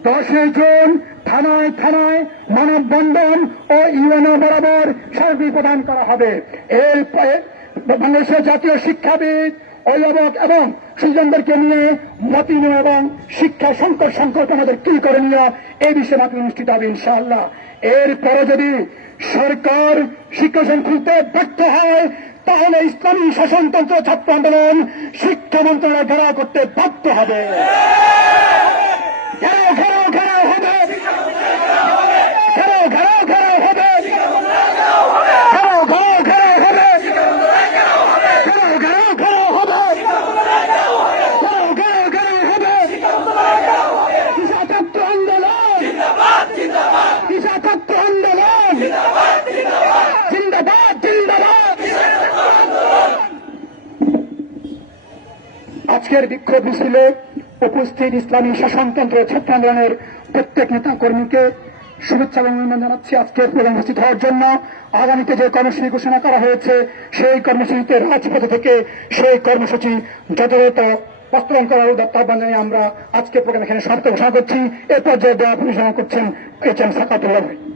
10ই জুন থানায় থানায় মানববন্ধন ও ইউএনও বরাবর স্মারকলিপি প্রদান করা হবে। এরপরে বাংলাদেশের জাতীয় শিক্ষাবিদ, অভিভাবক এবং সুজনদেরকে নিয়ে মতিন এবং শিক্ষা সংকট আমাদের কি করণীয় এই বিষয়ে মাত্র অনুষ্ঠিত হবে ইনশাআল্লাহ। এরপরে যদি সরকার শিক্ষা খুলতে ব্যর্থ হয়, তাহলে ইসলামী শাসনতন্ত্র ছাত্র আন্দোলন শিক্ষা মন্ত্রণালয় ঘেরাও করতে বাধ্য হবে। ঘেরাও ঘেরাও ঘেরাও হবে, ঘেরাও ঘেরাও ঘেরাও হবে, ঘেরাও ঘেরাও ঘেরাও হবে, ঘেরাও ঘেরাও ঘেরাও হবে, ঘেরাও ঘেরাও ঘেরাও হবে। কিসা ছাত্র আন্দোলন, কিসা ছাত্র আন্দোলন, জিন্দাবাদ জিন্দাবাদ। আজকের বিক্ষোভ মিছিলে উপস্থিত ইসলামী শাসনতন্ত্র ছাত্র আন্দোলনের প্রত্যেক নেতা কর্মীকে শুভেচ্ছা এবং অভিনন্দন জানাচ্ছি আজকের প্রোগ্রাম উপস্থিত হওয়ার জন্য। আগামীতে যে কর্মসূচি ঘোষণা করা হয়েছে সেই কর্মসূচিতে রাজপথে থেকে সেই কর্মসূচি যথাযথ বাস্তবায়ন করার উদাত্ত আহ্বান জানিয়ে আমরা আজকের প্রোগ্রাম এখানে সমাপ্ত ঘোষণা করছি। এ পর্যায়ে দেওয়া পরিচালনা করছেন HM সাকাতুল্লাহ ভাই।